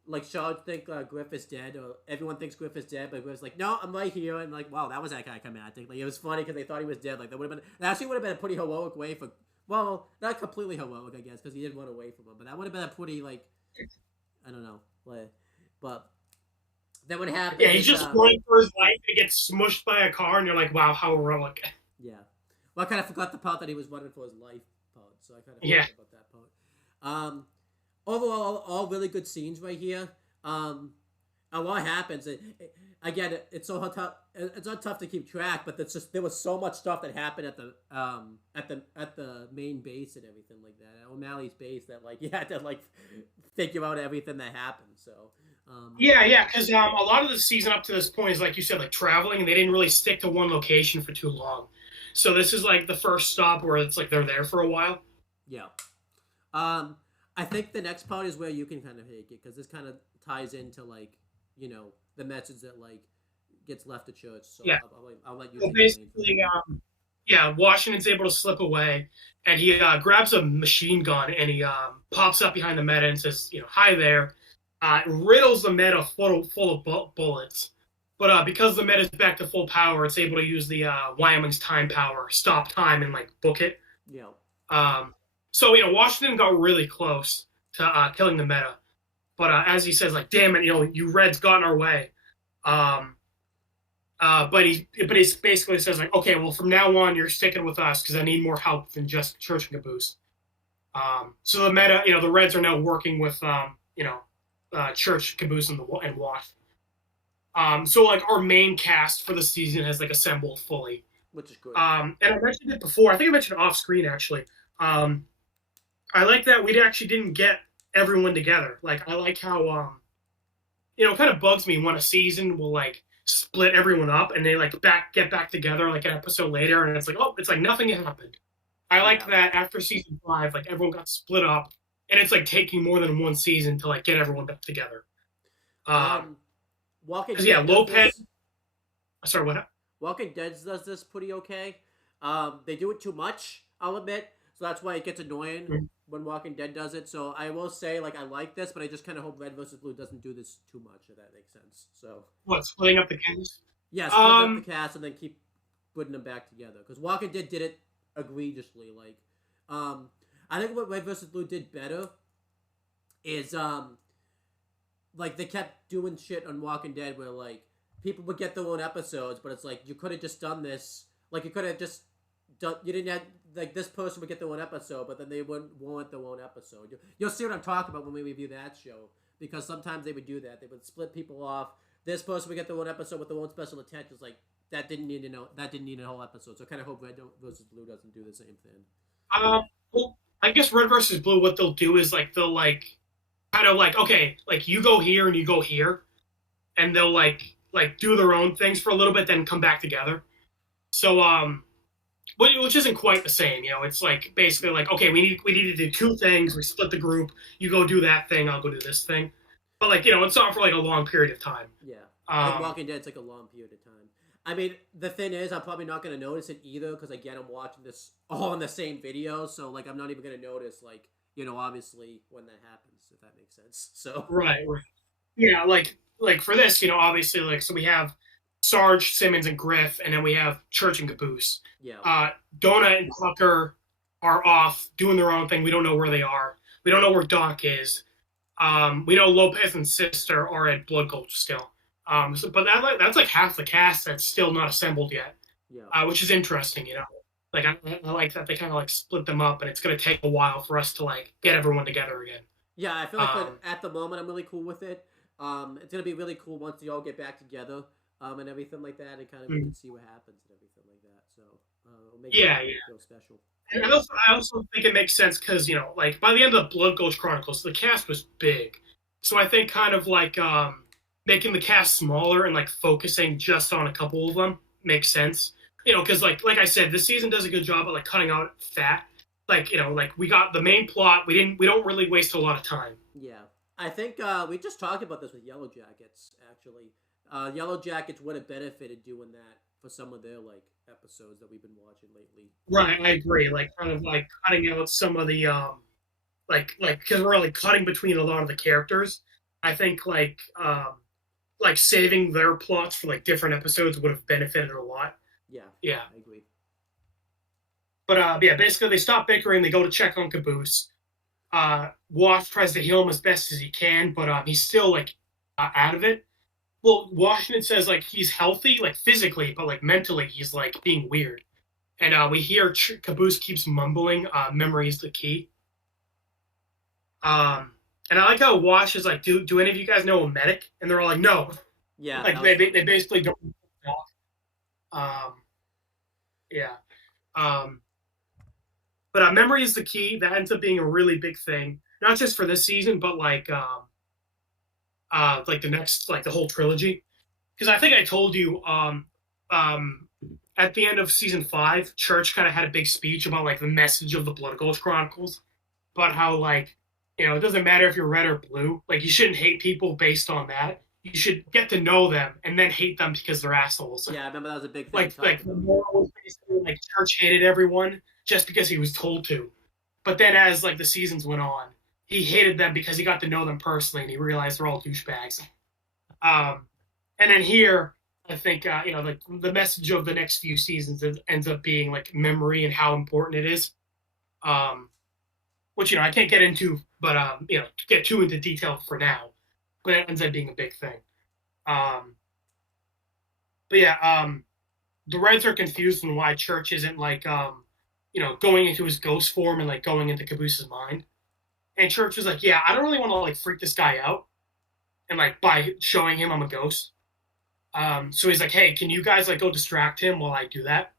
like Charge think Griff is dead, or everyone thinks Griff is dead, but Griff's like, "No, I'm right here," and like, wow, that was that guy coming at. Like it was funny because they thought he was dead. Like that actually would have been a pretty heroic way for. Well, not completely heroic, I guess, because he didn't run away from him. But that would have been a pretty, like, I don't know. Like, but then what happened? Yeah, he's just running for his life. He gets smushed by a car, and you're like, wow, how heroic. Yeah. Well, I kind of forgot the part that he was running for his life part, so I kind of forgot about that part. Overall, all really good scenes right here. A lot happens. Again, it's so tough. It's not tough to keep track, but it's just there was so much stuff that happened at the main base and everything like that. At O'Malley's base, that like you had to like figure out everything that happened. So yeah, because a lot of the season up to this point is like you said, like traveling, and they didn't really stick to one location for too long. So this is like the first stop where it's like they're there for a while. Yeah. I think the next part is where you can kind of take it because this kind of ties into like the message that like gets left to Church. So yeah, I'll let you. So basically, Washington's able to slip away, and he grabs a machine gun and he pops up behind the meta and says, "Hi there." Riddles the meta full of bullets, but because the meta is back to full power, it's able to use the Wyoming's time power, stop time, and like book it. Yeah. So Washington got really close to killing the meta. But as he says, like, damn it, you Reds got in our way. But he basically says, like, okay, well, from now on, you're sticking with us because I need more help than just Church and Caboose. So the meta, the Reds are now working with, Church, Caboose, and Wash. So, like, our main cast for the season has, like, assembled fully. Which is good. And I mentioned it before. I think I mentioned it off screen, actually. I like that we actually didn't get everyone together. Like, I like how, it kind of bugs me when a season will, like, split everyone up and they, like, get back together, like, an episode later, and it's like, oh, it's like nothing happened. I like that after season 5, like, everyone got split up, and it's, like, taking more than one season to, like, get everyone back together. Walking Dead. Yeah, Lopez. Sorry, what? Walking Dead does this pretty okay. They do it too much, I'll admit. So that's why it gets annoying when Walking Dead does it. So I will say, like, I like this, but I just kind of hope Red vs. Blue doesn't do this too much, if that makes sense. So what, splitting up the cast? Yeah, splitting up the cast and then keep putting them back together. Because Walking Dead did it egregiously. Like, I think what Red vs. Blue did better is like they kept doing shit on Walking Dead where like people would get their own episodes, but it's like you could have just done this. Like you could have just done. You didn't have like this person would get their own episode, but then they wouldn't want their own episode. You'll see what I'm talking about when we review that show because sometimes they would do that. They would split people off. This person would get their own episode with their own special attention. It's like that didn't need to know. That didn't need a whole episode. So I kind of hope Red versus Blue doesn't do the same thing. Well, I guess Red versus Blue, what they'll do is like they'll like kind of like okay, like you go here and you go here, and they'll like do their own things for a little bit, then come back together. So which isn't quite the same, you know. It's like basically like okay, we need to do two things. We split the group. You go do that thing. I'll go do this thing. But like you know, it's not for like a long period of time. Yeah, like Walking Dead, it's like a long period of time. I mean, the thing is, I'm probably not going to notice it either because again, I'm watching this all in the same video, so like I'm not even going to notice like you know obviously when that happens, if that makes sense. So right. Yeah, like for this, you know, obviously like so we have Sarge, Simmons, and Griff, and then we have Church and Caboose. Yeah. Donut and Tucker are off doing their own thing. We don't know where they are. We don't know where Doc is. We know Lopez and Sister are at Blood Gulch still. But that's like half the cast that's still not assembled yet. Yeah. Which is interesting, you know. Like I like that they kind of like split them up, and it's gonna take a while for us to like get everyone together again. Yeah, I feel like at the moment I'm really cool with it. It's gonna be really cool once they all get back together, and everything like that, and kind of we can see what happens and everything like that. So it'll make it feel special. And I also think it makes sense because you know, like by the end of the Blood Gulch Chronicles, the cast was big, so I think kind of like making the cast smaller and like focusing just on a couple of them makes sense. You know, because like I said, this season does a good job of like cutting out fat. Like you know, like we got the main plot. We don't really waste a lot of time. Yeah, I think we just talked about this with Yellow Jackets. Actually, Yellow Jackets would have benefited doing that for some of their like episodes that we've been watching lately. Right, I agree. Like kind of like cutting out some of the like because we're like cutting between a lot of the characters. I think like saving their plots for like different episodes would have benefited a lot. Yeah, I agree. But yeah, basically they stop bickering. They go to check on Caboose. Wash tries to heal him as best as he can, but he's still like out of it. Well, Washington says like he's healthy, like physically, but like mentally he's like being weird. And we hear Caboose keeps mumbling, "Memory is the key." And I like how Wash is like, "Do any of you guys know a medic?" And they're all like, "No." Yeah, like they basically don't talk. Yeah. But memory is the key. That ends up being a really big thing, not just for this season, but like the next, like the whole trilogy. Because I think I told you at the end of season 5, Church kind of had a big speech about like the message of the Blood Gulch Chronicles, about how like you know it doesn't matter if you're red or blue. Like you shouldn't hate people based on that. You should get to know them and then hate them because they're assholes. Yeah, I remember that was a big thing. Like the moral was basically like Church hated everyone just because he was told to. But then as like the seasons went on, he hated them because he got to know them personally and he realized they're all douchebags. And then here, I think you know the message of the next few seasons ends up being like memory and how important it is. Which you know I can't get into, but you know get too into detail for now. But it ends up being a big thing. But yeah, the Reds are confused on why Church isn't like you know going into his ghost form and like going into Caboose's mind. And Church is like, yeah, I don't really want to like freak this guy out, and like by showing him I'm a ghost. So he's like, hey, can you guys like go distract him while I do that?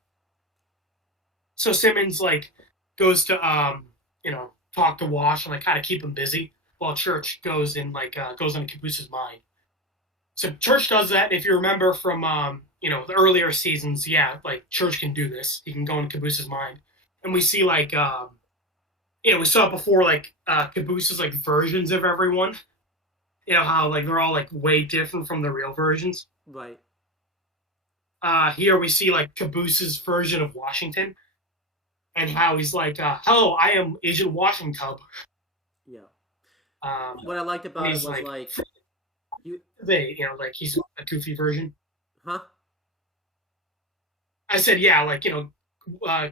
So Simmons like goes to you know talk to Wash and like kind of keep him busy while Church goes in like goes into Caboose's mind. So Church does that. If you remember from you know the earlier seasons, yeah, like Church can do this. He can go into Caboose's mind, and we see like you know we saw it before like Caboose's like versions of everyone. You know how like they're all like way different from the real versions. Right. Here we see like Caboose's version of Washington, and how he's like, "Hello, I am Agent Washington." Yeah. What I liked about it was like you know, like he's a goofy version. Huh? I said, yeah, like you know,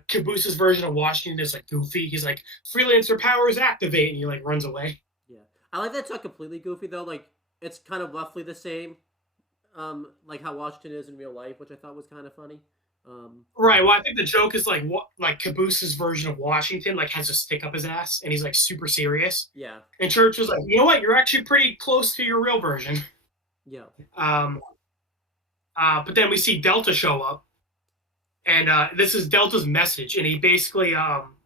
Caboose's version of Washington is like goofy. He's like freelancer powers activate, and he like runs away. Yeah, I like that's not completely goofy though. Like it's kind of roughly the same, like how Washington is in real life, which I thought was kind of funny. Um, Right. Well, I think the joke is like what like Caboose's version of Washington like has a stick up his ass and he's like super serious. yeah, And Church was like, you know what? You're actually pretty close to your real version. yeah, Um, but then we see Delta show up, and this is Delta's message. And he basically,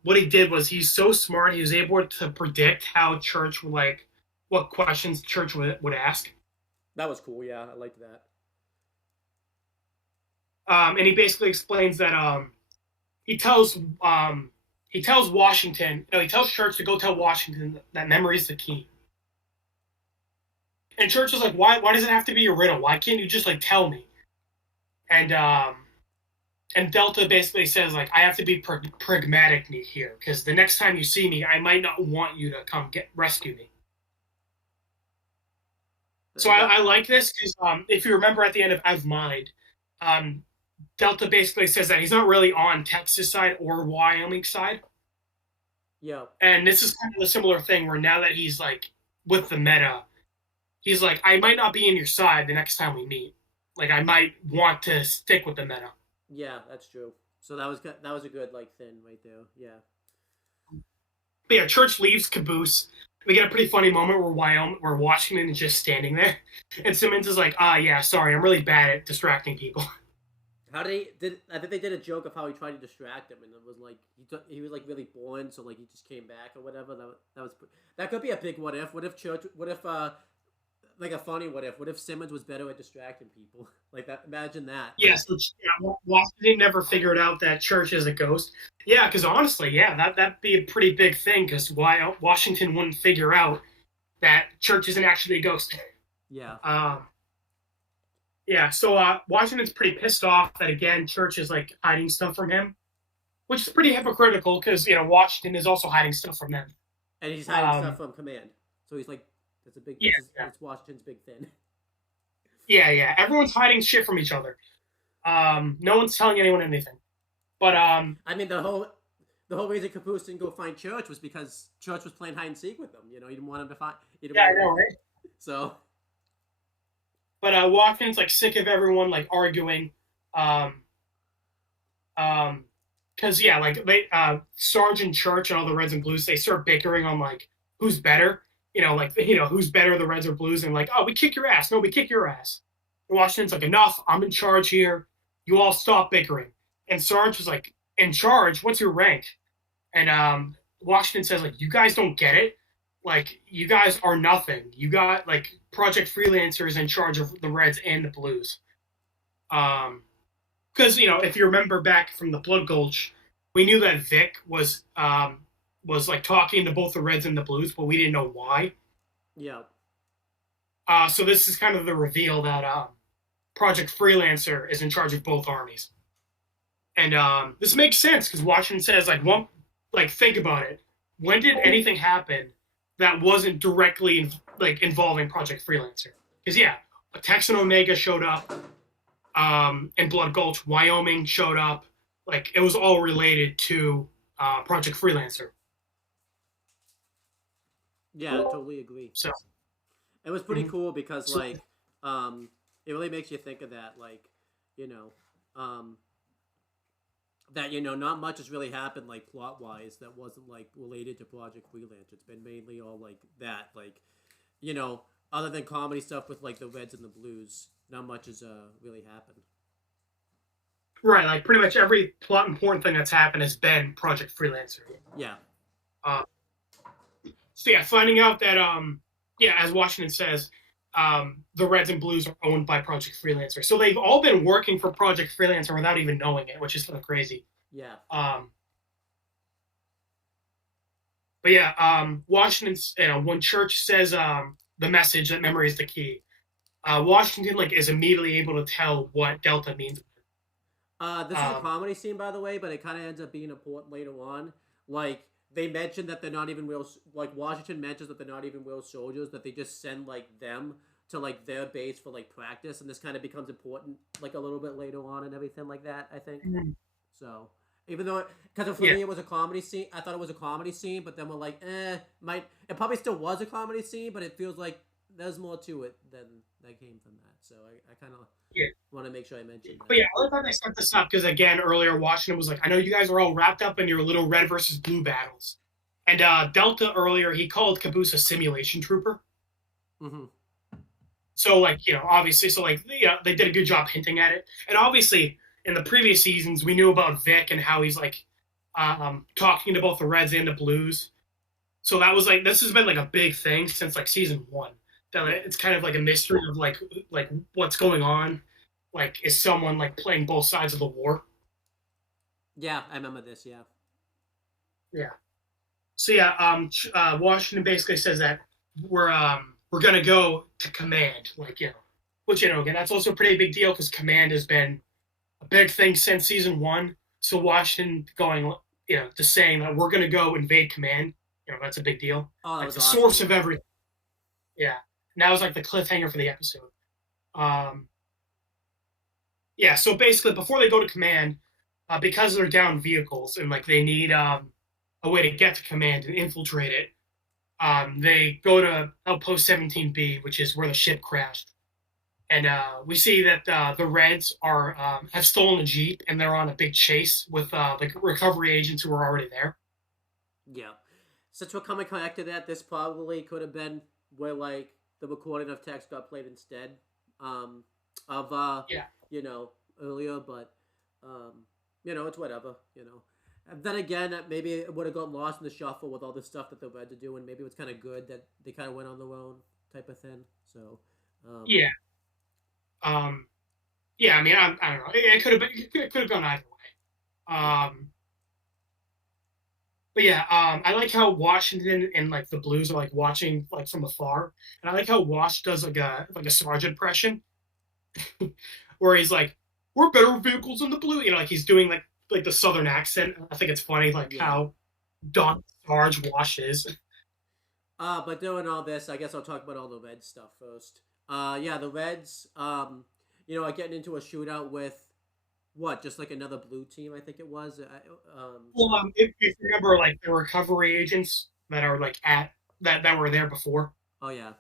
what he did was he's so smart. He was able to predict how Church would like, what questions Church would ask. that was cool. Yeah, I liked that. And he basically explains that he tells he tells Washington, no, he tells Church to go tell Washington that memory is the key. And Church is like, why does it have to be a riddle? Why can't you just like tell me? And Delta basically says like, I have to be pragmatic here because the next time you see me, I might not want you to come rescue me. So I like this because if you remember at the end of I've Mind, Delta basically says that he's not really on Texas side or Wyoming side. Yeah. And this is kind of a similar thing where now that he's like with the meta, he's like, I might not be in your side the next time we meet. Like I might want to stick with the meta. Yeah, that's true. So that was a good like thing right there. Yeah. But yeah, Church leaves Caboose. We get a pretty funny moment where Washington is just standing there, and Simmons is like, yeah, sorry, I'm really bad at distracting people. How did I think they did a joke of how he tried to distract him, and it was like he was like really bored, so like he just came back or whatever. That could be a big what if. What if Church? What if like a funny what if? What if Simmons was better at distracting people? Like that. Imagine that. Yes, Washington never figured out that Church is a ghost. Yeah, because honestly, yeah, that'd be a pretty big thing. Because why Washington wouldn't figure out that Church isn't actually a ghost? Yeah. Yeah. So Washington's pretty pissed off that again Church is like hiding stuff from him, which is pretty hypocritical because Washington is also hiding stuff from them. And he's hiding stuff from Command. So he's like, that's a big. Yeah, That's Washington's big thing. Yeah. Everyone's hiding shit from each other. No one's telling anyone anything. But I mean, the whole reason Caboose didn't go find Church was because Church was playing hide and seek with them. You know, he didn't want him to find. I know, right? So. But Washington's like sick of everyone like arguing. Because yeah, like they Sergeant Church and all the Reds and Blues, they start bickering on like who's better. Who's better, the Reds or Blues, and like, oh, we kick your ass. No, we kick your ass. And Washington's like, enough. I'm in charge here. You all stop bickering. And Sarge was like, in charge? What's your rank? And Washington says, like, you guys don't get it. Like, you guys are nothing. You got, like, Project Freelancer is in charge of the Reds and the Blues. Because, if you remember back from the Blood Gulch, we knew that Vic was like talking to both the Reds and the Blues, but we didn't know why. Yeah. So this is kind of the reveal that Project Freelancer is in charge of both armies. And this makes sense because Washington says, think about it. When did anything happen that wasn't directly involving Project Freelancer? Because Tex and Omega showed up, in Blood Gulch. Wyoming showed up. Like it was all related to Project Freelancer. Yeah, I totally agree. So it was pretty cool because it really makes you think of that, that not much has really happened plot wise that wasn't related to Project Freelance. It's been mainly all that, other than comedy stuff with the Reds and the Blues, not much has really happened. Right, like pretty much every plot important thing that's happened has been Project Freelancer. Yeah. So finding out that as Washington says, the Reds and Blues are owned by Project Freelancer. So they've all been working for Project Freelancer without even knowing it, which is kind of crazy. Yeah. Washington's, when Church says the message that memory is the key, Washington is immediately able to tell what Delta means. This is a comedy scene, by the way, but it kind of ends up being important later on. They mentioned that they're not even real. Washington mentions that they're not even real soldiers. That they just send them to their base for practice, and this kind of becomes important a little bit later on and everything like that. I think. Mm-hmm. So even though because for me it was a comedy scene, I thought it was a comedy scene, but then we're it probably still was a comedy scene, but it feels like there's more to it than that came from that. So I kind of Yeah. want to make sure I mention that. But yeah, I thought they set this up because again, earlier Washington was like, I know you guys are all wrapped up in your little red versus blue battles, and Delta earlier he called Caboose a simulation trooper. Mm-hmm. So like obviously, so like they did a good job hinting at it, and obviously in the previous seasons we knew about Vic and how he's like talking to both the Reds and the Blues. So that was like this has been like a big thing since like season 1. That it's kind of like a mystery of like what's going on. Like, is someone like playing both sides of the war? Yeah, I remember this. Yeah. Yeah. So yeah, Washington basically says that we're gonna go to command, like which again that's also a pretty big deal because command has been a big thing since season 1. So Washington going to saying that we're gonna go invade command, that's a big deal. Oh, that like was the awesome. source of everything. Yeah, and that was like the cliffhanger for the episode. Yeah, so basically before they go to command, because they're down vehicles and like they need a way to get to command and infiltrate it, they go to Outpost 17B, which is where the ship crashed, and we see that the Reds have stolen a jeep and they're on a big chase with the recovery agents who are already there. Yeah, since we're coming connected to that, this probably could have been where like the recording of text got played instead of earlier, but it's whatever. And then again, maybe it would have got lost in the shuffle with all the stuff that the Reds are doing. Maybe it was kind of good that they kind of went on their own type of thing. So yeah. Yeah, I mean, I don't know. It could have gone either way. But yeah, I like how Washington and like the Blues are like watching like from afar, and I like how Wash does like a Sarge impression, where he's like, "We're better vehicles than the Blue," like he's doing like the Southern accent. I think it's funny like how Don Sarge Wash is. But doing all this, I guess I'll talk about all the Reds stuff first. The Reds, are getting into a shootout with just like another blue team, I think it was. If you remember, like the recovery agents that are like at that were there before. Oh yeah.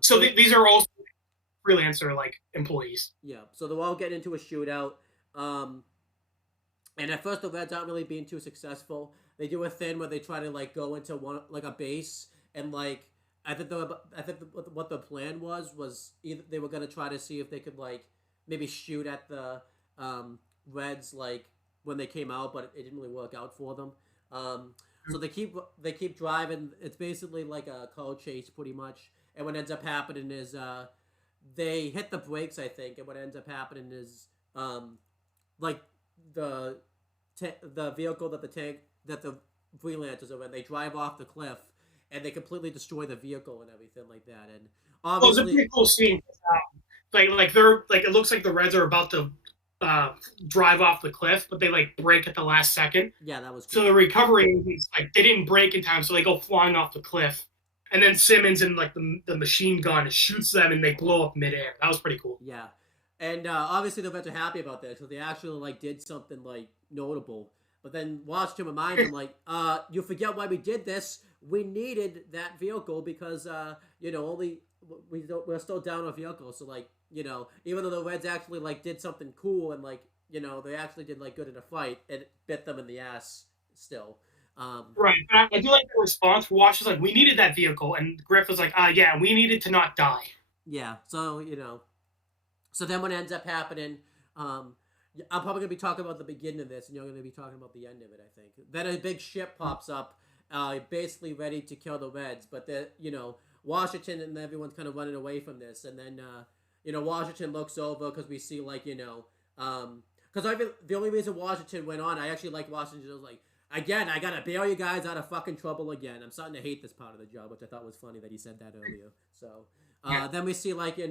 So these are also freelancer like employees. Yeah. So they're all getting into a shootout. And at first the Reds aren't really being too successful. They do a thing where they try to like go into one like a base and like I think what the plan was either they were gonna try to see if they could like maybe shoot at the Reds like when they came out, but it didn't really work out for them. So they keep driving. It's basically like a car chase pretty much. And what ends up happening is they hit the brakes, I think, and what ends up happening is like the vehicle that the freelancers are in, they drive off the cliff and they completely destroy the vehicle and everything like that. And obviously, it's a pretty cool scene. Like they're like it looks like the Reds are about to drive off the cliff, but they like break at the last second. Yeah, that was cool. So the recovery agents like they didn't break in time, so they go flying off the cliff. And then Simmons and like the machine gun shoots them and they blow up midair. That was pretty cool. Yeah. And obviously the Reds are happy about that, so they actually like did something like notable. But then Washington reminds them like, you forget why we did this. We needed that vehicle because we're still down a vehicle. So like even though the Reds actually like did something cool and like they actually did like good in a fight, it bit them in the ass still. Right. I do like the response. Wash was like, we needed that vehicle, and Griff was like, yeah, we needed to not die. Yeah. So so then what ends up happening, I'm probably going to be talking about the beginning of this, and you're going to be talking about the end of it, I think. Then a big ship pops up, basically ready to kill the Reds, but Washington and everyone's kind of running away from this, and then, Washington looks over because we see, like, because the only reason Washington went on, I actually like Washington, was like, again, I got to bail you guys out of fucking trouble again. I'm starting to hate this part of the job, which I thought was funny that he said that earlier. So, then we see, like, good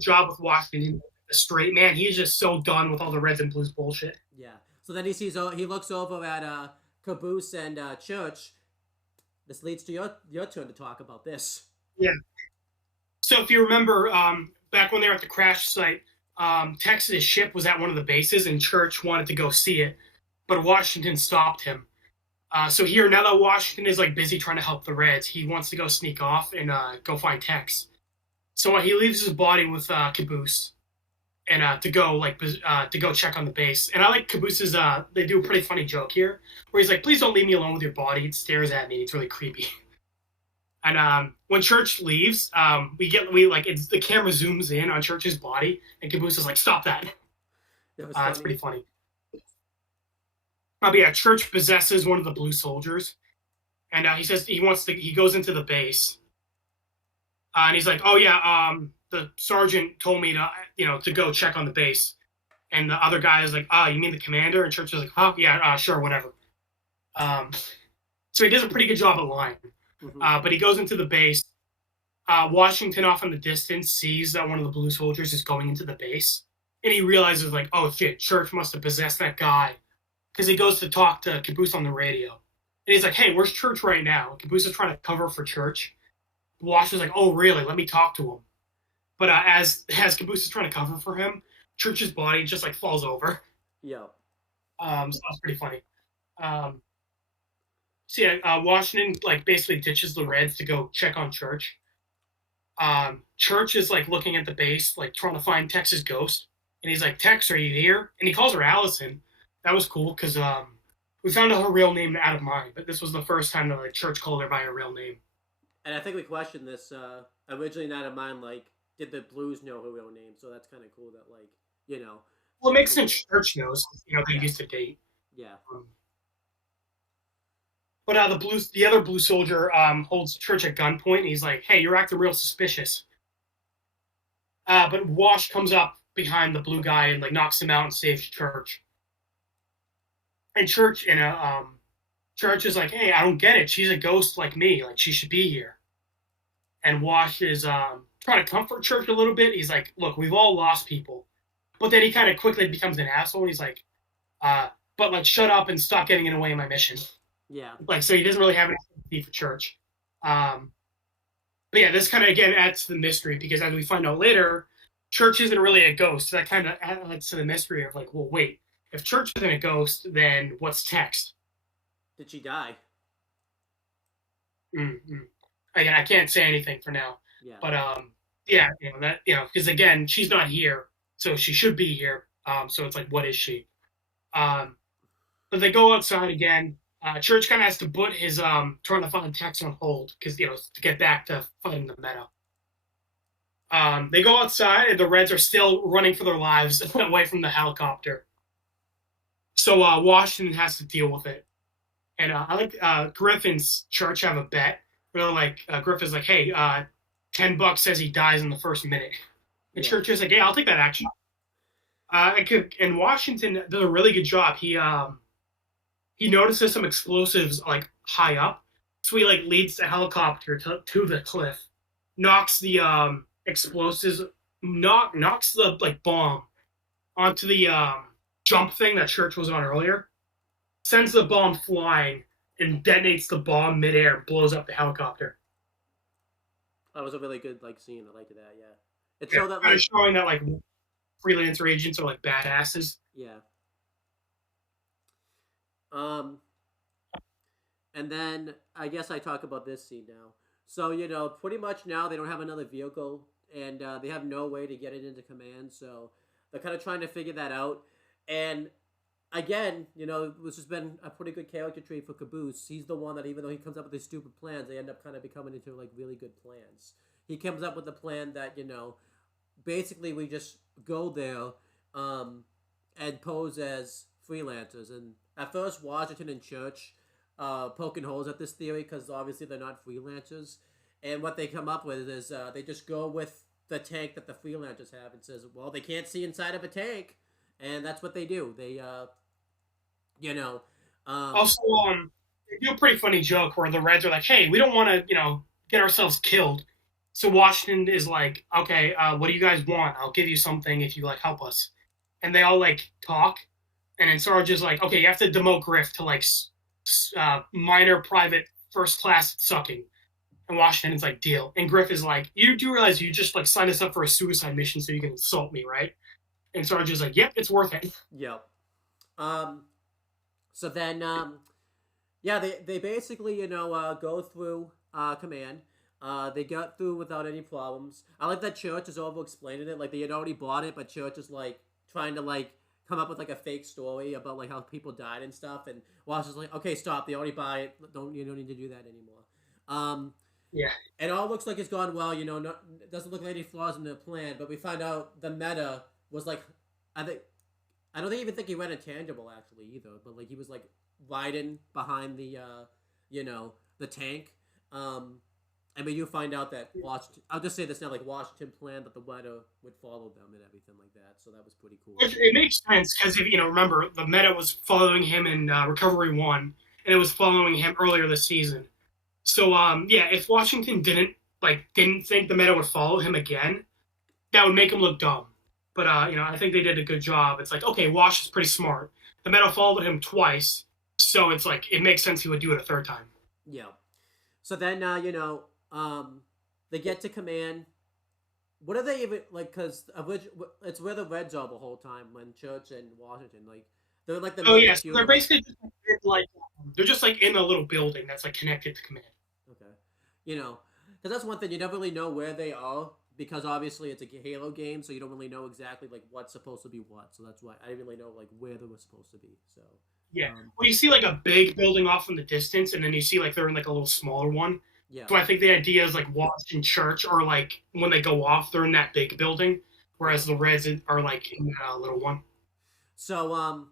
job with Washington. The straight man, he's just so done with all the Reds and Blues bullshit. Yeah. So then he looks over at Caboose and Church. This leads to your turn to talk about this. Yeah. So if you remember, back when they were at the crash site, Texas' ship was at one of the bases, and Church wanted to go see it, but Washington stopped him. So here, now that Washington is like busy trying to help the Reds, he wants to go sneak off and go find Tex. So he leaves his body with Caboose and to go check on the base. And I like Caboose's. They do a pretty funny joke here where he's like, "Please don't leave me alone with your body. It stares at me. It's really creepy." And when Church leaves, it's the camera zooms in on Church's body, and Caboose is like, "Stop that." It's pretty funny. But yeah, Church possesses one of the blue soldiers, and he says he goes into the base, and he's like, "Oh yeah, the sergeant told me to go check on the base," and the other guy is like, you mean the commander?" And Church is like, "Oh yeah, sure, whatever." So he does a pretty good job at lying, but he goes into the base. Washington off in the distance sees that one of the blue soldiers is going into the base, and he realizes like, oh shit, Church must have possessed that guy. Because he goes to talk to Caboose on the radio. And he's like, hey, where's Church right now? Caboose is trying to cover for Church. Wash is like, oh, really? Let me talk to him. But as Caboose is trying to cover for him, Church's body just like falls over. Yeah. So that's pretty funny. Washington like basically ditches the Reds to go check on Church. Church is like looking at the base, like trying to find Tex's ghost. And he's like, Tex, are you here? And he calls her Allison. That was cool because we found out her real name out of mind, but this was the first time that like Church called her by her real name. And I think we questioned this originally not in mind, like, did the Blues know her real name? So that's kind of cool that, like, you know. Well, it makes sense Church knows, they used to date. Yeah. But the other blue soldier holds Church at gunpoint, and he's like, hey, you're acting real suspicious. But Wash comes up behind the blue guy and like knocks him out and saves Church. And Church is like, hey, I don't get it. She's a ghost like me. Like, she should be here. And Wash is trying to comfort Church a little bit. He's like, look, we've all lost people. But then he kind of quickly becomes an asshole. And he's like, but like, shut up and stop getting in the way of my mission. Yeah. Like, so he doesn't really have any sympathy for Church. But yeah, this kind of, again, adds to the mystery because as we find out later, Church isn't really a ghost. So that kind of adds to the mystery of like, well, wait. If Church isn't a ghost, then what's Tex? Did she die? Mm-hmm. Again, I can't say anything for now. Yeah. But yeah, because again, she's not here, so she should be here. So it's like, what is she? But they go outside again. Church kind of has to put his trying to find Tex on hold because to get back to fighting the meta. They go outside, and the Reds are still running for their lives away from the helicopter. So Washington has to deal with it. And I like Griffin's Church have a bet where like Griffin's like, hey, $10 says he dies in the first minute. And yeah. Church is like, yeah, I'll take that action. And Washington does a really good job. He notices some explosives like high up. So he like leads the helicopter to the cliff, knocks the explosives, knocks the like bomb onto the jump thing that Church was on earlier, sends the bomb flying, and detonates the bomb midair and blows up the helicopter. That was a really good like scene. I liked that. Yeah, it's so that like, showing that like freelancer agents are like badasses. Yeah. And then I guess I talk about this scene now. So pretty much now they don't have another vehicle, and they have no way to get it into command. So they're kind of trying to figure that out. And again, this has been a pretty good character trait for Caboose. He's the one that, even though he comes up with these stupid plans, they end up kind of becoming into like really good plans. He comes up with the plan that, basically we just go there and pose as freelancers. And at first, Washington and Church poking holes at this theory because obviously they're not freelancers. And what they come up with is they just go with the tank that the freelancers have and says, well, they can't see inside of a tank. And that's what they do. They, also, they do a pretty funny joke where the Reds are like, hey, we don't want to, get ourselves killed. So Washington is like, okay, what do you guys want? I'll give you something if you, like, help us. And they all, like, talk. And then Sarge is like, okay, you have to demote Griff to, like, minor private first class sucking. And Washington's like, deal. And Griff is like, you do realize you just, like, signed us up for a suicide mission so you can insult me, right? And Sarge is like, yep, it's worth it. Yep. So then, Yeah, they basically go through command. They got through without any problems. I like that Church is over explaining it. Like they had already bought it, but Church is like trying to like come up with like a fake story about like how people died and stuff. And Walsh is like, okay, stop. They already buy it. You don't need to do that anymore. Um, Yeah. it all looks like it's gone well. It doesn't look like any flaws in the plan. But we find out the meta was like, I think I don't even think he went intangible actually either. But like he was like riding behind the tank. I mean, you find out that Washington. I'll just say this now: like Washington planned that the weather would follow them and everything like that. So that was pretty cool. It makes sense because if remember the meta was following him in Recovery 1, and it was following him earlier this season. So yeah, if Washington didn't think the meta would follow him again, that would make him look dumb. But I think they did a good job. It's like, okay, Wash is pretty smart. The meta followed him twice, so it's like it makes sense he would do it a third time. Yeah. So then they get to command. What are they even like? Because it's where the Reds are the whole time when Church and Washington they're like the. Oh yes, yeah, so they're basically they're just like in a little building that's like connected to command. Okay, because that's one thing you never really know where they are because obviously it's a Halo game, so you don't really know exactly like what's supposed to be what. So that's why I didn't really know like where they were supposed to be. So yeah, well, you see like a big building off in the distance, and then you see like they're in like a little smaller one. Yeah. So I think the idea is like Washington Church, or like when they go off, they're in that big building, whereas the Reds are like in that little one. So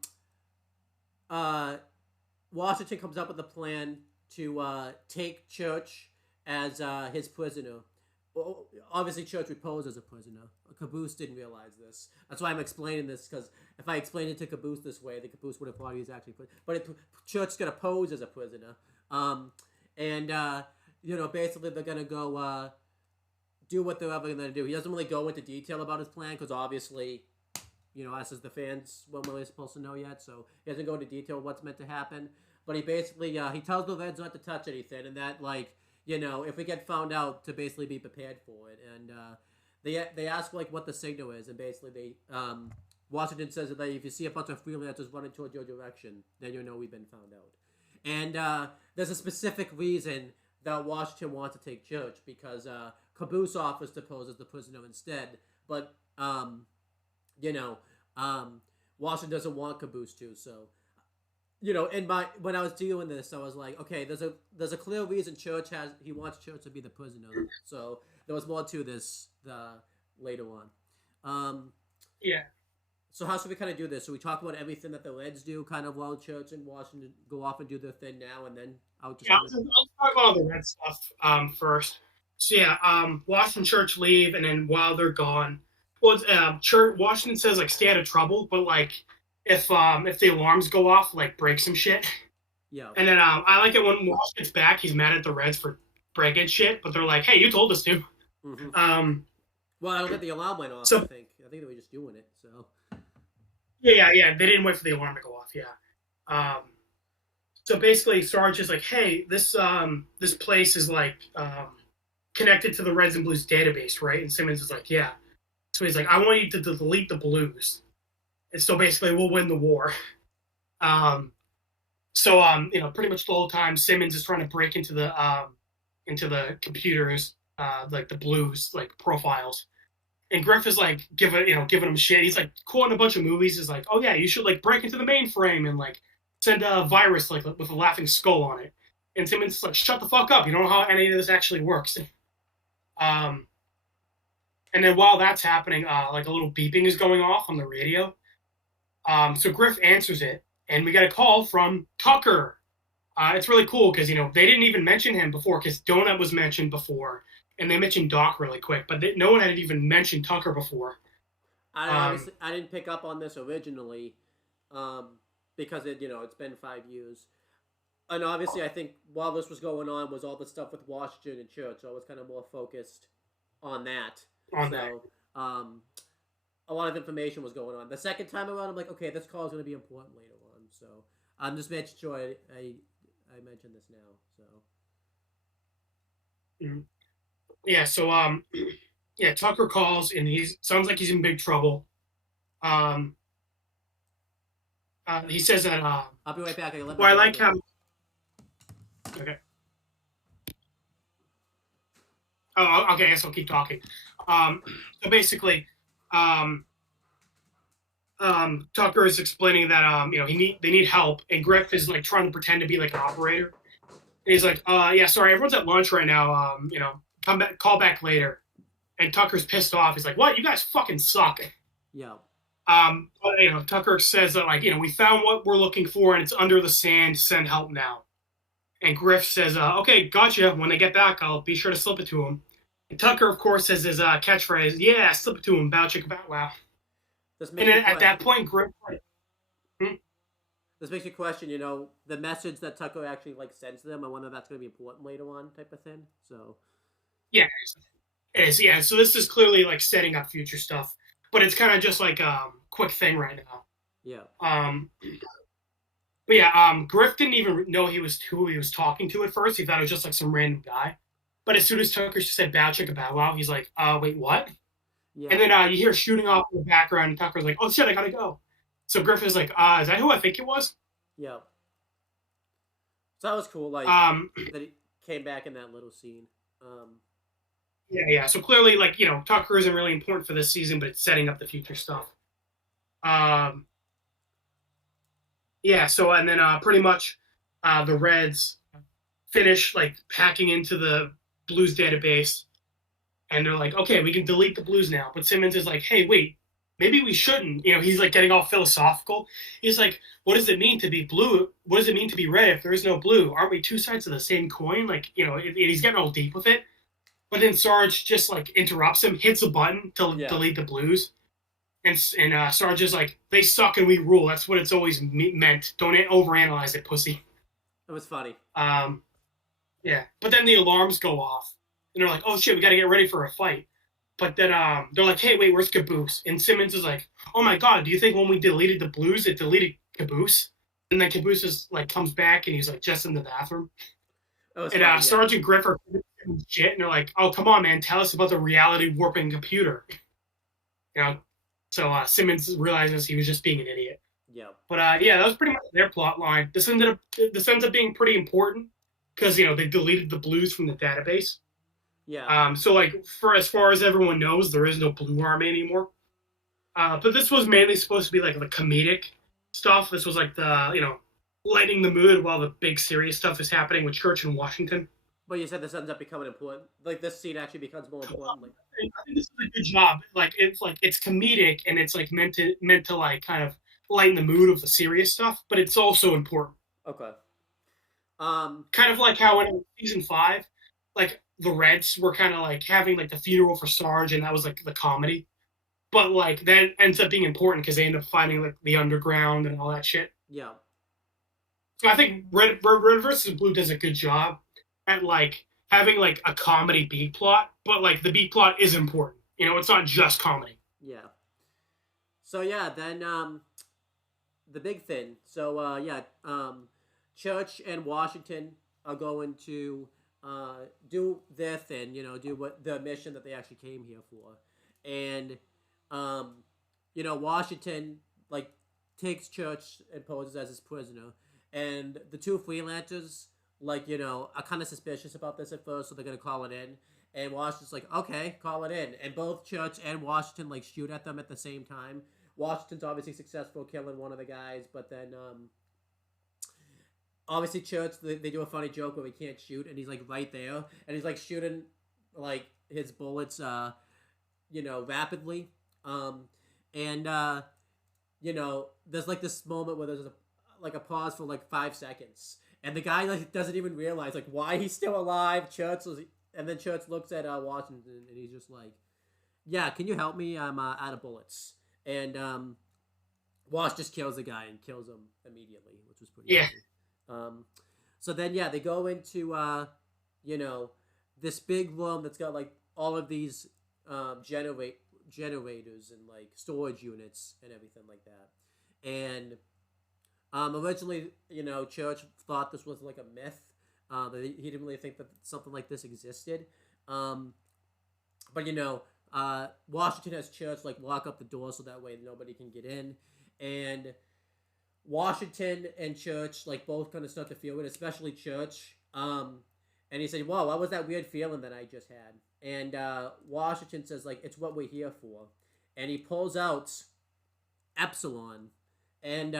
Washington comes up with a plan to take Church as his prisoner. Well, obviously, Church would pose as a prisoner. Caboose didn't realize this. That's why I'm explaining this, because if I explained it to Caboose this way, the Caboose would have thought he was actually but Church's going to pose as a prisoner. Basically they're going to go do what they're ever going to do. He doesn't really go into detail about his plan, because obviously, us as the fans weren't really supposed to know yet, so he doesn't go into detail what's meant to happen. But he basically, he tells the Reds not to touch anything, and that, if we get found out, to basically be prepared for it. And they ask, what the signal is, and basically Washington says that if you see a bunch of freelancers running towards your direction, then you know we've been found out. And there's a specific reason that Washington wants to take Church, because Caboose offers to pose as the prisoner instead, but Washington doesn't want Caboose to. So when I was doing this, I was like, okay, there's a clear reason he wants Church to be the prisoner. So there was more to this later on. Yeah. So how should we kind of do this? So we talk about everything that the Reds do, kind of while Church and Washington go off and do their thing now, and then I'll talk about all the Red stuff first. So yeah, Washington Church leave, and then while they're gone, Washington says stay out of trouble, but if the alarms go off, break some shit. Yeah. And then I like it when Wash gets back, he's mad at the Reds for breaking shit, but they're like, hey, you told us to. Mm-hmm. Well, I don't think the alarm went off. I think they were just doing it. So. Yeah. They didn't wait for the alarm to go off. Yeah. So basically, Sarge is like, hey, this place is connected to the Reds and Blues database, right? And Simmons is like, yeah. So he's like, I want you to delete the Blues. And so basically, we'll win the war. Pretty much the whole time, Simmons is trying to break into the computers, the Blues profiles. And Griff is giving him shit. He's quoting a bunch of movies. He's like, oh yeah, you should break into the mainframe and send a virus with a laughing skull on it. And Simmons is shut the fuck up. You don't know how any of this actually works. And then while that's happening, a little beeping is going off on the radio. So Griff answers it, and we get a call from Tucker. It's really cool because, they didn't even mention him before, because Donut was mentioned before, and they mentioned Doc really quick, but no one had even mentioned Tucker before. I didn't pick up on this originally, because it's been 5 years. And obviously, I think while this was going on was all the stuff with Washington and Church, so I was kind of more focused on that. A lot of information was going on. The second time around, I'm like, okay, this call is going to be important later on. So I'm just making sure I mentioned this now. So. Mm-hmm. Yeah. So Tucker calls, and sounds like he's in big trouble. He says that. I'll be right back. I like how. Okay. Oh, okay. I guess I'll keep talking. So basically, um, Tucker is explaining that they need help, and Griff is like trying to pretend to be like an operator. And he's like, yeah, sorry, everyone's at lunch right now. Come back, call back later. And Tucker's pissed off. He's like, what? You guys fucking suck. Yeah. But, Tucker says that we found what we're looking for and it's under the sand. Send help now. And Griff says, okay, gotcha. When they get back, I'll be sure to slip it to him. And Tucker, of course, says his catchphrase, yeah, slip it to him, bow chicka bow wow. And then at that point, Griff This makes you question, the message that Tucker actually sends to them. I wonder if that's going to be important later on, type of thing. So, yeah, it is. Yeah, so this is clearly setting up future stuff, but it's kind of just quick thing right now. Yeah. But yeah, Griff didn't even know who he was talking to at first. He thought it was just some random guy. But as soon as Tucker said bow chicka bow wow, he's like, wait, what? Yeah. And then you hear shooting off in the background, and Tucker's like, oh shit, I gotta go. So Griff is like, is that who I think it was? Yeah. So that was cool, that he came back in that little scene. Yeah. So clearly, Tucker isn't really important for this season, but it's setting up the future stuff. Yeah, so and then pretty much the Reds finish hacking into the Blues database, and they're like, okay, we can delete the Blues now. But Simmons is like, hey, wait, maybe we shouldn't. He's getting all philosophical. He's like, what does it mean to be blue? What does it mean to be red if there is no blue? Aren't we two sides of the same coin? He's getting all deep with it. But then Sarge just interrupts him, hits a button to delete the Blues. And Sarge is like, they suck and we rule. That's what it's always meant. Don't overanalyze it, pussy. It was funny. Yeah. But then the alarms go off. And they're like, oh, shit, we got to get ready for a fight. But then they're like, hey, wait, where's Caboose? And Simmons is like, oh, my God, do you think when we deleted the Blues, it deleted Caboose? And then Caboose is comes back, and he's just in the bathroom. And funny, Sarge and Griff are shit. And they're like, oh, come on, man. Tell us about the reality warping computer. So Simmons realizes he was just being an idiot. Yeah. But that was pretty much their plot line. This ends up being pretty important because they deleted the Blues from the database. Yeah. So for as far as everyone knows, there is no Blue Army anymore. But this was mainly supposed to be the comedic stuff. This was the lighting the mood while the big serious stuff is happening with Church in Washington. But you said this ends up becoming important. This scene actually becomes more important. I think this is a good job. It's comedic and it's meant to kind of lighten the mood of the serious stuff, but it's also important. Okay. Kind of like how in season 5, the Reds were kind of having the funeral for Sarge, and that was the comedy. But that ends up being important because they end up finding the underground and all that shit. Yeah. So I think Red versus Blue does a good job at having a comedy B plot, but the B plot is important. It's not just comedy. Yeah. So yeah, then the big thing. So Church and Washington are going to do their thing. Do what the mission that they actually came here for, and Washington takes Church and poses as his prisoner, and the two freelancers are kind of suspicious about this at first, so they're going to call it in. And Washington's like, okay, call it in. And both Church and Washington, shoot at them at the same time. Washington's obviously successful killing one of the guys, but then, obviously Church, they do a funny joke where he can't shoot, and he's, right there. And he's, shooting, his bullets, rapidly. There's, this moment where there's a pause for, 5 seconds. And the guy doesn't even realize why he's still alive. And then Church looks at Washington and he's just like, "Yeah, can you help me? I'm out of bullets." And Wash just kills the guy and kills him immediately, which was pretty cool. So then they go into this big room that's got all of these generators and storage units and everything like that. And originally, Church thought this was a myth. He didn't really think that something like this existed. But Washington has Church lock up the door so that way nobody can get in. And Washington and Church both kind of start to feel it, especially Church. And he said, "Whoa, what was that weird feeling that I just had?" And Washington says, like, "It's what we're here for." And he pulls out Epsilon. And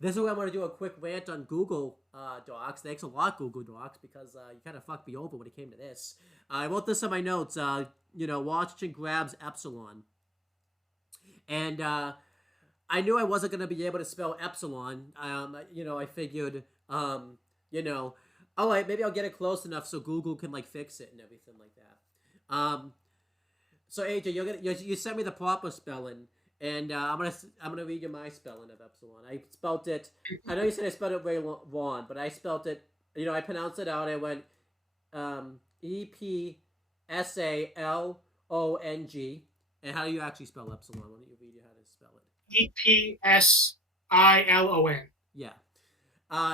this is where I'm going to do a quick rant on Google Docs. Thanks a lot, Google Docs, because you kind of fucked me over when it came to this. I wrote this in my notes. Washington grabs Epsilon. And I knew I wasn't going to be able to spell Epsilon. I figured, all right, maybe I'll get it close enough so Google can, like, fix it and everything like that. So AJ, you sent me the proper spelling, and I'm gonna read you my spelling of Epsilon. I spelled it. I know you said I spelled it very wrong, but I spelled it. I pronounced it out. I went Epsalong. And how do you actually spell Epsilon? Why don't you read you how to spell it? Epsilon. Yeah.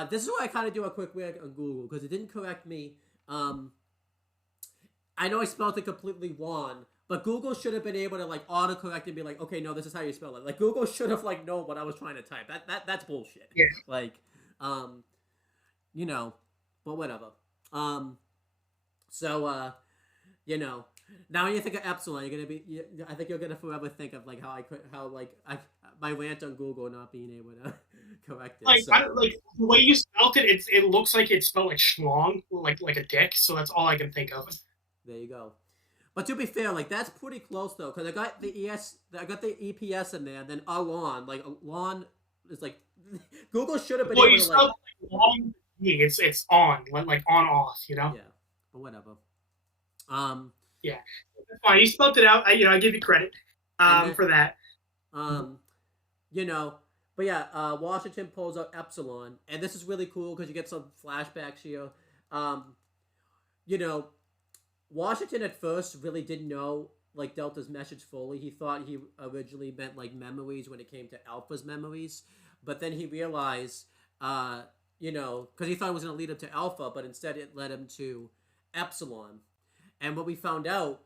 This is why I kind of do a quick rant on Google, because it didn't correct me. I know I spelled it completely wrong, but Google should have been able to, like, autocorrect and be like, okay, no, this is how you spell it. Like, Google should have, like, known what I was trying to type. That's bullshit. Yeah. Like, but whatever. Now when you think of Epsilon, you're gonna be. I think you're gonna forever think of, like, my rant on Google not being able to correct it. Like, the way you spelled it, it looks like it's spelled like schlong, like a dick. So that's all I can think of. There you go. But to be fair, like, that's pretty close though, because I got the EPS in there, and then alon, like, alon is like Google should have been able to, like, long, it's on, like on off, Yeah, but whatever. Yeah, that's fine. You spelled it out. I give you credit for that. But yeah, Washington pulls out Epsilon, and this is really cool because you get some flashbacks here. Washington at first really didn't know, like, Delta's message fully. He thought he originally meant, like, memories when it came to Alpha's memories, but then he realized, because he thought it was going to lead him to Alpha, but instead it led him to Epsilon. And what we found out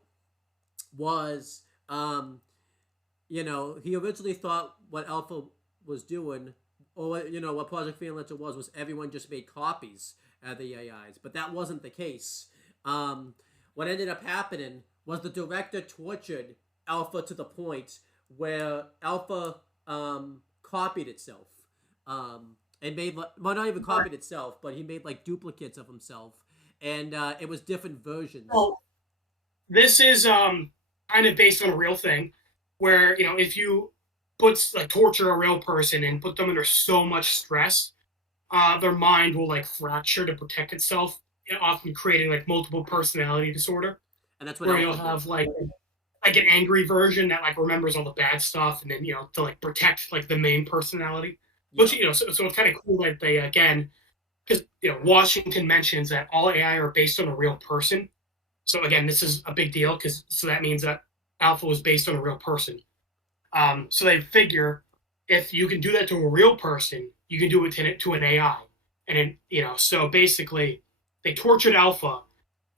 was, he originally thought what Alpha was doing, or what Project Freelancer was everyone just made copies of the AIs, but that wasn't the case. What ended up happening was the director tortured Alpha to the point where Alpha copied itself, and made, well, not even copied itself, but he made, like, duplicates of himself, and it was different versions. Well, this is kind of based on a real thing, where if you torture a real person and put them under so much stress, their mind will, like, fracture to protect itself, often creating, like, multiple personality disorder. And that's what where you'll have like an angry version that, like, remembers all the bad stuff, and then to, like, protect, like, the main personality. Which so it's kind of cool that they, again, because Washington mentions that all AI are based on a real person. So again, this is a big deal so that means that Alpha was based on a real person. So they figure if you can do that to a real person, you can do it to an AI. And then, so basically they tortured Alpha,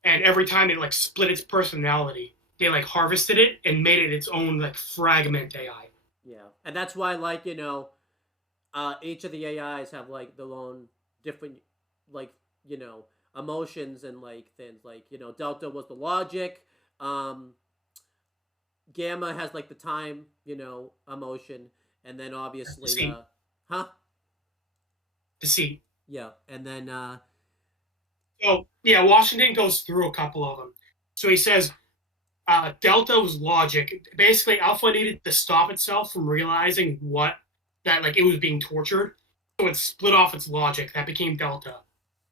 and every time it, like, split its personality, they, like, harvested it and made it its own, like, fragment AI. Yeah, and that's why, like, each of the AIs have, like, their own different, like, emotions and, like, things. Like, Delta was the logic. Gamma has, like, the time, emotion, and then obviously, Deceit. Yeah, and then, So, yeah, Washington goes through a couple of them. So he says Delta was logic. Basically, Alpha needed to stop itself from realizing that it was being tortured. So it split off its logic. That became Delta.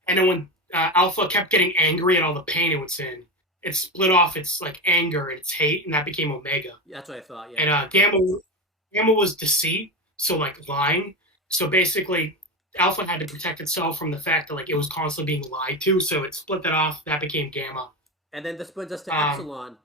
And then when Alpha kept getting angry at all the pain it was in, it split off its, like, anger and its hate, and that became Omega. That's what I thought, yeah. And Gamma was deceit, so, like, lying. So basically, Alpha had to protect itself from the fact that, like, it was constantly being lied to, so it split that off. That became Gamma. And then this brings us to Epsilon.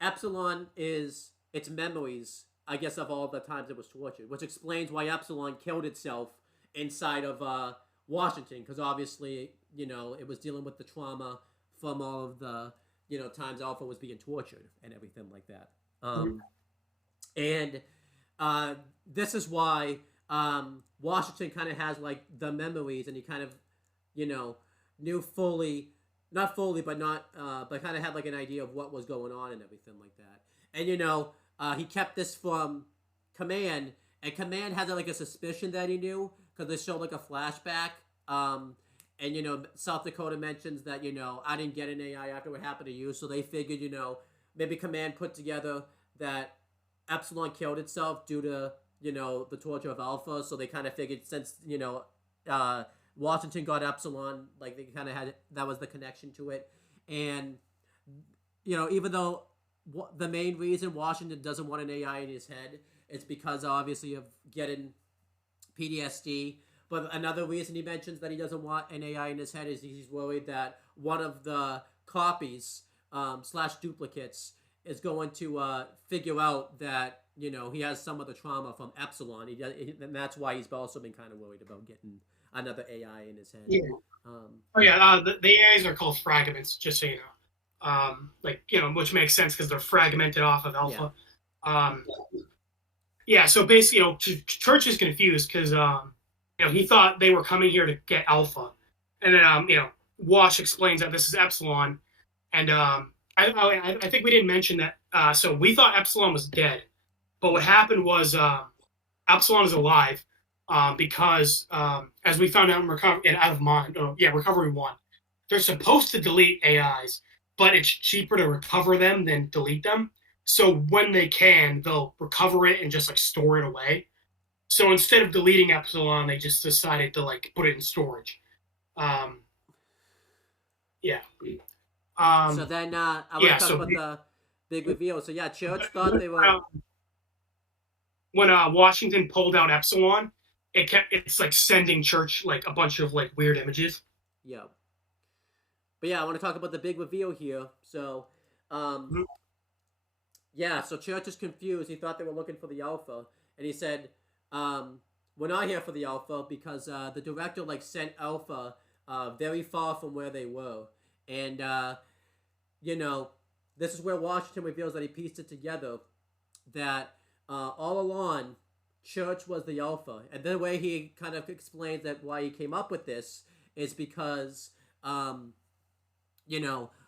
Epsilon is its memories, I guess, of all the times it was tortured, which explains why Epsilon killed itself inside of Washington, because obviously, it was dealing with the trauma from all of the, times Alpha was being tortured and everything like that. And this is why Washington kind of has, like, the memories, and he kind of, knew fully, not fully, but not, but kind of had like an idea of what was going on and everything like that. And he kept this from Command, and Command had like a suspicion that he knew because they showed like a flashback. And South Dakota mentions that I didn't get an AI after what happened to you, so they figured maybe Command put together that Epsilon killed itself due to the torture of Alpha, so they kind of figured since Washington got Epsilon, like they kind of had that was the connection to it. And even though the main reason Washington doesn't want an AI in his head is because obviously of getting PTSD. But another reason he mentions that he doesn't want an AI in his head is he's worried that one of the copies slash duplicates is going to figure out that he has some of the trauma from Epsilon. And that's why he's also been kind of worried about getting another AI in his head. Yeah. The AIs are called fragments, just so you know. Which makes sense because they're fragmented off of Alpha. Yeah. So basically, Church is confused because he thought they were coming here to get Alpha, and then Wash explains that this is Epsilon, and I think we didn't mention that. So we thought Epsilon was dead, but what happened was Epsilon is alive because as we found out in Out of Mind, Recovery 1, they're supposed to delete AIs, but it's cheaper to recover them than delete them. So when they can, they'll recover it and just like store it away. So instead of deleting Epsilon, they just decided to like put it in storage. So then I want to talk about the big reveal. So yeah, Church thought they were. When Washington pulled out Epsilon, it's like sending Church like a bunch of like weird images. Yeah. But yeah, I want to talk about the big reveal here. So, so Church is confused. He thought they were looking for the Alpha, and he said, "We're not here for the Alpha because the director like sent Alpha very far from where they were, and this is where Washington reveals that he pieced it together that all along Church was the Alpha, and the way he kind of explains that why he came up with this is because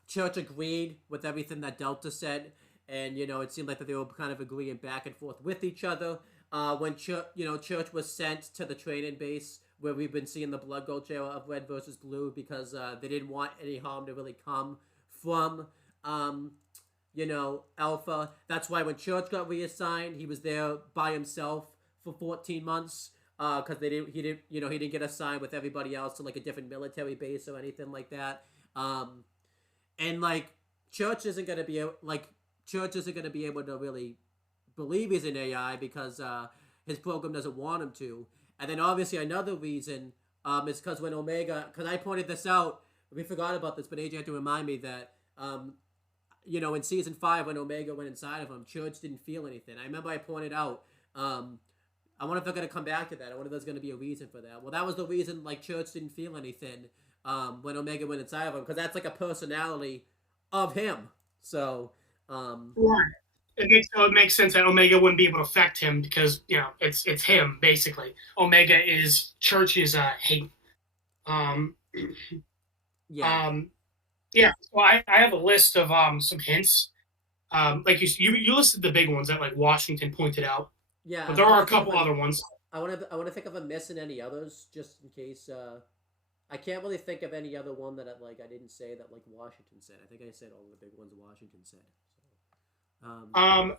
Church agreed with everything that Delta said, and it seemed like that they were kind of agreeing back and forth with each other. When Church was sent to the training base where we've been seeing the Blood Gulch era of Red versus Blue because they didn't want any harm to really come from Alpha. That's why when Church got reassigned, he was there by himself for 14 months because he didn't get assigned with everybody else to like a different military base or anything like that. And like Church isn't gonna be able to really believe he's an AI because his program doesn't want him to. And then obviously another reason is because when Omega, because I pointed this out, we forgot about this, but AJ had to remind me that in season 5 when Omega went inside of him, Church didn't feel anything. I remember I pointed out. I wonder if they're gonna come back to that. I wonder if there's gonna be a reason for that. Well, that was the reason like Church didn't feel anything when Omega went inside of him because that's like a personality of him. So. Right. It makes sense that Omega wouldn't be able to affect him because it's him basically. Omega is Church's hate. So I have a list of some hints. Like you listed the big ones that like Washington pointed out. Yeah, but there are a couple other ones. I want to think if I'm missing any others just in case. I can't really think of any other one that I didn't say that like Washington said. I think I said all the big ones Washington said.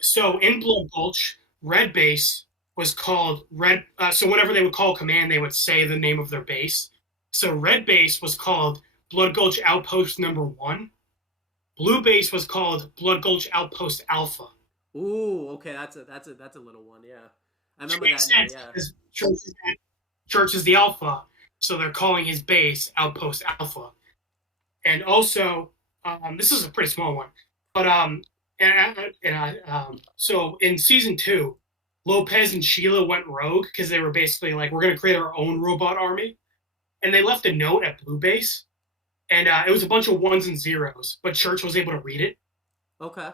So in Blood Gulch, Red Base was called Red. So whenever they would call command, they would say the name of their base. So Red Base was called Blood Gulch Outpost Number 1. Blue Base was called Blood Gulch Outpost Alpha. Ooh, okay, that's a little one, yeah. I remember that now, yeah. Church is the Alpha, so they're calling his base Outpost Alpha. And also, this is a pretty small one, but so in season 2, Lopez and Sheila went rogue because they were basically like, we're going to create our own robot army. And they left a note at Blue Base. And it was a bunch of 1s and 0s, but Church was able to read it. Okay.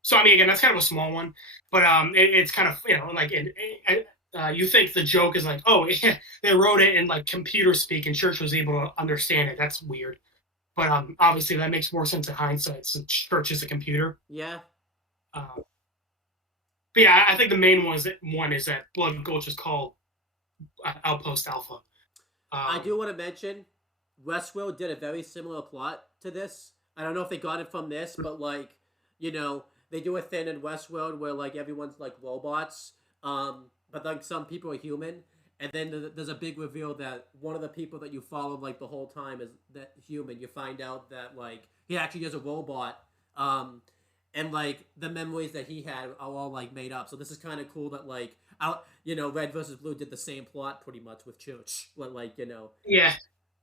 So, I mean, again, that's kind of a small one. But it's kind of, you think the joke is like, oh, yeah, they wrote it in like computer speak, and Church was able to understand it. That's weird. But obviously that makes more sense in hindsight since Church is a computer. Yeah. Um, but yeah, I think the main one is that Blood Gulch is called Outpost Alpha. I do want to mention Westworld did a very similar plot to this. I don't know if they got it from this, but like, they do a thing in Westworld where like everyone's like robots, but like some people are human, and then there's a big reveal that one of the people that you followed like the whole time is that human. You find out that like he actually is a robot, and like the memories that he had are all like made up. So this is kind of cool that like Red versus Blue did the same plot pretty much with Church, but like yeah.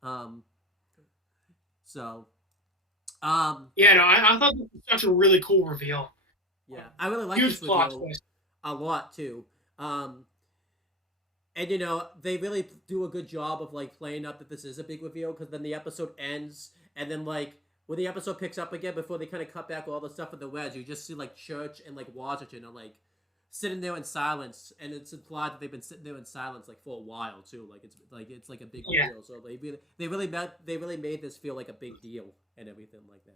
um, so Yeah, no, I thought this was such a really cool reveal. yeah, I really like Huge this plot reveal twist. a lot too. And they really do a good job of like playing up that this is a big reveal, because then the episode ends, and then like when the episode picks up again, before they kind of cut back all the stuff with the Reds, you just see like Church and like Washington are like sitting there in silence, and it's implied that they've been sitting there in silence like for a while too. Like it's like a big deal. So they really made this feel like a big deal and everything like that.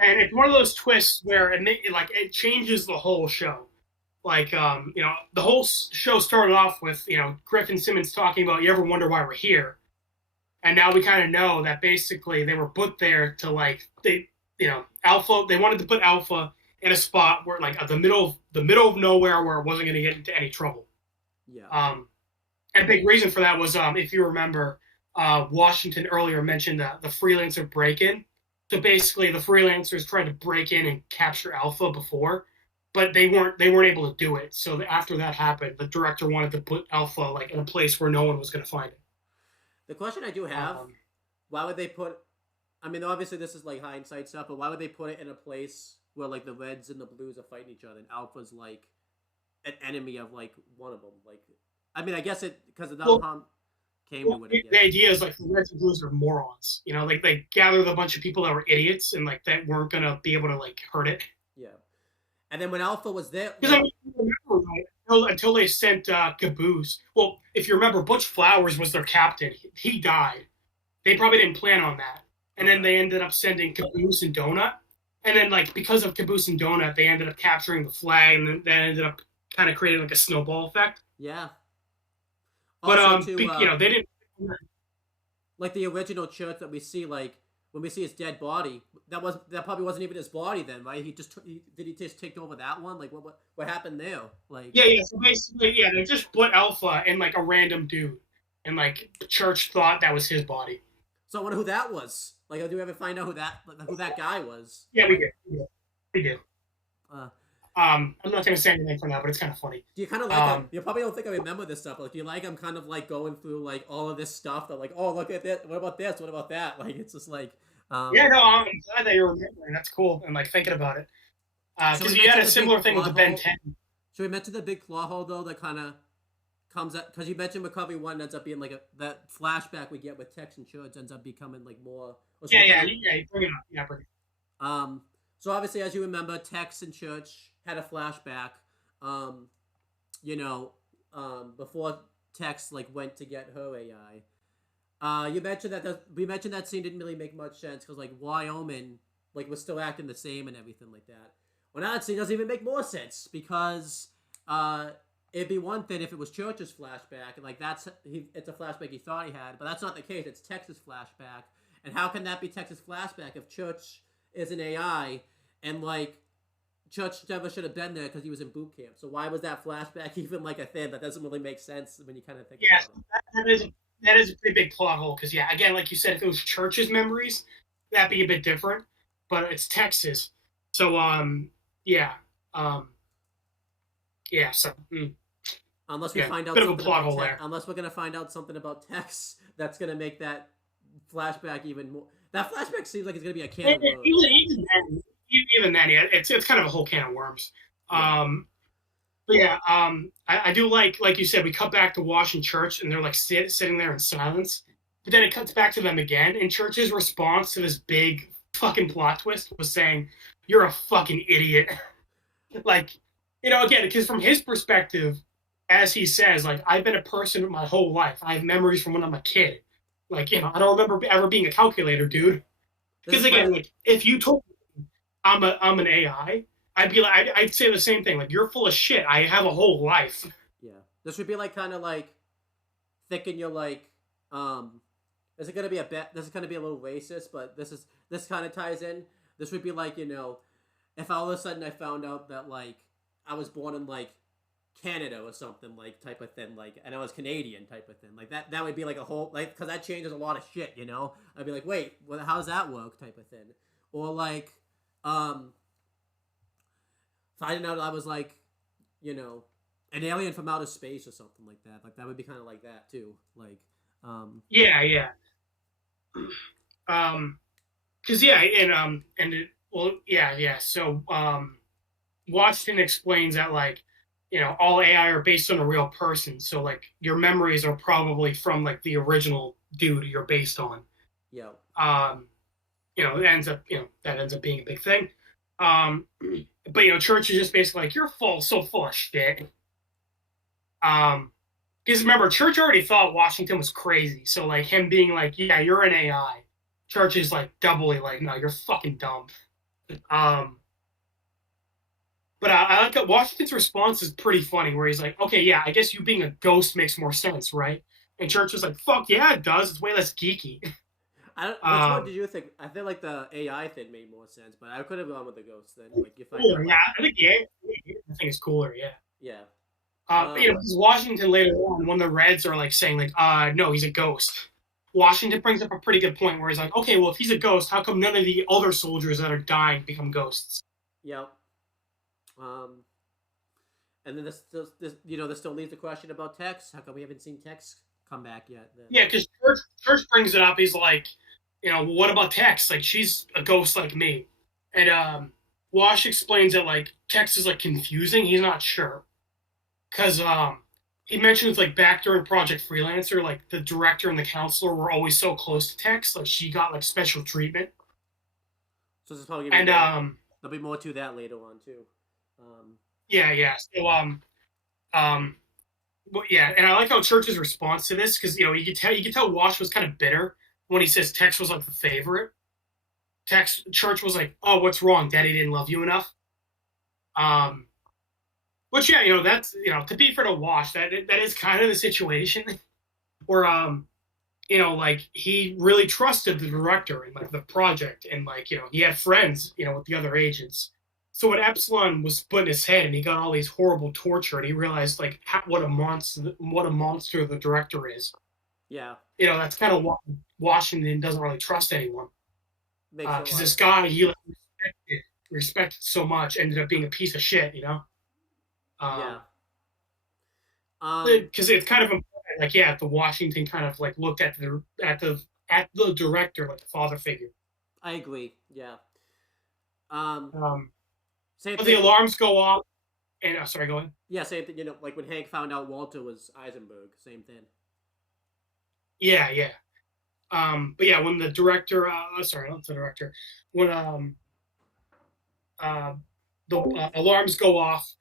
And it's one of those twists where it changes the whole show. Like the whole show started off with Griffin Simmons talking about, you ever wonder why we're here, and now we kind of know that basically they were put there to Alpha. They wanted to put Alpha in a spot where like at the middle of nowhere, where it wasn't going to get into any trouble. Yeah. And a big reason for that was, if you remember, Washington earlier mentioned the freelancer break-in. So basically, the freelancers tried to break in and capture Alpha before, but they weren't able to do it. So after that happened, the director wanted to put Alpha like in a place where no one was going to find it. The question I do have: why would they put? I mean, obviously this is like hindsight stuff, but why would they put it in a place where like the Reds and the Blues are fighting each other, and Alpha's like an enemy of like one of them? Like, I mean, I guess it because of that came to it. The idea is like the Reds and Blues are morons. Like they gathered a bunch of people that were idiots and like that weren't gonna be able to like hurt it. Yeah. And then when Alpha was there, because I remember until they sent Caboose. Well, if you remember, Butch Flowers was their captain. He died. They probably didn't plan on that, and then they ended up sending Caboose and Donut. And then, like, because of Caboose and Donut, they ended up capturing the flag, and then that ended up kind of creating like a snowball effect. Yeah. But they didn't like the original Church that we see, like when we see his dead body. That probably wasn't even his body then, right? Did he just take over that one? Like what happened there? Like yeah. So basically, they just put Alpha in like a random dude, and like the Church thought that was his body. So I wonder who that was. Like, do we ever find out who that guy was? Yeah, we did. I'm not going to say anything for now, but it's kind of funny. Do you kind of like him? You probably don't think I remember this stuff. But like, do you like him kind of like going through like all of this stuff that like, oh, look at this. What about this? What about that? Like, it's just like. I'm glad that you're remembering. That's cool. And like thinking about it. Because you had a similar thing with the Ben 10. Should we mention the big claw hole though that kind of comes up? Because you mentioned Recovery 1 ends up being like that flashback we get with Tex and Church ends up becoming like more. Yeah, bring it up. Yeah, bring it up. So obviously, as you remember, Tex and Church had a flashback, before Tex like went to get her AI. You mentioned that scene didn't really make much sense because like Wyoming like was still acting the same and everything like that. Well, now that scene doesn't even make more sense because it'd be one thing if it was Church's flashback and like it's a flashback he thought he had, but that's not the case. It's Tex's flashback, and how can that be Tex's flashback if Church is an AI and like Church never should have been there because he was in boot camp? So why was that flashback even like a thing? That doesn't really make sense when you kind of think about it. That is a pretty big plot hole because again, like you said, if it was Church's memories, that'd be a bit different. But it's Texas, so So unless we find out bit of a plot hole there. Unless we're gonna find out something about Tex that's gonna make that flashback even more. That flashback seems like it's gonna be a can of worms. Even then, it's kind of a whole can of worms. Yeah. I do like you said, we cut back to Wash and Church, and they're like sitting there in silence. But then it cuts back to them again, and Church's response to this big fucking plot twist was saying, "You're a fucking idiot." Like, again, because from his perspective, as he says, like, I've been a person my whole life. I have memories from when I'm a kid. Like, I don't remember ever being a calculator, dude. This Because is again, funny. like, if you told me I'm an AI, I'd be like, I'd say the same thing. Like, you're full of shit. I have a whole life. Yeah, this would be like kind of like thinking you're like, um, this is gonna be a bit. This is gonna be a little racist, but this kind of ties in. This would be like if all of a sudden I found out that like I was born in like Canada or something like type of thing, like, and I was Canadian type of thing, like that would be like a whole like because that changes a lot of shit. I'd be like, wait, well, how's that work type of thing, or like, um, finding out I was like, you know, an alien from outer space or something like that. Like that would be kind of like that too. Like, Yeah, yeah. Because yeah, and it, well, yeah, yeah. So Washington explains that like, all AI are based on a real person. So like your memories are probably from like the original dude you're based on. yeah, Um, it ends up, that ends up being a big thing. Um, but Church is just basically like you're so full of shit. Because remember, Church already thought Washington was crazy. So like him being like, yeah, you're an AI. Church is like doubly like, no, you're fucking dumb. Um, but I like that Washington's response is pretty funny, where he's like, okay, yeah, I guess you being a ghost makes more sense, right? And Church is like, fuck yeah, it does. It's way less geeky. I don't. Which one did you think? I feel like the AI thing made more sense, but I could have gone with the ghost then. Like you find Cooler, out yeah. like, I think yeah, I think it's cooler, yeah. yeah, Because Washington later on, when the Reds are like saying like, no, he's a ghost. Washington brings up a pretty good point where he's like, okay, well, if he's a ghost, how come none of the other soldiers that are dying become ghosts? yep. Um, and then this still leaves the question about Tex. How come we haven't seen Tex come back yet? Then Yeah, because Church brings it up. He's like, what about Tex? Like, she's a ghost like me. And Wash explains that like Tex is like confusing. He's not sure because he mentions like back during Project Freelancer, like the director and the counselor were always so close to Tex, like she got like special treatment. so there's probably gonna be And more. There'll be more to that later on too. Um, yeah, yeah. So um, but yeah, and I like how Church's response to this because you could tell Wash was kind of bitter when he says Tex was like the favorite. Church was like, "Oh, what's wrong? Daddy didn't love you enough." Um, which yeah, that's to be fair to Wash, that is kind of the situation where like he really trusted the director and like the project, and like he had friends with the other agents. So when Epsilon was split in his head and he got all these horrible torture, and he realized like what a monster the director is. yeah, That's kind of why Washington doesn't really trust anyone makes a because lot. this guy he like, respected so much ended up being a piece of shit. Yeah. Um, Um, because it's kind of important, like yeah, the Washington kind of like looked at the director like a father figure. I agree. Yeah. Um, Um, same but the thing. alarms go off, and sorry, go ahead. Yeah, same thing. Like when Hank found out Walter was Eisenberg. Same thing. Yeah, yeah. But yeah, when the director, sorry, not the director, when uh, the alarms go off,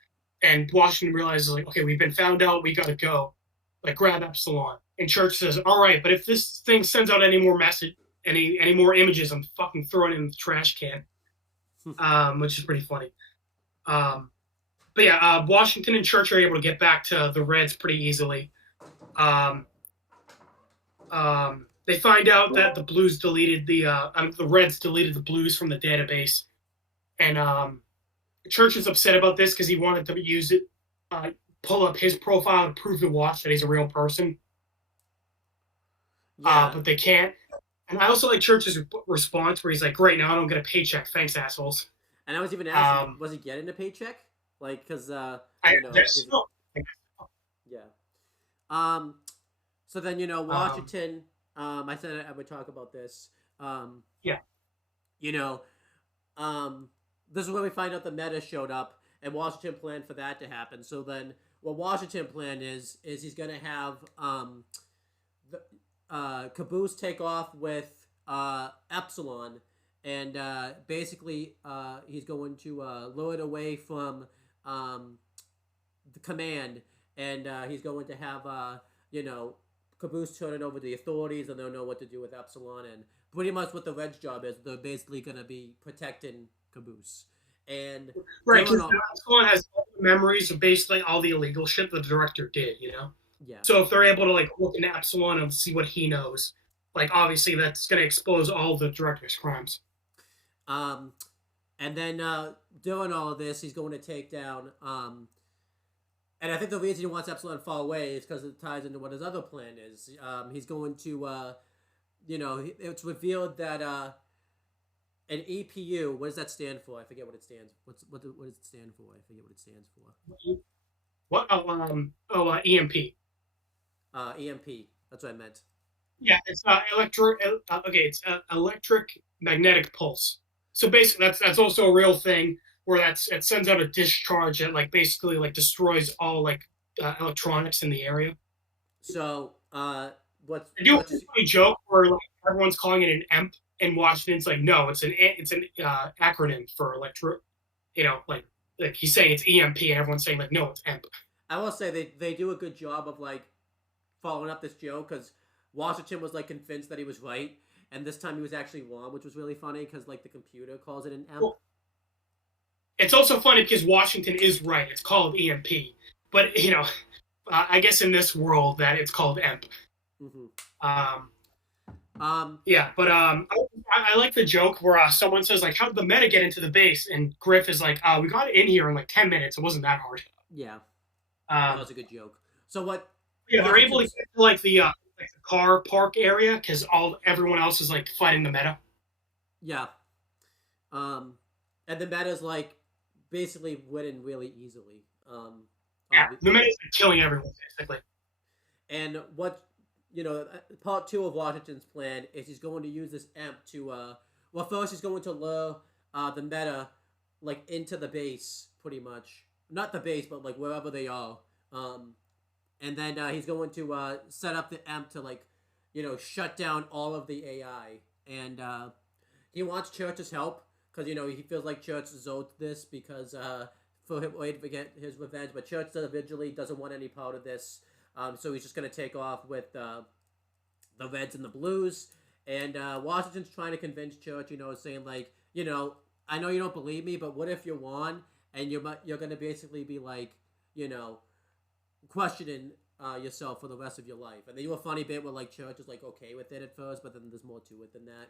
and Washington realizes like, okay, we've been found out, we gotta go, like grab Epsilon. And Church says, all right, but if this thing sends out any more message, any more images, I'm fucking throwing it in the trash can. Which is pretty funny. Um, but yeah, Washington and Church are able to get back to the Reds pretty easily. Um, they find out that the Reds deleted the Blues from the database, and Church is upset about this because he wanted to use it, uh, pull up his profile to prove to Watch that he's a real person, Yeah, but they can't. And I also like Church's response where he's like, "Great, now I don't get a paycheck. Thanks, assholes." and I was even asking, Um, was he getting a paycheck? Like, cause I, his, there's still, yeah. Um, so then um, Washington. I said I would talk about this. Um, yeah, you know, um, this is where we find out the meta showed up, and Washington planned for that to happen. So then, what Washington plan is he's gonna have the Caboose take off with Epsilon, and basically he's going to lure it away from the command, and he's going to have you know, Caboose turn it over to the authorities, and they'll know what to do with Epsilon. And pretty much what the Red's job is, they're basically going to be protecting Caboose. And Right, doing because all, Epsilon has all the memories of basically all the illegal shit the director did, you know? yeah. So if they're able to like look into Epsilon and see what he knows, like obviously that's gonna expose all the director's crimes. Um, and then doing all of this, he's going to take down. And I think the reason he wants Epsilon far away is because it ties into what his other plan is. He's going to, you know, it's revealed that an EPU. What does that stand for? I forget what it stands. What does it stand for? I forget what it stands for. What? EMP. EMP. That's what I meant. Yeah, it's it's electric magnetic pulse. So basically, that's also a real thing where it sends out a discharge that like basically like destroys all like electronics in the area. So, I do a what's funny joke where like everyone's calling it an EMP in Washington. It's like no, it's an acronym for electro. You know, like he's saying it's EMP, and everyone's saying like no, it's EMP. I will say they do a good job of like following up this joke because Washington was like convinced that he was right, and this time he was actually wrong, which was really funny because like the computer calls it an EMP. Well, it's also funny because Washington is right. It's called EMP, but you know, I guess in this world that it's called EMP. Mm-hmm. Um, Um, yeah, but I like the joke where someone says like, "How did the meta get into the base?" And Griff is like, "We got in here in like 10 minutes. It wasn't that hard." yeah, that Um, was a good joke. So what yeah, they're able to Washington's get to like the car park area because everyone else is like fighting the meta. yeah, um, and the meta's like basically winning really easily. Yeah, Obvi- the meta is like, killing everyone basically. and what you know, part two of Washington's plan is he's going to use this EMP to well, first he's going to lure the meta like into the base, pretty much. Not the base, but like wherever they are. Um, and then he's going to set up the EMP to like, you know, shut down all of the AI. And he wants Church's help because you know he feels like Church owed this because for him waiting to get his revenge, but Church individually doesn't want any part of this. So he's just gonna take off with the Reds and the Blues. And Washington's trying to convince Church, you know, saying like, you know, I know you don't believe me, but what if you won and you're gonna basically be like, you know, questioning yourself for the rest of your life. And they do a funny bit where like Church is like okay with it at first, but then there's more to it than that.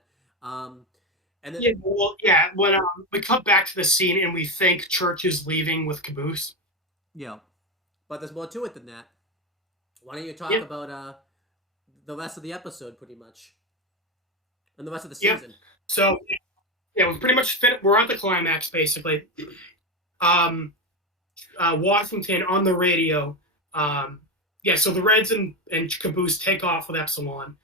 And then Yeah, well, yeah. When we cut back to the scene and we think Church is leaving with Caboose. yeah, but there's more to it than that. Why don't you talk Yep. about the rest of the episode, pretty much, and the rest of the Yep. season? So yeah, we're pretty much we're at the climax basically. Um, Washington on the radio. Yeah, so the Reds and Caboose take off with Epsilon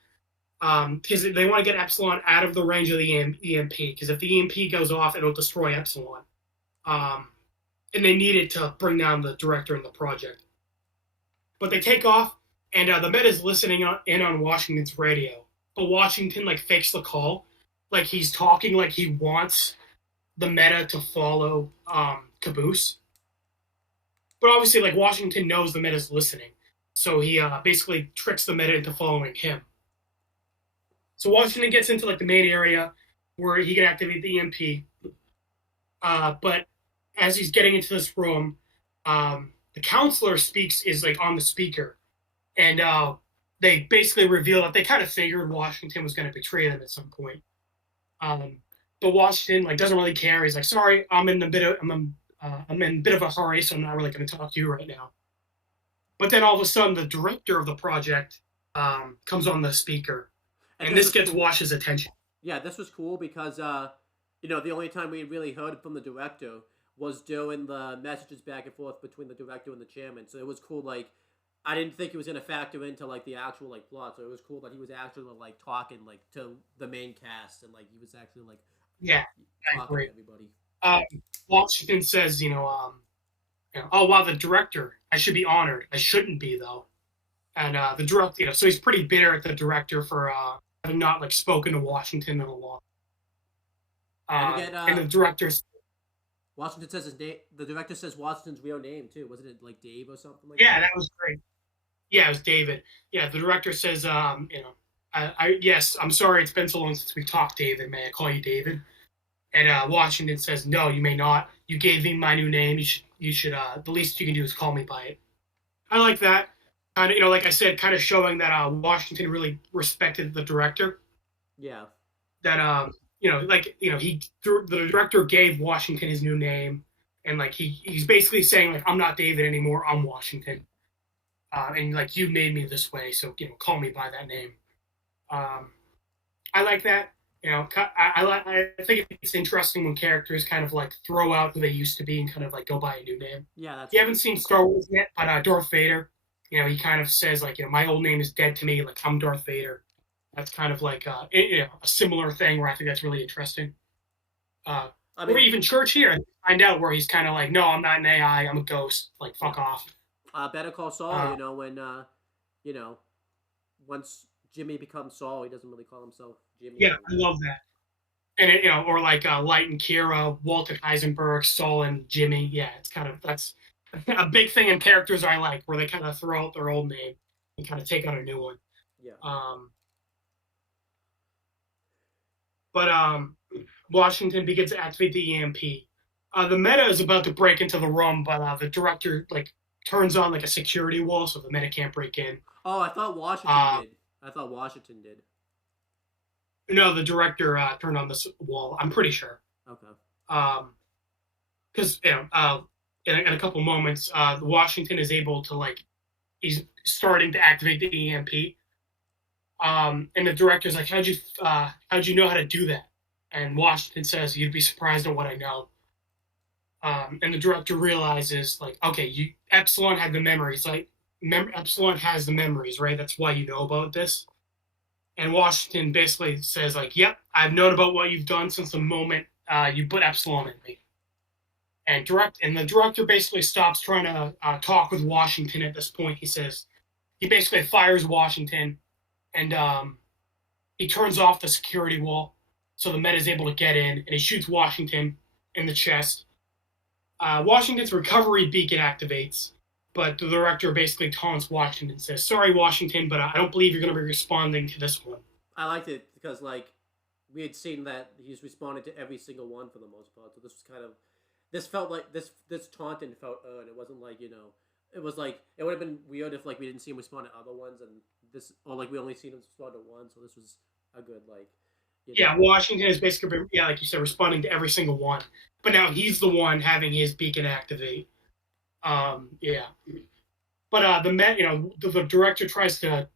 because they want to get Epsilon out of the range of the EMP. Because if the EMP goes off, it'll destroy Epsilon. Um, and they need it to bring down the director and the project. But they take off, and the Met is listening in on Washington's radio. But Washington like fakes the call, like he's talking like he wants the meta to follow Caboose. But obviously, like Washington knows the meta's listening, so he basically tricks the meta into following him. So Washington gets into like the main area where he can activate the EMP. But as he's getting into this room, the counselor is like on the speaker, and they basically reveal that they kind of figured Washington was going to betray them at some point. But Washington like doesn't really care. He's like, "Sorry, I'm in a bit of a hurry, so I'm not really going to talk to you right now." But then all of a sudden, the director of the project comes on the speaker, and this gets Wash's attention. Yeah, this was cool because you know, the only time we really heard from the director was during the messages back and forth between the director and the chairman. So it was cool. Like, I didn't think he was gonna factor into like the actual like plot. So it was cool that he was actually like talking like to the main cast and like he was actually like Yeah, I talking agree. to everybody. Washington says, "Oh wow, the director. I should be honored. I shouldn't be though." And the director, so he's pretty bitter at the director for having not like spoken to Washington in a long. And we get And the director Washington says his name. The director says Washington's real name too. Wasn't it like Dave or something like Yeah, that? that was great. Yeah, it was David. Yeah, the director says, yes, I'm sorry, it's been so long since we talked, David. May I call you David? And Washington says, no, you may not. You gave me my new name. You should. The least you can do is call me by it. I like that. Kind of, like I said, kind of showing that Washington really respected the director. Yeah. That the director gave Washington his new name, and like he's basically saying like I'm not David anymore. I'm Washington, and like you made me this way, so call me by that name. Um, I like that. I think it's interesting when characters kind of like throw out who they used to be and kind of like go by a new name. Yeah, that's You haven't seen Star Wars yet, but Darth Vader, he kind of says like, my old name is dead to me, like I'm Darth Vader. That's kind of like a similar thing where I think that's really interesting. I Or mean, even Church here, find out where he's kind of like, no, I'm not an AI, I'm a ghost. Like fuck yeah. off. Better Call Saul. Uh, When you know, once Jimmy becomes Saul, he doesn't really call himself Jimmy yeah, I anymore. love that. And or like Light and Kira, Walter Heisenberg, Saul and Jimmy. Yeah, it's kind of that's a big thing in characters I like, where they kind of throw out their old name and kind of take on a new one. Yeah. Um, but Washington begins to activate the EMP. The meta is about to break into the room, but the director like turns on like a security wall, so the meta can't break in. Oh, I thought Washington Uh, did. I thought Washington did. no, the director turned on this wall. I'm pretty sure. Okay. Because in a couple moments, Washington is able to like he's starting to activate the EMP. And the director's like, how'd you know how to do that? And Washington says, you'd be surprised at what I know. And the director realizes, like, okay, Epsilon had the memories, like Epsilon has the memories, right? That's why you know about this. And Washington basically says, like, yep, I've known about what you've done since the moment you put Epsilon in me. And the director basically stops trying to talk with Washington at this point. He basically fires Washington, and he turns off the security wall, so the Met is able to get in, and he shoots Washington in the chest. Washington's recovery beacon activates, but the director basically taunts Washington and says, "Sorry, Washington, but I don't believe you're going to be responding to this one." I liked it because like we had seen that he's responded to every single one for the most part. So this was kind of this felt like this taunting felt earned. It wasn't like it was like it would have been weird if like we didn't see him respond to other ones and this or like we only seen him respond to one. So this was a good like Yeah, Washington has basically been, yeah, like you said, responding to every single one. But now he's the one having his beacon activate. Yeah. But the director tries to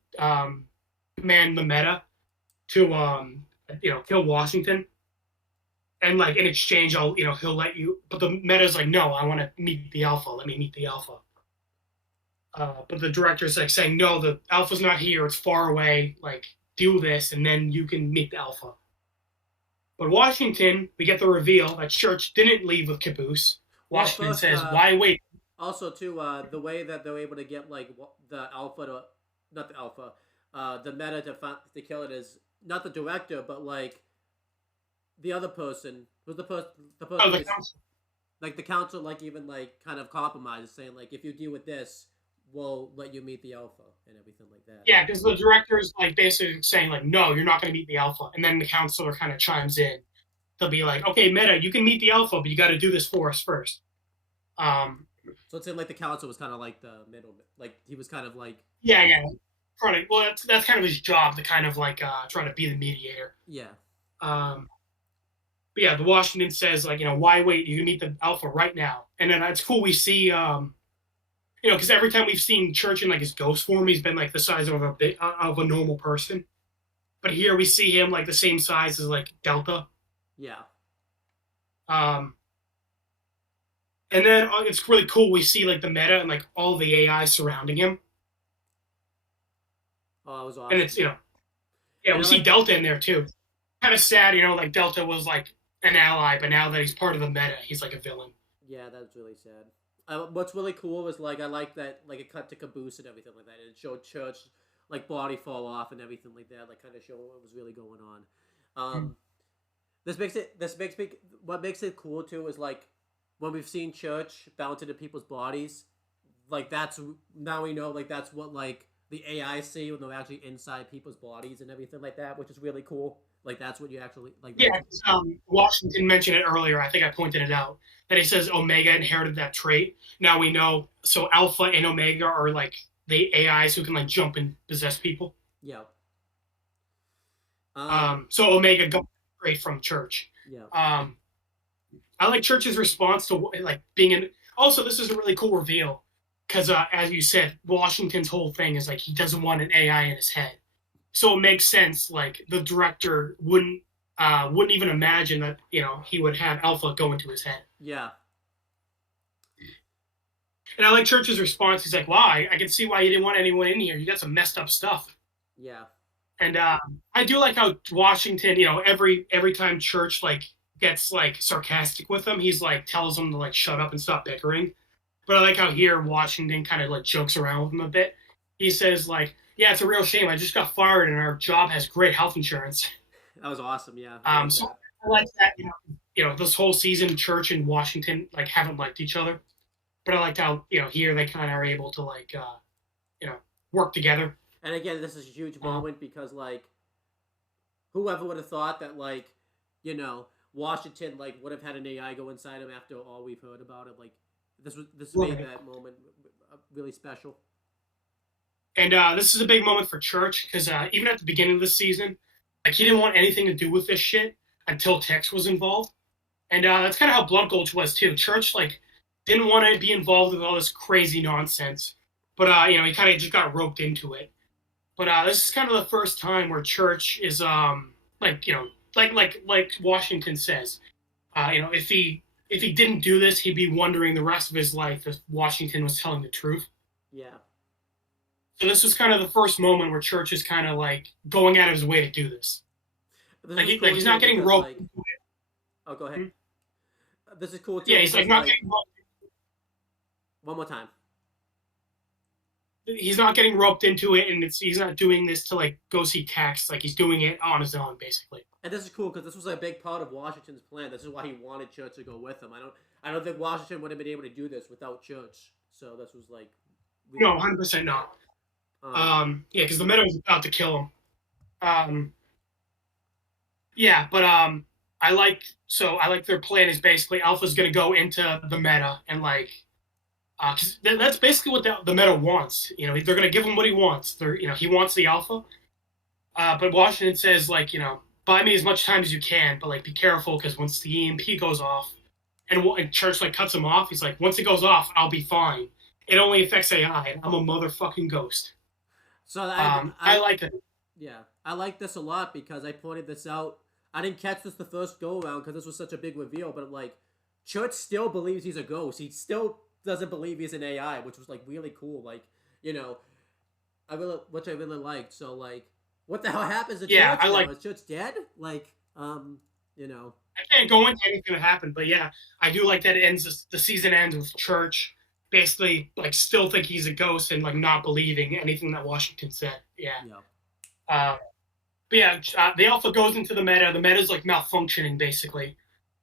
command the meta to, kill Washington. And, like, in exchange, he'll let you. But the meta's like, no, I want to meet the alpha. Let me meet the alpha. But the director's, like, saying, no, the alpha's not here. It's far away. Like, do this, and then you can meet the alpha. But Washington, we get the reveal that Church didn't leave with Caboose. Washington says, why wait? Also, too, the way that they're able to get like the alpha to, not the alpha, the meta to kill it is not the director, but like the other person who's the person The council. like the council, like even like kind of compromises, saying like if you deal with this, we'll let you meet the alpha and everything like that. Yeah, because the director's like basically saying like, no, you're not going to meet the alpha, and then the counselor kind of chimes in. They'll be like, okay, Meta, you can meet the alpha, but you got to do this for us first. So it seemed like the council was kind of like the middle, like he was kind of like yeah, trying to. Well, that's kind of his job to kind of like try to be the mediator. yeah. But yeah, the Washington says like, why wait? You can meet the alpha right now, and then it's cool. We see because every time we've seen Church in like his ghost form, he's been like the size of a normal person. But here we see him like the same size as like Delta. Yeah. And then it's really cool. We see like the meta and like all the AI surrounding him. Oh, it was awesome. And it's we see Delta in there too. Kind of sad, like Delta was like an ally, but now that he's part of the meta, he's like a villain. Yeah, that's really sad. What's really cool was like I like that like it cut to Caboose and everything like that. And it showed Church like body fall off and everything like that, like kind of showing what was really going on. What makes it cool too is like when we've seen Church bounce into people's bodies, like that's now we know like that's what like the AI see when they're actually inside people's bodies and everything like that, which is really cool. Like that's what you actually like. Yeah, That's 'cause, Washington mentioned it earlier. I think I pointed it out that he says Omega inherited that trait. Now we know. So Alpha and Omega are like the AIs who can like jump and possess people. yeah. So Omega got straight from Church. Yeah. Um, I like Church's response to like being in. Also, this is a really cool reveal because, as you said, Washington's whole thing is like he doesn't want an AI in his head. So it makes sense. Like the director wouldn't even imagine that he would have Alpha go into his head. Yeah. And I like Church's response. He's like, "Wow, I can see why you didn't want anyone in here. You got some messed up stuff." Yeah. And I do like how Washington, every time Church like gets like sarcastic with him, he's like tells him to like shut up and stop bickering. But I like how here Washington kind of like jokes around with him a bit. He says like, "Yeah, it's a real shame. I just got fired, and our job has great health insurance." That was awesome. Yeah. So I like that. This whole season, Church and Washington like haven't liked each other, but I liked how here they kind of are able to like work together. And again, this is a huge moment because like, whoever would have thought that like, Washington like would have had an AI go inside him after all we've heard about it. Like, this made that moment really special. And this is a big moment for Church because even at the beginning of the season, like he didn't want anything to do with this shit until Tex was involved, and that's kind of how Blood Gulch was too. Church like didn't want to be involved with all this crazy nonsense, but he kind of just got roped into it. But this is kind of the first time where Church is like Washington says, if he didn't do this, he'd be wondering the rest of his life if Washington was telling the truth. Yeah. So this was kind of the first moment where Church is kind of like going out of his way to do this. Like he's not getting roped. Like, oh, go ahead. Mm-hmm. This is cool too. Yeah, he's like not getting roped. One more time. He's not getting roped into it, and he's not doing this to like go see Tex. Like he's doing it on his own, basically. And this is cool because this was a big part of Washington's plan. This is why he wanted Church to go with him. I don't think Washington would have been able to do this without Church. So this was like. No, 100% not. Yeah, because the Meta was about to kill him. Yeah, but I like their plan is basically Alpha's gonna go into the Meta and like. Because that's basically what the Meta wants. They're going to give him what he wants. He wants the Alpha. But Washington says, like, buy me as much time as you can, but, like, be careful because once the EMP goes off, and Church, like, cuts him off, he's like, once it goes off, I'll be fine. It only affects AI, and I'm a motherfucking ghost. So I like it. Yeah, I like this a lot because I pointed this out. I didn't catch this the first go-around because this was such a big reveal, but, like, Church still believes he's a ghost. He still doesn't believe he's an AI, which was like really cool. Like, which I really liked. So like, what the hell happens to Church? I like. Is Church dead? Like, I can't go into anything that happened, but yeah, I do like that it ends. The season ends with Church basically like still think he's a ghost and like not believing anything that Washington said. Yeah. But yeah, the Alpha goes into the Meta. The Meta's like malfunctioning basically,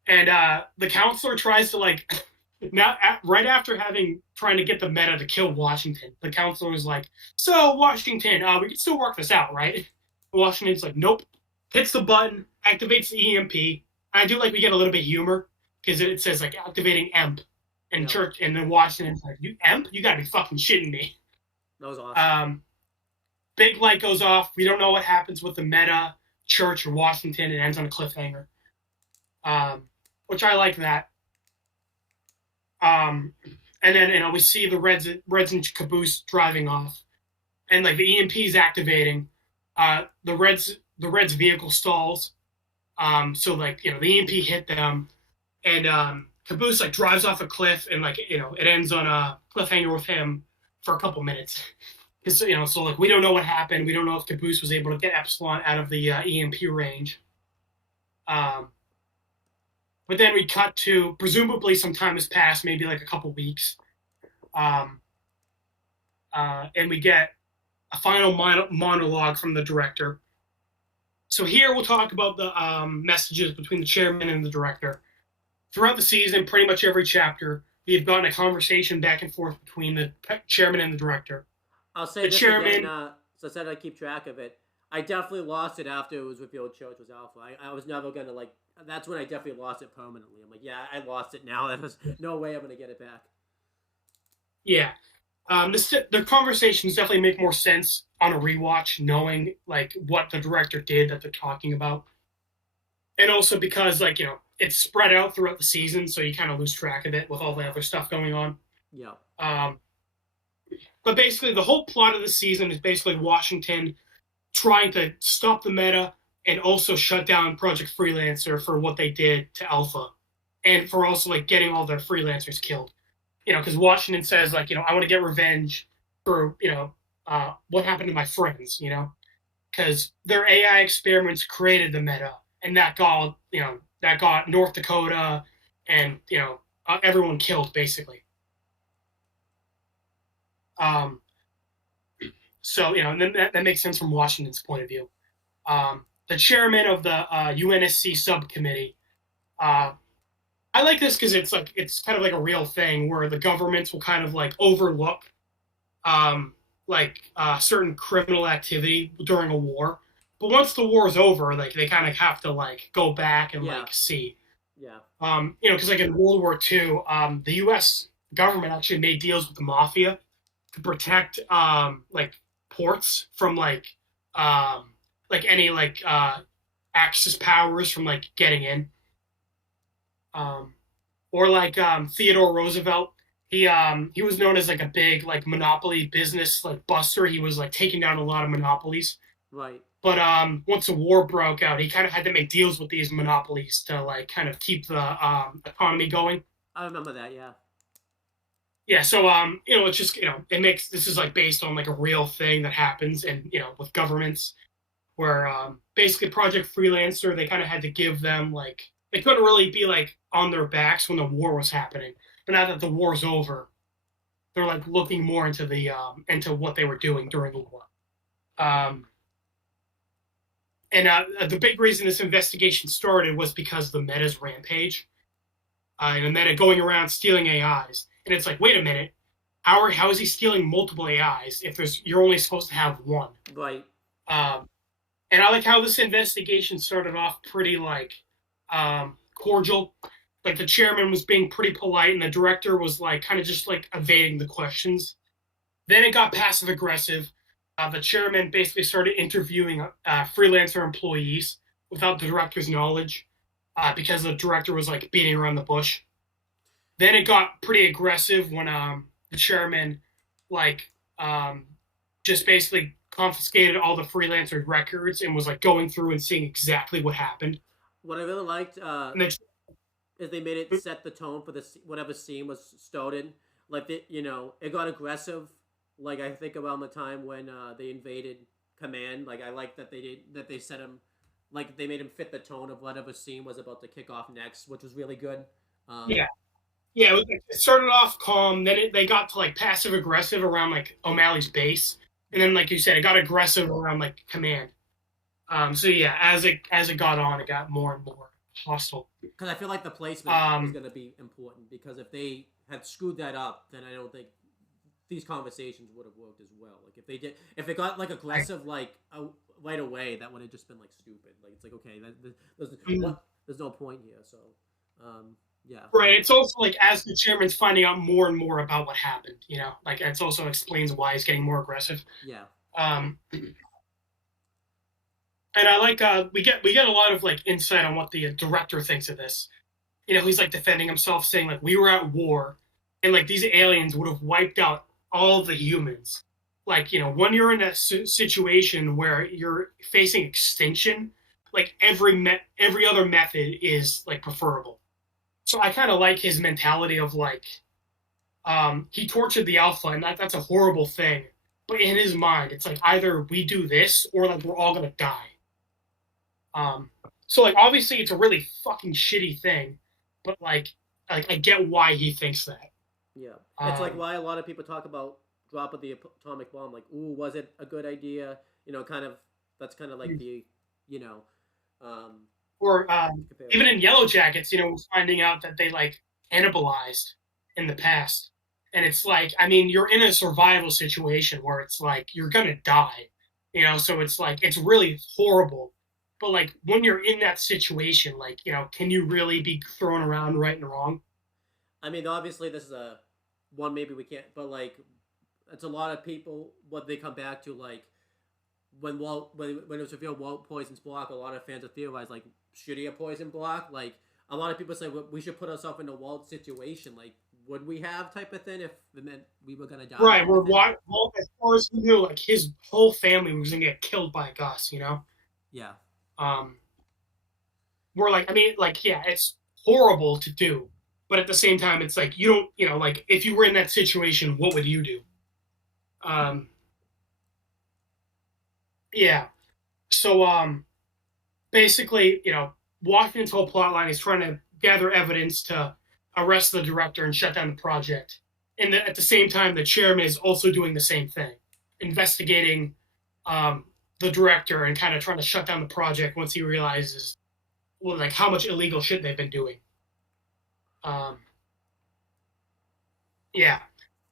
and the counselor tries to like. Now, right after trying to get the Meta to kill Washington, the counselor was like, "So Washington, we can still work this out, right?" Washington's like, "Nope." Hits the button, activates the EMP. I do like we get a little bit of humor because it says like activating EMP, and Church, and then Washington's like, "You EMP? You gotta be fucking shitting me." That was awesome. Big light goes off. We don't know what happens with the Meta, Church, or Washington. It ends on a cliffhanger, which I like that. And then we see the Reds and Caboose driving off, and like the EMP is activating. The Reds vehicle stalls. So like the EMP hit them, and Caboose like drives off a cliff, and like it ends on a cliffhanger with him for a couple minutes. Because so like we don't know what happened. We don't know if Caboose was able to get Epsilon out of the EMP range. But then we cut to, presumably some time has passed, maybe like a couple weeks. And we get a final monologue from the director. So here we'll talk about the messages between the chairman and the director. throughout the season, pretty much every chapter, we've gotten a conversation back and forth between the chairman and the director. I'll say The this again, chairman, so I said I keep track of it. I definitely lost it after it was revealed Church was Alpha. I was never gonna like. That's when I definitely lost it permanently. I'm like, yeah, I lost it now. There's no way I'm gonna get it back. yeah, the conversations definitely make more sense on a rewatch, knowing like what the director did that they're talking about, and also because like it's spread out throughout the season, so you kind of lose track of it with all the other stuff going on. Yeah. Um, but basically, the whole plot of the season is basically Washington trying to stop the meta and also shut down Project Freelancer for what they did to Alpha, and for also like getting all their freelancers killed. Because Washington says like I want to get revenge for what happened to my friends. Because their AI experiments created the meta, and that got North Dakota and everyone killed basically. Um, so and then that makes sense from Washington's point of view. The chairman of the UNSC subcommittee. I like this because it's kind of like a real thing where the governments will kind of like overlook certain criminal activity during a war, but once the war is over, like they kind of have to like go back and like see. Yeah. Because like in World War II, the U.S. government actually made deals with the mafia to protect like ports from any Axis powers from like getting in. Or like Theodore Roosevelt, he was known as like a big like monopoly business like buster. He was like taking down a lot of monopolies. Right. But once the war broke out, he kind of had to make deals with these monopolies to like kind of keep the economy going. I remember that. Yeah. Yeah, so it's just it makes this is like based on like a real thing that happens, and with governments where basically Project Freelancer, they kind of had to give them like they couldn't really be like on their backs when the war was happening, but now that the war's over, they're like looking more into into what they were doing during the war. And the big reason this investigation started was because of the Meta's rampage, and the Meta going around stealing AIs, and it's like, wait a minute, how is he stealing multiple AIs if you're only supposed to have one? Right. And I like how this investigation started off pretty like cordial. Like the chairman was being pretty polite, and the director was like kind of just like evading the questions. Then it got passive aggressive. The chairman basically started interviewing freelancer employees without the director's knowledge, because the director was like beating around the bush. Then it got pretty aggressive when the chairman like just basically confiscated all the freelancer records and was like going through and seeing exactly what happened. What I really liked then, is they made it set the tone for this whatever scene was stolen. Like it got aggressive. Like I think around the time when they invaded Command. Like I like that they set him, like they made him fit the tone of whatever scene was about to kick off next, which was really good. Yeah. Yeah, it started off calm. Then they got to like passive aggressive around like O'Malley's base, and then like you said, it got aggressive around like Command. So yeah, as it got on, it got more and more hostile. Because I feel like the placement is going to be important. Because if they had screwed that up, then I don't think these conversations would have worked as well. Like if it got like aggressive like right away, that would have just been like stupid. Like it's like okay, there's no point here. So. Yeah. Right. It's also like as the chairman's finding out more and more about what happened, like it also explains why he's getting more aggressive. Yeah. And I like we get a lot of like insight on what the director thinks of this. He's like defending himself, saying like we were at war, and like these aliens would have wiped out all the humans. Like when you're in a situation where you're facing extinction, like every other method is like preferable. So I kind of like his mentality of like, he tortured the Alpha, and that's a horrible thing. But in his mind, it's like either we do this or like we're all gonna die. So like obviously it's a really fucking shitty thing, but like I get why he thinks that. Yeah, it's like why a lot of people talk about dropping the atomic bomb. Like, ooh, was it a good idea? Kind of that's kind of like the. Or even in Yellow Jackets, we're finding out that they like cannibalized in the past, and it's like, I mean, you're in a survival situation where it's like you're gonna die, so it's like it's really horrible. But like when you're in that situation, like can you really be thrown around right and wrong? I mean, obviously, this is a one maybe we can't, but like, it's a lot of people what they come back to like when it was revealed Walt poisons Block. A lot of fans have theorized like should he have poisoned Block? Like a lot of people say we should put ourselves in a Walt situation. Like would we have type of thing if it meant we were gonna die? Right. Where Walt, as far as we knew, like his whole family was gonna get killed by Gus. Yeah. We're like, I mean, like, yeah, it's horrible to do, but at the same time, it's like you don't, like if you were in that situation, what would you do? Yeah. So, basically, Washington's whole plot line is trying to gather evidence to arrest the director and shut down the project. And at the same time, the chairman is also doing the same thing, investigating the director and kind of trying to shut down the project once he realizes, well, like how much illegal shit they've been doing. Yeah.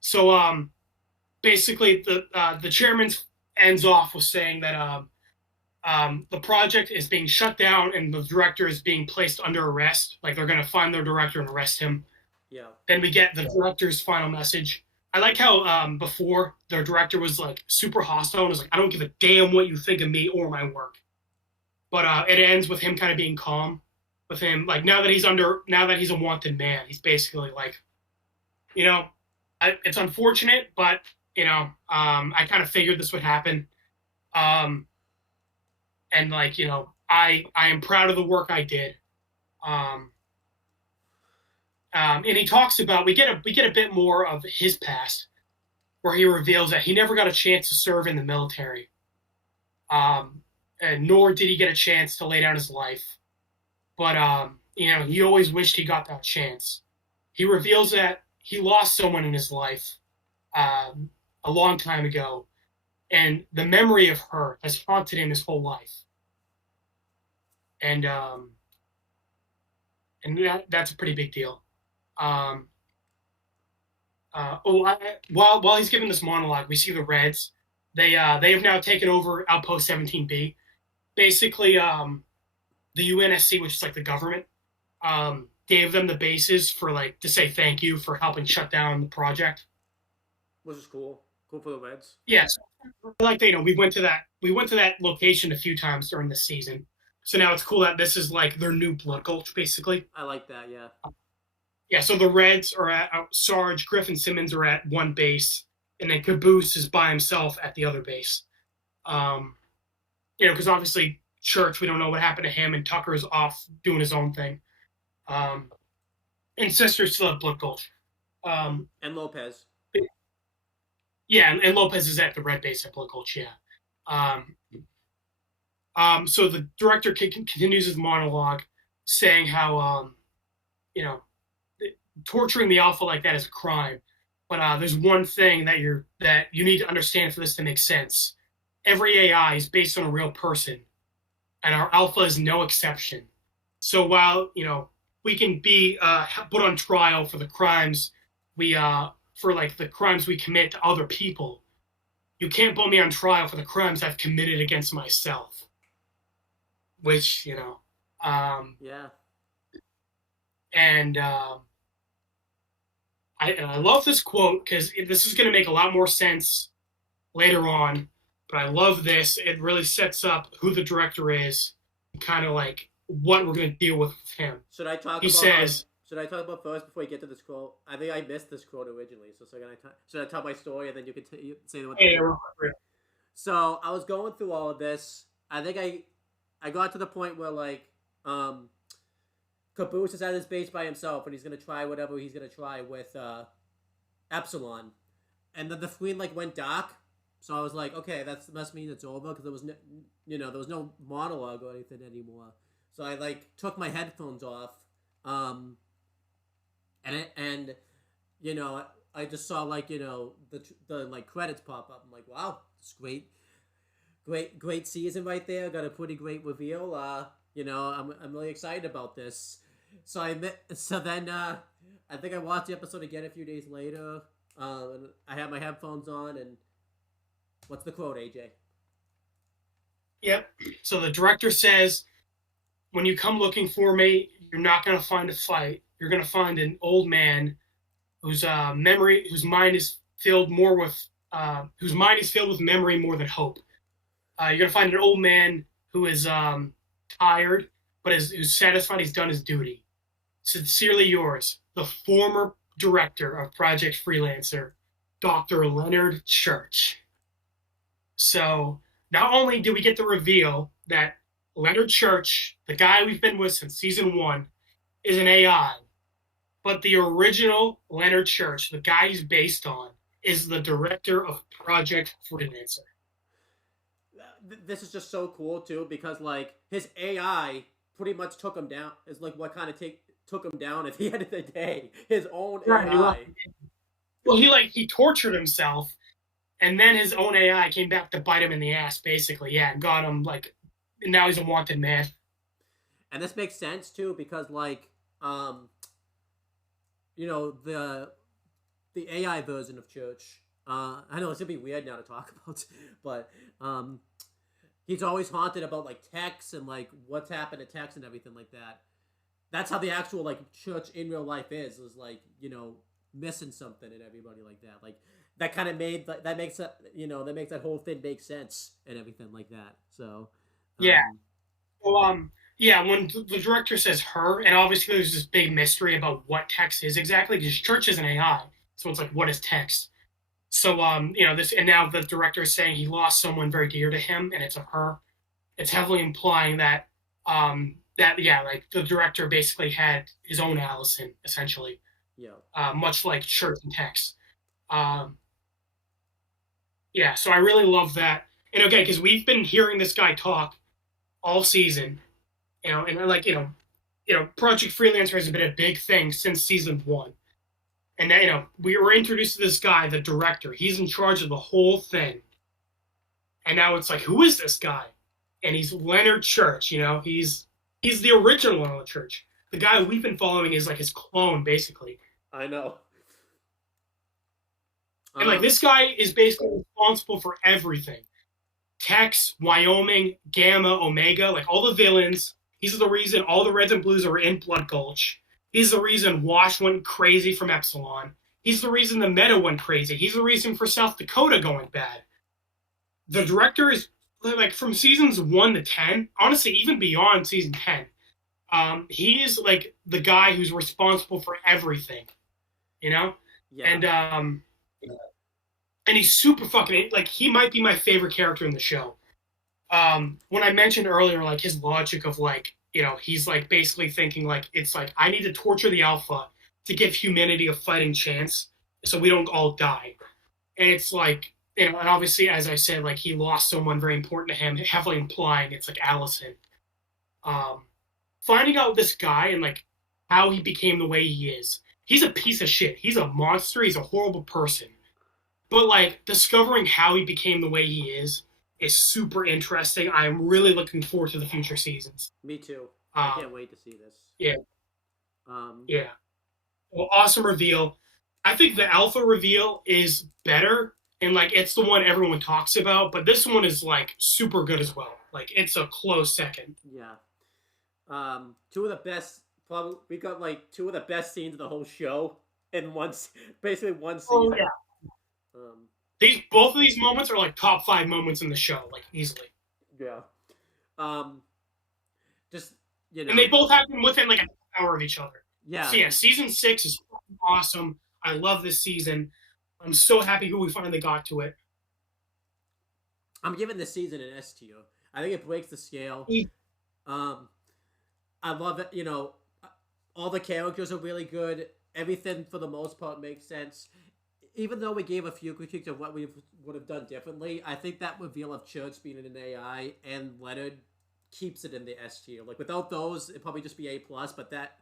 So basically, the chairman ends off with saying that the project is being shut down and the director is being placed under arrest. Like they're going to find their director and arrest him. Yeah. Then we get the director's final message. I like how before the director was like super hostile and was like, I don't give a damn what you think of me or my work. But it ends with him kind of being calm. With him, like now that he's a wanted man, he's basically like, it's unfortunate, but I kind of figured this would happen. And like, I am proud of the work I did. And he talks about we get a bit more of his past, where he reveals that he never got a chance to serve in the military, and nor did he get a chance to lay down his life. But he always wished he got that chance. He reveals that he lost someone in his life a long time ago, and the memory of her has haunted him his whole life. And that's a pretty big deal. While he's giving this monologue, we see the Reds. They have now taken over Outpost 17B. Basically, the UNSC, which is like the government, gave them the bases for like to say thank you for helping shut down the project. Which is cool. Cool for the Reds. Yes, like we went to that location a few times during the season. So now it's cool that this is like their new blood gulch, basically. I like that, yeah. Yeah, so the Reds are at Sarge, Griffin Simmons are at one base, and then Caboose is by himself at the other base. Because obviously Church, we don't know what happened to him, and Tucker's off doing his own thing. And Sisters still at Blood Gulch. And Lopez. Yeah, and Lopez is at the red base at Blood Gulch, yeah. So the director continues his monologue, saying how, torturing the Alpha like that is a crime. But there's one thing that you need to understand for this to make sense. Every AI is based on a real person, and our Alpha is no exception. So while we can be put on trial for the crimes the crimes we commit to other people, you can't put me on trial for the crimes I've committed against myself. Which yeah. And I love this quote because this is going to make a lot more sense later on. But I love this. It really sets up who the director is, and kind of like what we're going to deal with him. Should I talk about first before you get to this quote? I think I missed this quote originally, so should I tell my story and then you can say what? Yeah. So I was going through all of this. I think I got to the point where like Caboose is at his base by himself and he's gonna try whatever he's gonna try with Epsilon, and then the screen like went dark. So I was like, okay, that must mean it's over because there was there was no monologue or anything anymore. So I like took my headphones off, and I just saw like the like credits pop up. I'm like, wow, it's great season right there. Got a pretty great reveal. I'm really excited about this. So then I think I watched the episode again a few days later. And I had my headphones on, and what's the quote, AJ? Yep. So the director says, when you come looking for me, you're not going to find a fight. You're going to find an old man whose whose mind is filled with memory more than hope. You're going to find an old man who is tired, but who's satisfied he's done his duty. Sincerely yours, the former director of Project Freelancer, Dr. Leonard Church. So not only do we get the reveal that Leonard Church, the guy we've been with since season 1, is an AI, but the original Leonard Church, the guy he's based on, is the director of Project Freelancer. This is just so cool too, because like his AI pretty much took him down. Is like what kind of took him down at the end of the day. His own AI. Well, he tortured himself, and then his own AI came back to bite him in the ass, basically. Yeah, and got him and now he's a wanted man. And this makes sense too, because like the AI version of Church. I know it's gonna be weird now to talk about, but he's always haunted about like Tex and like what's happened to Tex and everything like that. That's how the actual like Church in real life is like missing something and everybody like that. Like that kind of that makes that whole thing make sense and everything like that. So yeah. Well, yeah, when the director says her, and obviously there's this big mystery about what Tex is exactly, because Church is an AI, so it's like, what is Tex? So, this, and now the director is saying he lost someone very dear to him, and it's a her. It's heavily implying that, like the director basically had his own Allison, essentially. Yeah. Much like Church and Tex. Yeah, so I really love that. And okay, because we've been hearing this guy talk all season, and Project Freelancer has been a big thing since season 1. And then, we were introduced to this guy, the director. He's in charge of the whole thing. And now it's like, who is this guy? And he's Leonard Church, he's the original Leonard Church. The guy we've been following is like his clone, basically. I know. And like this guy is basically responsible for everything. Tex, Wyoming, Gamma, Omega, like all the villains. He's the reason all the Reds and Blues are in Blood Gulch. He's the reason Wash went crazy from Epsilon. He's the reason the meta went crazy. He's the reason for South Dakota going bad. The director is, like, from seasons 1 to 10, honestly, even beyond season 10, he is, like, the guy who's responsible for everything, Yeah. And he's super fucking, like, he might be my favorite character in the show. When I mentioned earlier, like, his logic of, like, he's like basically thinking like it's like I need to torture the Alpha to give humanity a fighting chance so we don't all die. And it's like, and obviously, as I said, like he lost someone very important to him, heavily implying it's like Allison. Finding out this guy and like how he became the way he is. He's a piece of shit. He's a monster. He's a horrible person. But like discovering how he became the way he is super interesting. I'm really looking forward to the future seasons. Me too. I can't wait to see this. Yeah. Yeah. Well, awesome reveal. I think the Alpha reveal is better, and like it's the one everyone talks about, but this one is like super good as well. Like it's a close second. Yeah. Two of the best. Probably we got like two of the best scenes of the whole show in basically one season. Oh, yeah. Both of these moments are like top 5 moments in the show, like easily. Yeah. Just and they both happen within like an hour of each other. Yeah. So yeah, season 6 is awesome. I love this season. I'm so happy we finally got to it. I'm giving this season an S tier. I think it breaks the scale. I love it. All the characters are really good. Everything for the most part makes sense. Even though we gave a few critiques of what we would have done differently, I think that reveal of Church being an AI and Leonard keeps it in the S tier. Like without those, it'd probably just be A+. But that,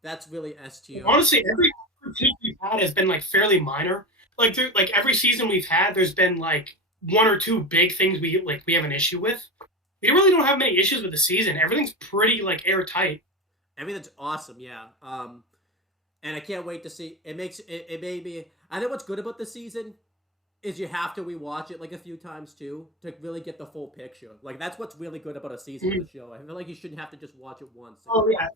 that's really S tier. Honestly, every critique we've had has been like fairly minor. Like every season we've had, there's been like 1 or 2 big things we have an issue with. we really don't have many issues with the season. Everything's pretty like airtight. Everything's awesome, yeah. And I can't wait to see. It made me. I think what's good about the season is you have to rewatch it like a few times too to really get the full picture. Like that's what's really good about a season of the show. I feel like you shouldn't have to just watch it once. Oh yeah,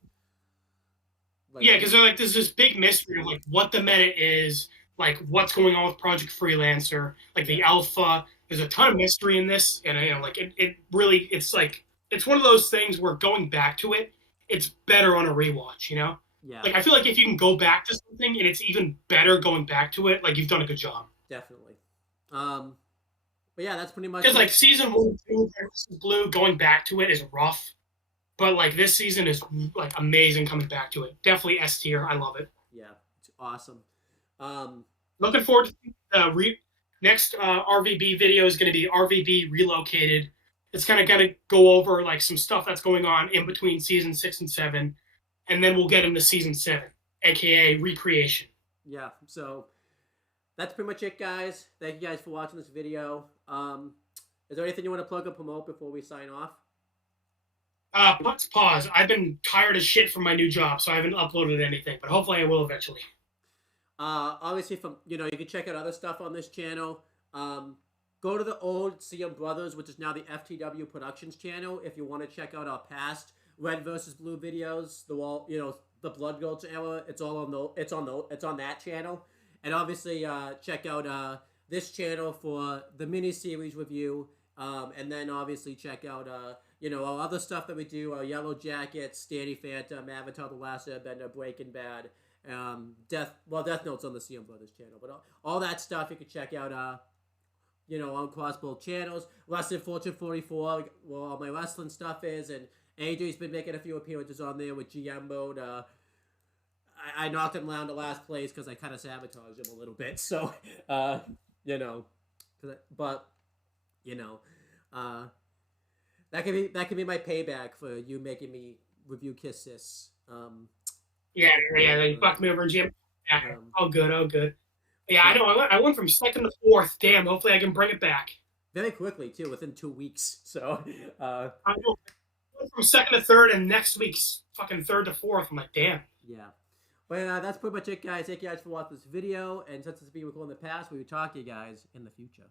Like, yeah, because like there's this big mystery of like what the meta is, like what's going on with Project Freelancer, like the alpha. There's a ton of mystery in this, and you know, like it really, it's like it's one of those things where going back to it, it's better on a rewatch. You know, yeah, like I feel like if you can go back to something and it's even better going back to it, like you've done a good job. definitely. But yeah, that's pretty much Because like season 1, 2, Blue, going back to it is rough, but like this season is like amazing coming back to it. Definitely S tier. I love it. Yeah, it's awesome. Looking forward to the next RVB video is going to be RVB Relocated. It's kind of going to go over like some stuff that's going on in between season 6 and 7, and then we'll get into season 7, aka Recreation. Yeah, so that's pretty much it, guys. Thank you guys for watching this video. Is there anything you want to plug or promote before we sign off? Let's pause. I've been tired as shit from my new job, so I haven't uploaded anything, but hopefully I will eventually. Obviously, you can check out other stuff on this channel. Go to the old CM Brothers, which is now the FTW Productions channel, if you want to check out our past Red versus Blue videos. The Blood Goats era. It's on that channel. And obviously, check out this channel for the mini-series review. And then obviously check out, our other stuff that we do, our Yellow Jackets, Danny Phantom, Avatar: The Last Airbender, Breaking Bad, Death Note's on the CM Brothers channel. But all that stuff you can check out, on cross both channels. Wrestling Fortune 44, where all my wrestling stuff is. And AJ's been making a few appearances on there with GM Mode. I knocked him down to last place because I kind of sabotaged him a little bit. So, that could be my payback for you making me review Kiss Sis. Yeah, you fucked me over in gym. Yeah, all good. Yeah, I know. I went from 2nd to 4th. Damn, hopefully I can bring it back. Very quickly, too, within 2 weeks. So, I went from 2nd to 3rd, and next week's fucking 3rd to 4th. I'm like, damn. Yeah. But that's pretty much it, guys. Thank you guys for watching this video. And since it's being recorded in the past, we will talk to you guys in the future.